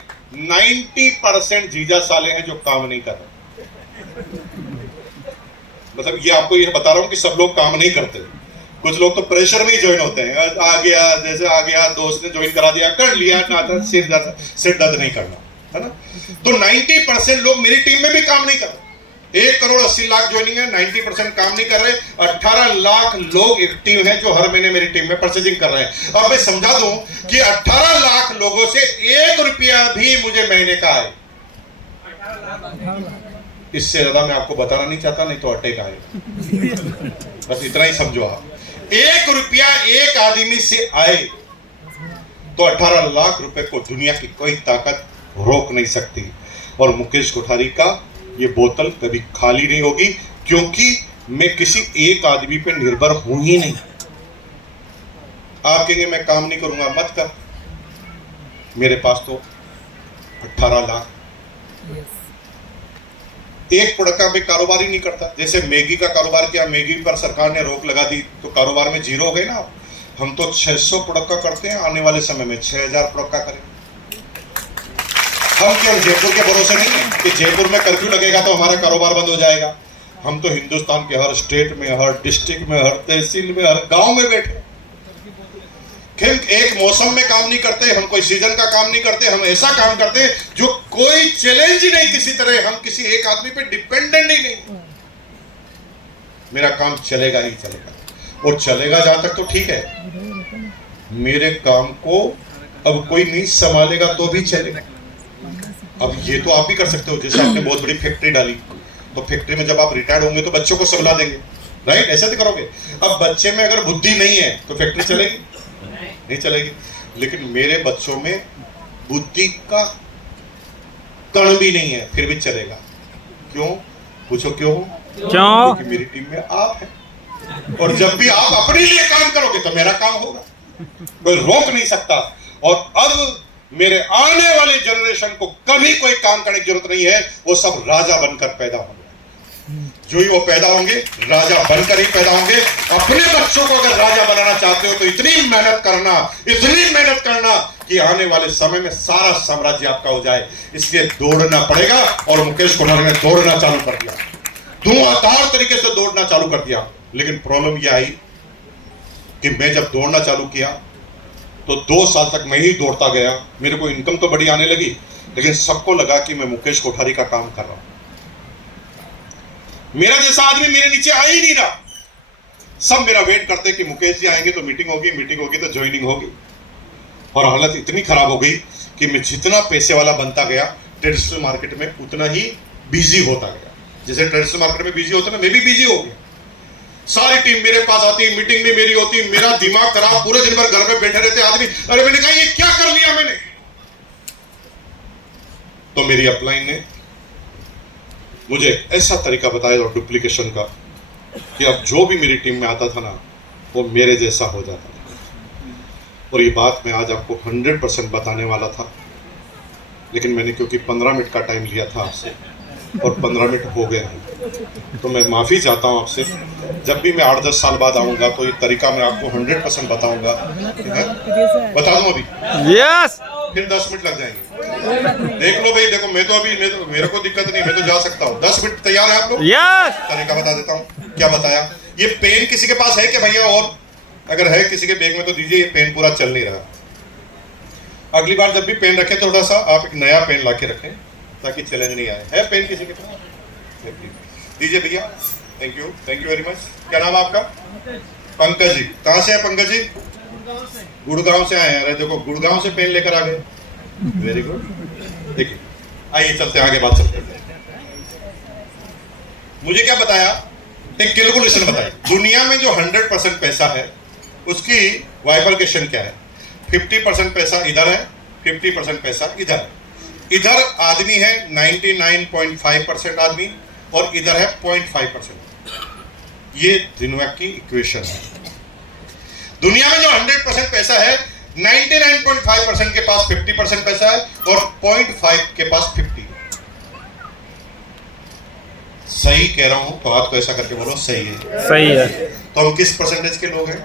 90% जीजा साले हैं जो काम नहीं कर रहे। मतलब ये आपको ये बता रहा हूं कि सब लोग काम नहीं करते, कुछ लोग तो प्रेशर में ही ज्वाइन होते हैं। आ गया, जैसे आ गया, दोस्त ने ज्वाइन करा दिया, कर लिया, ना सिर दर्द नहीं करना, है ना। तो 90% लोग मेरी टीम में भी काम नहीं कर रहे। 1,80,00,000 ज्वाइनिंग है, 90% काम नहीं कर रहे। 18 लाख लोग एक्टिव हैं जो हर महीने मेरी टीम में परचेजिंग कर रहे हैं। अब मैं समझा दूं कि 18 लाख लोगों से 1 रुपया भी मुझे महीने का आए, इससे ज्यादा मैं आपको बताना नहीं चाहता, नहीं तो अटैक आएगा। बस इतना ही समझो आप। 1 रुपया एक आदमी से आए तो 18 लाख रुपए को दुनिया की कोई ताकत रोक नहीं सकती। और मुकेश कोठारी का ये बोतल कभी खाली नहीं होगी, क्योंकि मैं किसी एक आदमी पे निर्भर हूं ही नहीं। आप कहेंगे मैं काम नहीं करूंगा, मत कर। मेरे पास तो 18 लाख एक प्रोडक्ट का कारोबार ही नहीं करता। जैसे मैगी का कारोबार किया, मैगी पर सरकार ने रोक लगा दी तो कारोबार में जीरो हो गए ना। हम तो 600 प्रोडक्ट का करते हैं, आने वाले समय में 6,000 प्रोडक्ट का करें। हम क्या जयपुर के भरोसे नहीं है कि जयपुर में कर्फ्यू लगेगा तो हमारा कारोबार बंद हो जाएगा। हम तो हिंदुस्तान के हर स्टेट में, हर डिस्ट्रिक्ट में, हर तहसील में, हर गांव में बैठे। हम एक मौसम में काम नहीं करते, हम कोई सीजन का काम नहीं करते, हम ऐसा काम करते हैं जो कोई चैलेंज ही नहीं किसी तरह। हम किसी एक आदमी पे डिपेंडेंट ही नहीं। मेरा काम चलेगा ही चलेगा, और चलेगा जहां तक तो ठीक है। मेरे काम को अब कोई नहीं संभालेगा तो भी चलेगा। अब ये तो आप भी कर सकते हो। जैसे आपने बहुत बड़ी फैक्ट्री डाली, तो फैक्ट्री में जब आप रिटायर्ड होंगे तो बच्चों को संभाला देंगे, राइट? ऐसे तो करोगे। अब बच्चे में अगर बुद्धि नहीं है तो फैक्ट्री चलेगी? नहीं चलेगी। लेकिन मेरे बच्चों में बुद्धि का कण भी नहीं है, फिर भी चलेगा। क्यों? पूछो क्यों? क्योंकि मेरी टीम में आप हैं। और जब भी आप अपने लिए काम करोगे तो मेरा काम होगा, कोई रोक नहीं सकता। और अब मेरे आने वाले जनरेशन को कभी कोई काम करने की जरूरत नहीं है। वो सब राजा बनकर पैदा होंगे। जो ही वो पैदा होंगे राजा बनकर ही पैदा होंगे। अपने बच्चों को अगर राजा बनाना चाहते हो तो इतनी मेहनत करना कि आने वाले समय में सारा साम्राज्य आपका हो जाए। इसलिए दौड़ना पड़ेगा। और मुकेश कोठारी ने दौड़ना चालू कर दिया, धुआंधार तरीके से दौड़ना चालू कर दिया। लेकिन प्रॉब्लम यह आई कि मैं जब दौड़ना चालू किया तो 2 साल तक मैं ही दौड़ता गया। मेरे को इनकम तो बड़ी आने लगी, लेकिन सबको लगा कि मैं मुकेश कोठारी का काम कर रहा हूं। मेरा जैसा आदमी मेरे नीचे आ ही नहीं रहा। सब मेरा वेट करते कि मुकेश जी आएंगे तो मीटिंग होगी तो ज्वाइनिंग होगी। और हालत इतनी खराब हो गई कि मैं जितना पैसे वाला बनता गया ट्रेडिशनल मार्केट में उतना ही बिजी होता गया। जैसे ट्रेडिशनल मार्केट में बिजी होता ना, मैं भी बिजी हो गया। सारी टीम मेरे पास आती, मीटिंग भी मेरी होती, मेरा दिमाग खराब, पूरे दिन भर घर में बैठे रहते आदमी। अरे मैंने कहा ये क्या कर लिया मैंने। तो मेरी अपलाइन ने मुझे ऐसा तरीका बताया और डुप्लीकेशन का कि अब जो भी मेरी टीम में आता था ना वो मेरे जैसा हो जाता था। और ये बात मैं आज आपको 100% बताने वाला था लेकिन मैंने क्योंकि 15 मिनट का टाइम लिया था आपसे और 15 मिनट हो गए हैं, तो मैं माफ़ी चाहता हूँ आपसे। जब भी मैं 8-10 साल बाद आऊँगा तो ये तरीका मैं आपको 100% बताऊँगा। बता दूँ अभी, यस फिर 10 मिनट लग जाएंगे। देख लो भाई, देखो मैं तो अभी मेरे को दिक्कत नहीं, मैं तो जा सकता हूँ। 10 मिनट तैयार है आप लोग? यस तरीका बता देता हूँ। क्या बताया? ये पेन किसी के पास है क्या भैया? और अगर है किसी के बैग में तो दीजिए, ये पेन पूरा चल नहीं रहा। अगली बार जब भी पेन रखें थोड़ा सा आप एक नया पेन ला के रखें ताकि चैलेंज नहीं आए। है पेन किसी के पास? दीजिए भैया। Thank you very much. क्या नाम है आपका? पंकज जी। कहाँ से है पंकज जी? गुड़गांव से आए हैं। अरे देखो, गुड़गांव से पेन लेकर आ गए, वेरी गुड। देखिए, आइए चलते आगे, बात चलते हैं। मुझे क्या बताया? एक कैलकुलेशन बताई। दुनिया में जो 100% पैसा है उसकी बाइफरकेशन क्या है? 50% पैसा इधर है, 50% पैसा इधर है। इधर आदमी है 99.5% आदमी और इधर है 0.5%। ये दुनिया की इक्वेशन है। दुनिया में जो 100% पैसा है, 99.5% के पास 50% पैसा है और 0.5 के पास 50। सही कह रहा हूं तो हाथ को ऐसा करके बोलो सही है। सही है। तो हम किस परसेंटेज के लोग हैं?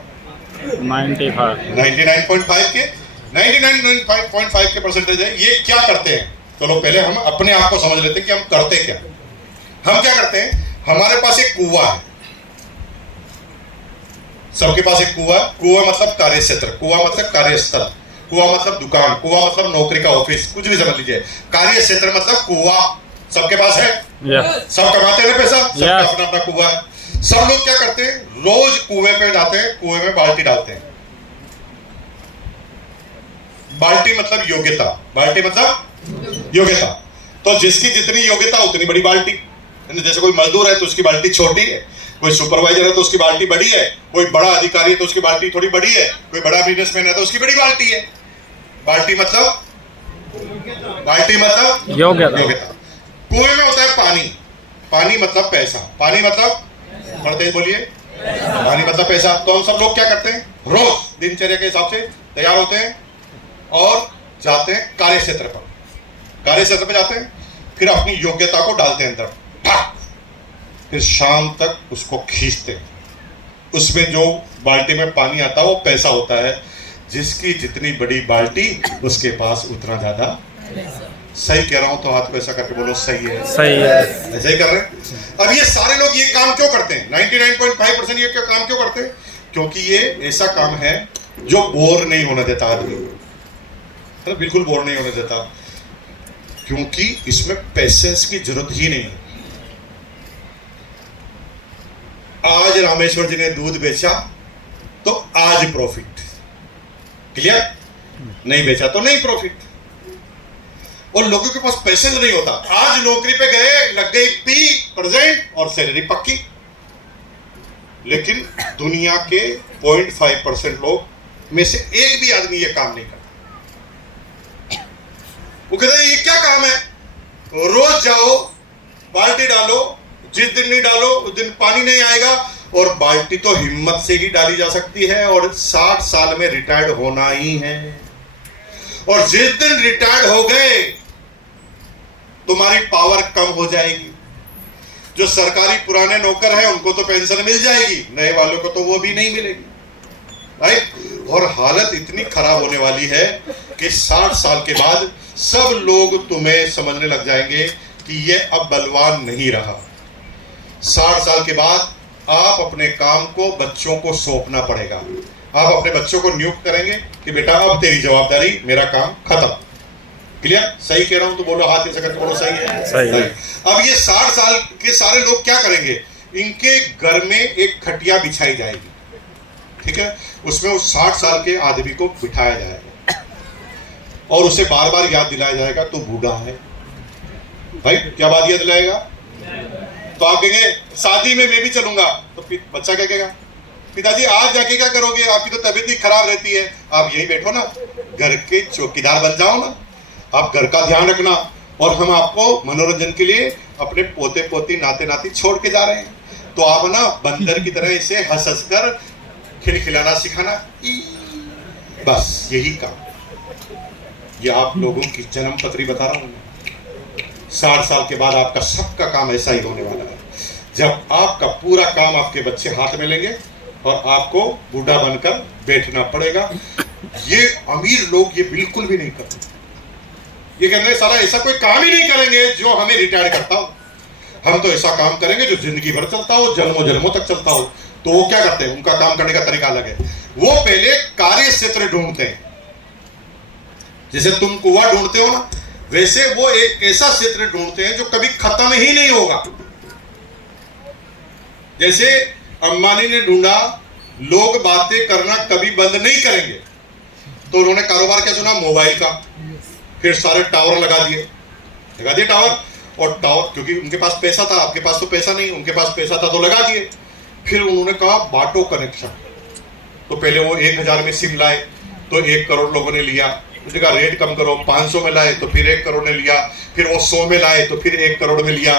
95 99.5 के 99.5 के परसेंटेज है। ये क्या करते हैं? चलो पहले हम अपने आप को समझ लेते हैं कि हम करते क्या। हम क्या करते हैं? हमारे पास एक कुआं है, सबके पास एक कुआं। कुआं मतलब कार्य क्षेत्र, कुआं मतलब कार्यस्थल, कुआं मतलब दुकान, कुआं मतलब नौकरी का ऑफिस, कुछ भी समझ लीजिए। कार्य क्षेत्र मतलब कुआं सबके पास है। यस सब कमाते हैं पैसा, सबका Yes. अपना अपना कुआं है। सब लोग क्या करते हैं? रोज कुएं पे जाते हैं, कुएं में बाल्टी डालते हैं। बाल्टी मतलब योग्यता, बाल्टी मतलब योग्यता। तो जिसकी जितनी योग्यता उतनी बड़ी बाल्टी। जैसे कोई मजदूर है तो उसकी बाल्टी छोटी है, कोई सुपरवाइजर है तो उसकी बाल्टी बड़ी है, कोई बड़ा अधिकारी है तो उसकी बाल्टी थोड़ी बड़ी है, कोई बड़ा बिजनेसमैन है तो उसकी बड़ी बाल्टी है। बाल्टी मतलब योग्यता। कुएं में होता है पानी, पानी मतलब पैसा, पानी मतलब पढ़ते हैं बोलिए, पानी मतलब पैसा। तो हम सब लोग क्या करते हैं? रोज दिनचर्या के हिसाब से तैयार होते हैं और जाते हैं कार्य क्षेत्र पर। कार्य क्षेत्र पर जाते हैं, फिर अपनी योग्यता को डालते हैं अंदर, फिर शाम तक उसको खींचते हैं। उसमें जो बाल्टी में पानी आता है वो पैसा होता है। जिसकी जितनी बड़ी बाल्टी उसके पास उतना ज्यादा। सही कह रहा हूं तो हाथ को ऐसा करके बोलो सही है। सही है। ऐसा ही कर रहे हैं। अब ये सारे लोग ये काम क्यों करते हैं? 99.5% ये क्या काम क्यों करते हैं? क्योंकि ये ऐसा काम है जो बोर नहीं होने देता आदमी, तो बिल्कुल बोर नहीं होने देता, क्योंकि इसमें पैसेंस की जरूरत ही नहीं है। आज रामेश्वर जी ने दूध बेचा तो आज प्रॉफिट, क्लियर? नहीं बेचा तो नहीं प्रॉफिट। और लोगों के पास पैसे नहीं होता। आज नौकरी पे गए, लग गई पी प्रेजेंट और सैलरी पक्की। लेकिन दुनिया के 0.5% लोग में से एक भी आदमी ये काम नहीं करता। वो कहते हैं ये क्या काम है? रोज जाओ, बाल्टी डालो, जिस दिन नहीं डालो उस दिन पानी नहीं आएगा। और बाल्टी तो हिम्मत से ही डाली जा सकती है और 60 साल में रिटायर्ड होना ही है। और जिस दिन रिटायर्ड हो गए तुम्हारी पावर कम हो जाएगी। जो सरकारी पुराने नौकर हैं उनको तो पेंशन मिल जाएगी, नए वालों को तो वो भी नहीं मिलेगी, राइट? और हालत इतनी खराब होने वाली है कि 60 साल के बाद सब लोग तुम्हें समझने लग जाएंगे कि ये अब बलवान नहीं रहा। 60 साल के बाद आप अपने काम को बच्चों को सौंपना पड़ेगा। आप अपने बच्चों को नियुक्त करेंगे कि बेटा अब तेरी जवाबदारी, मेरा काम खत्म। क्लियर? सही कह रहा हूं तो बोलो, हाथ ऐसे करके बोलो सही है। सही है। अब ये 60 साल के सारे लोग क्या करेंगे? इनके घर में एक खटिया बिछाई जाएगी, ठीक है? उसमें उस 60 साल के आदमी को बिठाया जाएगा और उसे बार बार याद दिलाया जाएगा तू बूढ़ा है। भाई क्या बात याद दिलाएगा? तो आप कहेंगे शादी में मैं भी चलूंगा, तो बच्चा क्या कहेगा? पिताजी आज जाके क्या करोगे? आपकी तो तबीयत ही खराब रहती है। आप यही बैठो ना, घर के चौकीदार बन जाओ ना, आप घर का ध्यान रखना। और हम आपको मनोरंजन के लिए अपने पोते पोती नाते नाती छोड़ के जा रहे हैं, तो आप ना बंदर की तरह इसे हंस हंस कर खिलखिलाना सिखाना, बस यही काम। ये आप लोगों की जन्म पत्री बता रहा हूं मैं। 60 साल के बाद आपका सबका काम ऐसा ही होने वाला है, जब आपका पूरा काम आपके बच्चे हाथ में लेंगे और आपको बूढ़ा बनकर बैठना पड़ेगा। ये अमीर लोग ये बिल्कुल भी नहीं करते। ये कहते हैं साला ऐसा कोई काम ही नहीं करेंगे जो हमें रिटायर करता हो, हम तो ऐसा काम करेंगे जो जिंदगी भर चलता हो, जन्मों जन्मों तक चलता हो। तो वो क्या करते हैं, उनका काम करने का तरीका अलग है। वो पहले कार्य क्षेत्र ढूंढते हैं। जैसे तुम कुआं ढूंढते हो ना, वैसे वो एक ऐसा क्षेत्र ढूंढते हैं जो कभी खत्म ही नहीं होगा। जैसे अंबानी ने ढूंढा, लोग बातें करना कभी बंद नहीं करेंगे, तो उन्होंने कारोबार क्या चुना, मोबाइल का। फिर सारे टावर लगा दिए टावर। और टावर, क्योंकि उनके पास पैसा था, आपके पास तो पैसा नहीं, उनके पास पैसा था तो लगा दिए। फिर उन्होंने कहा बाटो कनेक्शन। तो पहले वो 1000 में सिम लाए तो 1 करोड़ लोगों ने लिया। उसने कहा रेट कम करो, 500 में लाए तो फिर 1 करोड़ ने लिया। फिर वो 100 में लाए तो फिर 1 करोड़ में लिया।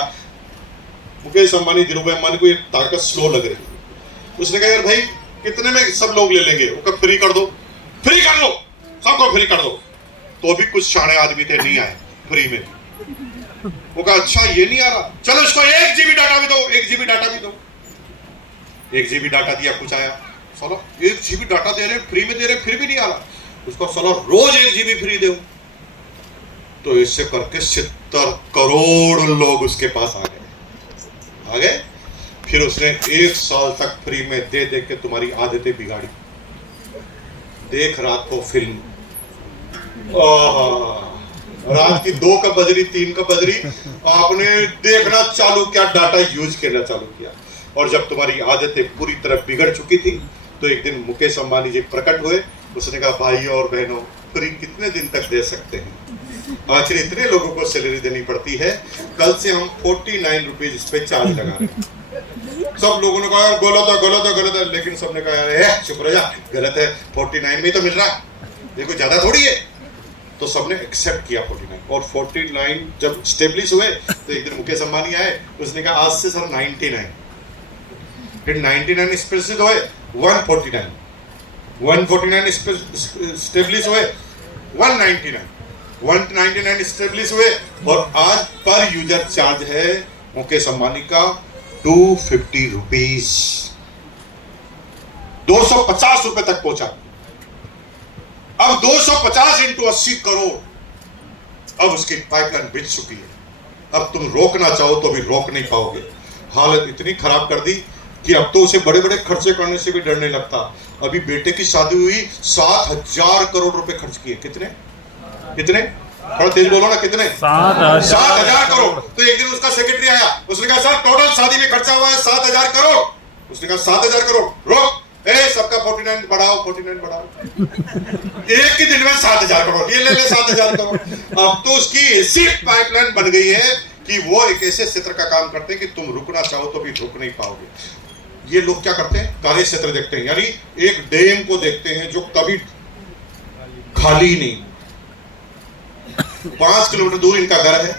मुकेश अंबानी, धीरूभाई अंबानी को ये ताकत स्लो लग रही। उसने कहा यार भाई कितने में सब लोग ले लेंगे? वो कहा फ्री कर दो, फ्री कर दो, सबको फ्री कर दो। तो भी कुछ शाणे आदमी थे, नहीं आए फ्री में। वो कहा अच्छा ये नहीं आ रहा, चलो इसको 1 GB डाटा भी दो, 1 GB डाटा भी दो। 1 GB डाटा दिया, कुछ आया। साला 1 GB डाटा दे रहे, फ्री में दे रहे, फिर भी नहीं आ रहा। उसको साला रोज 1 GB फ्री दो। तो इससे करके 70 करोड़ लोग उसके पास आ गए। फिर उसने 1 साल तक फ्री में दे दे के तुम्हारी आदतें बिगाड़ी। देख रात को फिल्म, रात की 2 कब बज रही, 3 कब बज रही, आपने देखना चालू किया, डाटा यूज करना चालू किया। और जब तुम्हारी आदतें पूरी तरह बिगड़ चुकी थी, तो एक दिन मुकेश अंबानी जी प्रकट हुए। उसने कहा भाइयों और बहनों, फ्री कितने दिन तक दे सकते हैं? आखिर इतने लोगों को सैलरी देनी पड़ती है, कल से हम 49 रुपीज इस पे चार्ज लगा रहे हैं। सब लोगों ने कहा यार गलत है, लेकिन सबने कहा यार चुप रह जा, गलत है, 49 में तो मिल रहा है, ये कोई ज्यादा थोड़ी है। तो सबने एक्सेप्ट किया 49। और 49 जब स्टेब्लिश हुए तो एक दिन मुकेश अंबानी आए, उसने कहा आज से सर 99। फिर 99 स्पेसिफिक हुए, 149, 149 स्टेब्लिश हुए, 199, 199 स्टेब्लिश हुए। और आज पर यूजर चार्ज है मुकेश अंबानी का 250 रुपीज, 250 रुपए तक पहुंचा। अब 250 इंटू 80 करोड़ अब उसकी पाइपलाइन बिछ चुकी है। अब तुम रोकना चाहो तो भी रोक नहीं पाओगे। हालत इतनी खराब कर दी कि अब तो उसे बड़े बड़े खर्चे करने से भी डर नहीं लगता। अभी बेटे की शादी हुई, 7,000 करोड़ रुपए खर्च किए। कितने? थोड़ा तेज बोलो ना, कितने? 7,000 करोड़। तो एक दिन उसका सेक्रेटरी आया, उसने कहा सर टोटल शादी में खर्चा हुआ है 7,000 करोड़। उसने कहा 7,000 करोड़, रोक, सबका 49 बढ़ाओ, 49 बढ़ाओ। एक ही दिन में 7,000 करोड़, ये ले 7,000 करोड़। अब तो उसकी ऐसी पाइपलाइन बन गई है कि वो एक ऐसे क्षेत्र का काम करते हैं कि तुम रुकना चाहो तो भी रुक नहीं पाओगे। ये लोग क्या करते हैं, कार्य क्षेत्र देखते हैं, यानी एक डैम को देखते हैं जो कभी खाली नहीं। 5 किलोमीटर दूर इनका घर है,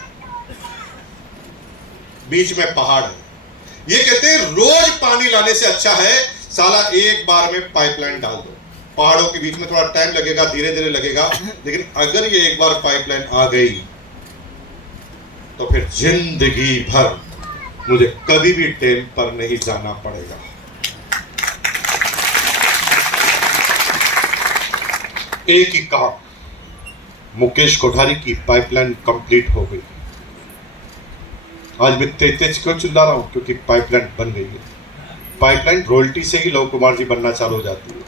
बीच में पहाड़ है। ये कहते हैं रोज पानी लाने से अच्छा है साला एक बार में पाइपलाइन डाल दो। पहाड़ों के बीच में थोड़ा टाइम लगेगा, धीरे धीरे लगेगा, लेकिन अगर ये एक बार पाइपलाइन आ गई तो फिर जिंदगी भर मुझे कभी भी डैम पर नहीं जाना पड़ेगा। एक ही काम, मुकेश कोठारी की पाइपलाइन कंप्लीट हो गई। आज मैं तेज क्यों चिल्ला रहा हूं? क्योंकि पाइपलाइन बन गई है। पाइपलाइन रॉयल्टी से ही लव कुमार जी बनना चालू हो जाती है,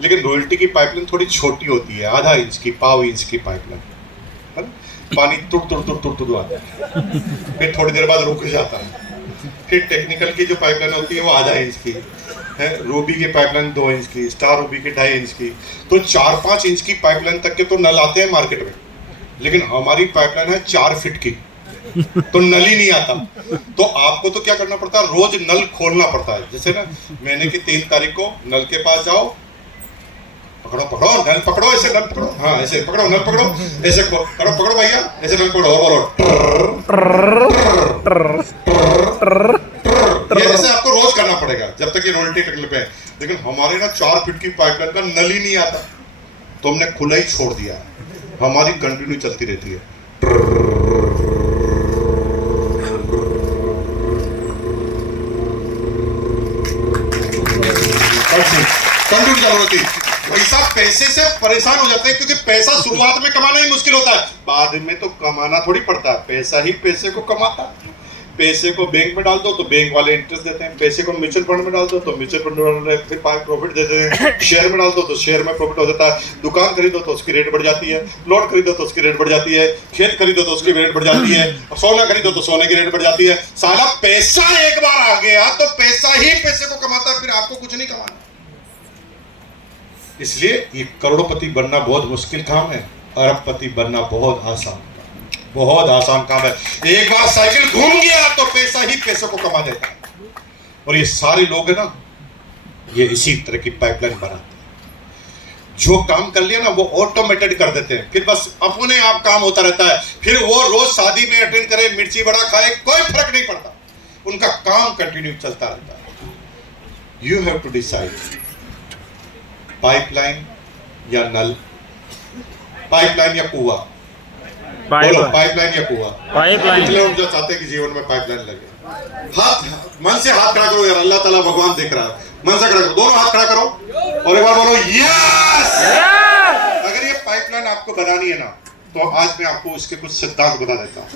लेकिन रॉयल्टी की पाइपलाइन थोड़ी छोटी होती है, आधा इंच की, पाव इंच की पाइपलाइन। पानी तुड़ तुड़ आता है, फिर थोड़ी देर बाद रुक जाता है। फिर टेक्निकल की जो पाइपलाइन होती है वो आधा इंच की है, रूबी की पाइपलाइन 2 इंच की, स्टार रूबी की 2.5 इंच की। तो 4-5 इंच की पाइपलाइन तक के तो नल आते हैं मार्केट में, लेकिन हमारी पाइपलाइन है 4 फीट की, तो नल ही नहीं आता। तो आपको तो क्या करना पड़ता है, रोज नल खोलना पड़ता है। जैसे ना महीने की 3 तारीख को नल के पास जाओ, पकड़ो नल पकड़ो, ऐसे नल पकड़ो, हाँ ऐसे पकड़ो नल पकड़ो, ऐसे पकड़ो भैया, ऐसे नल पकड़ो और ये ऐसे आपको रोज करना पड़ेगा जब तक ये रॉयल्टी टेक्निकल पे है। लेकिन हमारे ना 4 फीट की पाइपलाइन का नल ही नहीं आता, तो हमने खुला ही छोड़ दिया। हमारी कंटिन्यू चलती रहती है। कंटिन्यू चालू रहती है। पैसा पैसे से परेशान हो जाते हैं, क्योंकि पैसा शुरुआत में कमाना ही मुश्किल होता है, बाद में तो कमाना थोड़ी पड़ता है। पैसा ही पैसे को कमाता है। पैसे को बैंक में डाल दो तो बैंक वाले इंटरेस्ट देते हैं, पैसे को म्यूचुअल फंड में डाल दो तो म्यूचुअल फंड वाले फिर प्रॉफिट देते हैं, शेयर में डाल दो तो शेयर में प्रॉफिट हो जाता है, दुकान खरीदो तो उसकी रेट बढ़ जाती है, प्लॉट खरीदो तो उसकी रेट बढ़ जाती है, खेत खरीदो तो उसकी रेट बढ़ जाती है, और सोना खरीदो तो सोने की रेट बढ़ जाती है। साला पैसा एक बार आ गया तो पैसा ही पैसे को कमाता है, फिर आपको कुछ नहीं कमाना। इसलिए ये करोड़पति बनना बहुत मुश्किल काम है, अरबपति बनना बहुत आसान, बहुत आसान काम है। एक बार साइकिल घूम गया तो पैसा ही पैसे को कमा देता है। और ये सारे लोग है ना, ये इसी तरह की पाइपलाइन बनाते हैं। जो काम कर लिया ना वो ऑटोमेटेड कर देते हैं, फिर बस अपने आप काम होता रहता है। फिर वो रोज शादी में अटेंड करे, मिर्ची बड़ा खाए, कोई फर्क नहीं पड़ता, उनका काम कंटिन्यू चलता रहता है। You have to decide, pipeline या नल, पाइपलाइन या कुआं। बोलो, पाइपलाइन या कुआं? पाइपलाइन। कितने लोग जो चाहते हैं कि जीवन में पाइपलाइन लगे? हाथ, मन से हाथ खड़ा करो यार, अल्लाह ताला भगवान देख रहा है। मन से खड़ा करो, दोनों हाथ खड़ा करो और एक बार बोलो यस। अगर ये पाइपलाइन आपको बनानी है ना, तो आज मैं आपको उसके कुछ सिद्धांत बता देता हूँ।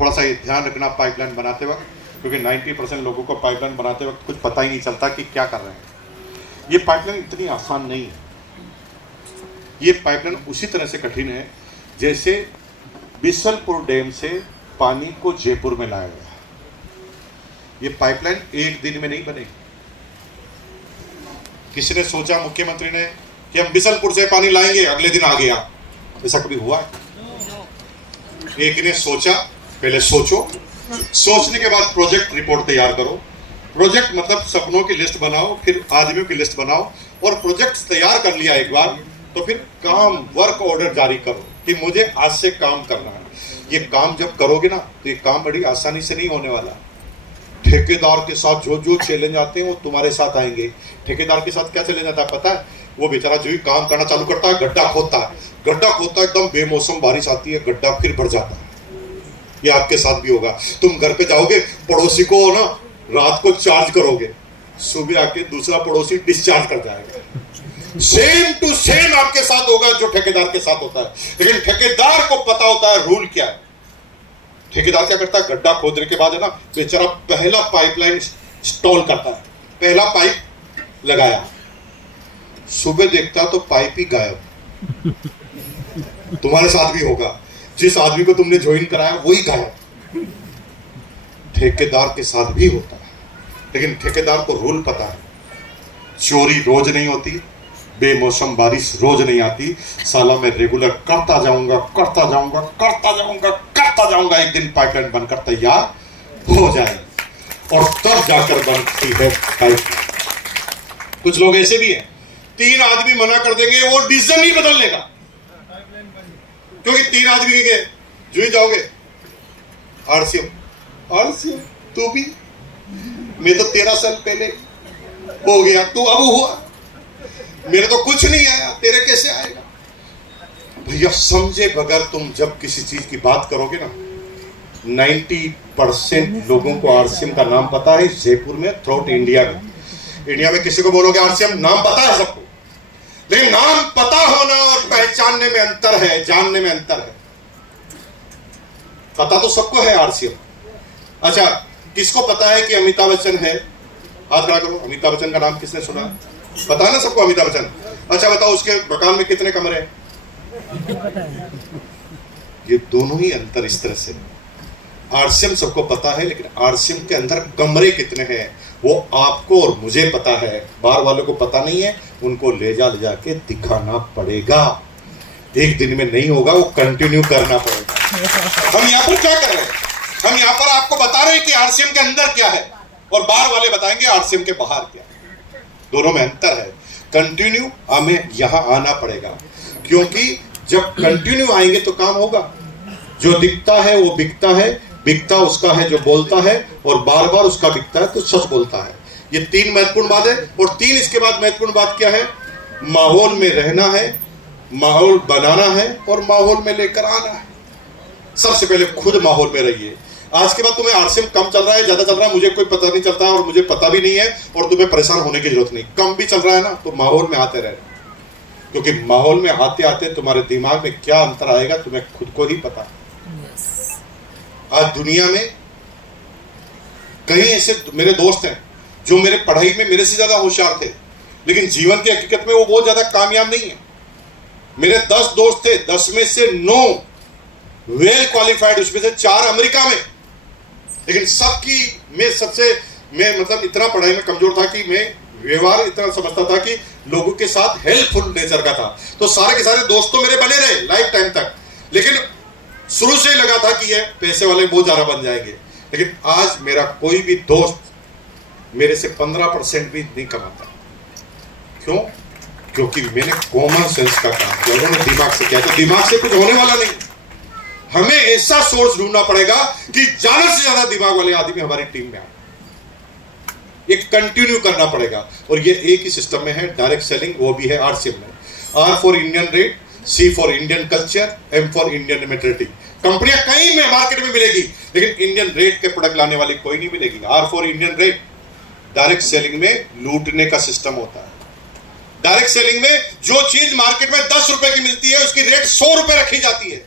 थोड़ा सा ये ध्यान रखना पाइपलाइन बनाते वक्त, क्योंकि 90% लोगों को पाइपलाइन बनाते वक्त कुछ पता ही नहीं चलता कि क्या कर रहे हैं। ये पाइपलाइन इतनी आसान नहीं है। ये पाइपलाइन उसी तरह से कठिन है जैसे बिसलपुर डैम से पानी को जयपुर में लाया गया। ये पाइपलाइन एक दिन में नहीं बनेगी। किसी ने सोचा, मुख्यमंत्री ने, कि हम बिसलपुर से पानी लाएंगे, अगले दिन आ गया? ऐसा कभी हुआ है? एक ने सोचा, पहले सोचो, सोचने के बाद प्रोजेक्ट रिपोर्ट तैयार करो। प्रोजेक्ट मतलब सपनों की लिस्ट बनाओ, फिर आदमियों की लिस्ट बनाओ, और प्रोजेक्ट तैयार कर लिया एक बार तो फिर काम, वर्क ऑर्डर जारी करो कि मुझे आज से काम करना है। ये काम जब करोगे ना तो ये काम बड़ी आसानी से नहीं होने वाला। ठेकेदार के साथ जो जो चैलेंज आते हैं वो तुम्हारे साथ आएंगे। ठेकेदार के साथ क्या चैलेंज आता है पता है? वो बेचारा जो ही काम करना चालू करता है, गड्ढा खोदता है, गड्ढा खोदता है, एकदम बेमौसम बारिश आती है, गड्ढा फिर भर जाता है। ये आपके साथ भी होगा। तुम घर पे जाओगे, पड़ोसी को ना रात को चार्ज करोगे, सुबह आके दूसरा पड़ोसी डिस्चार्ज कर जाएगा। सेम टू सेम आपके साथ होगा जो ठेकेदार के साथ होता है। लेकिन ठेकेदार को पता होता है रूल क्या है। ठेकेदार क्या करता है? गड्ढा खोदने के बाद है ना, बेचारा पहला पाइपलाइन इंस्टॉल करता है, पहला पाइप लगाया, सुबह देखता तो पाइप ही गायब। तुम्हारे साथ भी होगा, जिस आदमी को तुमने ज्वाइन कराया वही गायब। ठेकेदार के साथ भी होता है, लेकिन ठेकेदार को रूल पता है। चोरी रोज नहीं होती, बेमौसम बारिश रोज नहीं आती। साला मैं रेगुलर करता जाऊंगा, करता जाऊंगा, करता जाऊंगा, करता जाऊंगा, एक दिन पाइपलाइन बनकर तैयार हो जाएगी और तब जाकर बनती है पाइपलाइन। कुछ लोग ऐसे भी हैं, 3 आदमी मना कर देंगे, वो डिसीजन नहीं बदलने का, क्योंकि 3 आदमी के जो ही जाओगे, आरसीएम तू भी, मैं तो 13 साल पहले हो गया, तू अब हुआ, मेरे तो कुछ नहीं आया, तेरे कैसे आएगा? भैया समझे बगैर तुम जब किसी चीज की बात करोगे ना, 90% लोगों को आरसीएम का नाम पता है जयपुर में, थ्रू इंडिया में। इंडिया में किसी को बोलोगे आरसीएम, नाम पता है सबको, लेकिन नाम पता होना और पहचानने में अंतर है, जानने में अंतर है। पता तो सबको है आरसीएम। अच्छा, किसको पता है कि अमिताभ बच्चन है? हाथ खड़ा करो। अमिताभ बच्चन का नाम किसने सुना? पता है ना सबको अमिताभ बच्चन। अच्छा बताओ, उसके मकान में कितने कमरे हैं? ये दोनों ही अंतर इस तरह से। आरसीएम सबको पता है, लेकिन आरसीएम के अंदर कमरे कितने हैं वो आपको और मुझे पता है, बाहर वालों को पता नहीं है। उनको ले जाके दिखाना पड़ेगा। एक दिन में नहीं होगा, वो कंटिन्यू करना पड़ेगा। हम यहाँ पर क्या कर रहे हैं? हम यहाँ पर आपको बता रहे हैं कि आरसीएम के अंदर क्या है, और बाहर वाले बताएंगे आरसीएम के बाहर क्या है। दोनों में अंतर है। कंटिन्यू हमें यहाँ आना पड़ेगा, क्योंकि जब कंटिन्यू आएंगे तो काम होगा। जो दिखता है वो बिकता है, बिकता उसका है जो बोलता है, और बार बार उसका बिकता है तो सच बोलता है। ये 3 महत्वपूर्ण बात है। और 3 इसके बाद महत्वपूर्ण बात क्या है? माहौल में रहना है, माहौल बनाना है और माहौल में लेकर आना है। सबसे पहले खुद माहौल में रहिए। आज के बाद तुम्हें आरसीएम कम चल रहा है, ज्यादा चल रहा है, मुझे कोई पता नहीं चलता और मुझे पता भी नहीं है, और तुम्हें परेशान होने की जरूरत नहीं। कम भी चल रहा है ना तो माहौल में आते रहना, क्योंकि माहौल में आते आते तुम्हारे दिमाग में क्या अंतर आएगा तुम्हें खुद को ही पता। आज दुनिया में कई ऐसे मेरे दोस्त हैं जो मेरे पढ़ाई में मेरे से ज्यादा होशियार थे, लेकिन जीवन की हकीकत में वो बहुत ज्यादा कामयाब नहीं है। मेरे 10 दोस्त थे, 10 में से 9 वेल क्वालिफाइड, उसमें से 4 अमेरिका में, लेकिन मैं मतलब इतना पढ़ाई में कमजोर था कि मैं व्यवहार इतना समझता था कि लोगों के साथ हेल्पफुल नेचर का था। तो सारे के सारे दोस्त तो मेरे बने रहे लाइफ टाइम तक, लेकिन शुरू से ही लगा था कि ये पैसे वाले बहुत ज्यादा बन जाएंगे। लेकिन आज मेरा कोई भी दोस्त मेरे से 15% भी नहीं कमाता। क्यों? क्योंकि मैंने कॉमन सेंस का काम किया, उन्होंने दिमाग से किया। तो दिमाग से कुछ होने वाला नहीं, हमें ऐसा सोर्स ढूंढना पड़ेगा कि ज्यादा से ज्यादा दिमाग वाले आदमी हमारी टीम में आए। ये कंटिन्यू करना पड़ेगा, और ये एक ही सिस्टम में है, डायरेक्ट सेलिंग, वो भी है आरसीएम में। R for Indian rate, C for Indian culture, M for Indian maturity. कंपनियां कहीं में मार्केट में मिलेगी, लेकिन इंडियन रेट के प्रोडक्ट लाने वाली कोई नहीं मिलेगी। Are for Indian rate. Direct selling में लूटने का सिस्टम होता है। डायरेक्ट सेलिंग में जो चीज मार्केट में 10 रुपए की मिलती है उसकी रेट 100 रुपए रखी जाती है।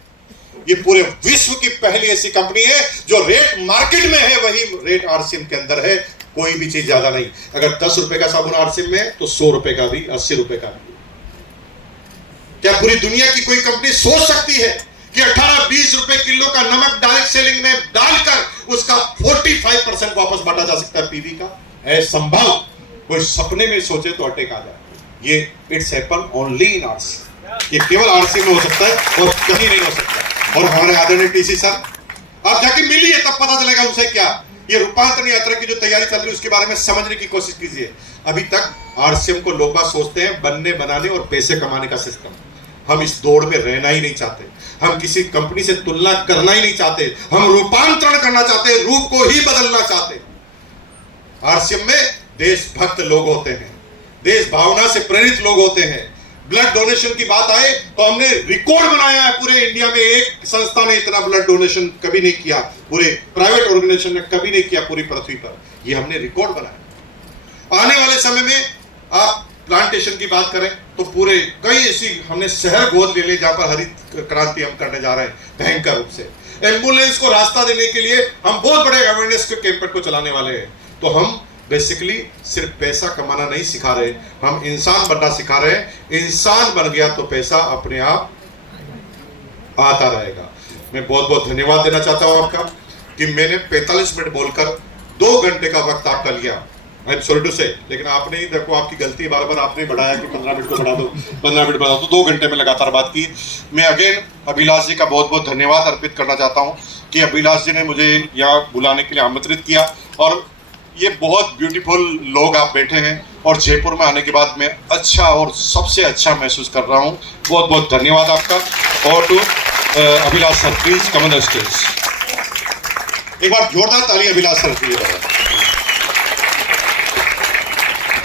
ये पूरे विश्व की पहली ऐसी कंपनी है जो रेट मार्केट में है वही रेट आरसीएम के अंदर है, कोई भी चीज ज्यादा नहीं। अगर 10 रुपए का साबुन आरसीएम में है तो 100 रुपए का भी, 80 रुपए का भी। क्या पूरी दुनिया की कोई कंपनी सोच सकती है कि 18-20 रुपए किलो का नमक डायरेक्ट सेलिंग में डालकर उसका 45% वापस बांटा जा सकता है पीवी का? है संभव? कोई सपने में सोचे तो अटैक आ जाए। ये it's happen only in RCM. ये केवल आरसीएम में हो सकता है और कहीं नहीं हो सकता। और हमारे आदरणीय टीसी सर, आप जाके मिलिए तब पता चलेगा उनसे क्या ये रूपांतरण यात्रा की जो तैयारी चल रही है उसके बारे में समझने की कोशिश कीजिए। अभी तक आरसीएम को लोग बात सोचते हैं बनने बनाने और पैसे कमाने का सिस्टम। हम इस दौड़ में रहना ही नहीं चाहते, हम किसी कंपनी से तुलना करना ही नहीं चाहते, हम रूपांतरण करना चाहते हैं, रूप को ही बदलना चाहते हैं। आरसीएम में देशभक्त लोग होते हैं, देश भावना से प्रेरित लोग होते हैं। ब्लड डोनेशन की बात आए तो हमने रिकॉर्ड बनाया है पूरे इंडिया में। एक संस्था ने इतना ब्लड डोनेशन कभी नहीं किया, पूरे प्राइवेट ऑर्गेनाइजेशन ने कभी नहीं किया पूरी पृथ्वी पर। ये हमने रिकॉर्ड बनाया। आने वाले समय में आप प्लांटेशन की बात करें तो पूरे कई ऐसी हमने शहर गोद ले लिए जहां पर हरित क्रांति हम करने जा रहे हैं भयंकर रूप से। एम्बुलेंस को रास्ता देने के लिए हम बहुत बड़े अवेयरनेस के कैंपेन को चलाने वाले हैं। तो हम बेसिकली सिर्फ पैसा कमाना नहीं सिखा रहे, हम इंसान बनना सिखा रहे हैं। इंसान बन गया तो पैसा अपने आप आता रहेगा। मैं बहुत बहुत धन्यवाद देना चाहता हूं आपका कि मैंने 45 मिनट बोलकर 2 घंटे का वक्त आपका लिया। आई एम सॉरी टू से, लेकिन आपने ही देखो आपकी गलती, बार बार आपने बढ़ाया कि 15 मिनट को बढ़ा दो, 15 मिनट बढ़ा दो, 2 घंटे में लगातार बात की। मैं अगेन अभिलाष जी का बहुत बहुत धन्यवाद अर्पित करना चाहता हूँ कि अभिलाष जी ने मुझे यहाँ बुलाने के लिए आमंत्रित किया। और ये बहुत ब्यूटीफुल लोग आप बैठे हैं, और जयपुर में आने के बाद मैं अच्छा और सबसे अच्छा महसूस कर रहा हूँ। बहुत बहुत धन्यवाद आपका। और to Abhilash sir, please come on the stage. एक बार जोरदार ताली अभिलाष सर के लिए।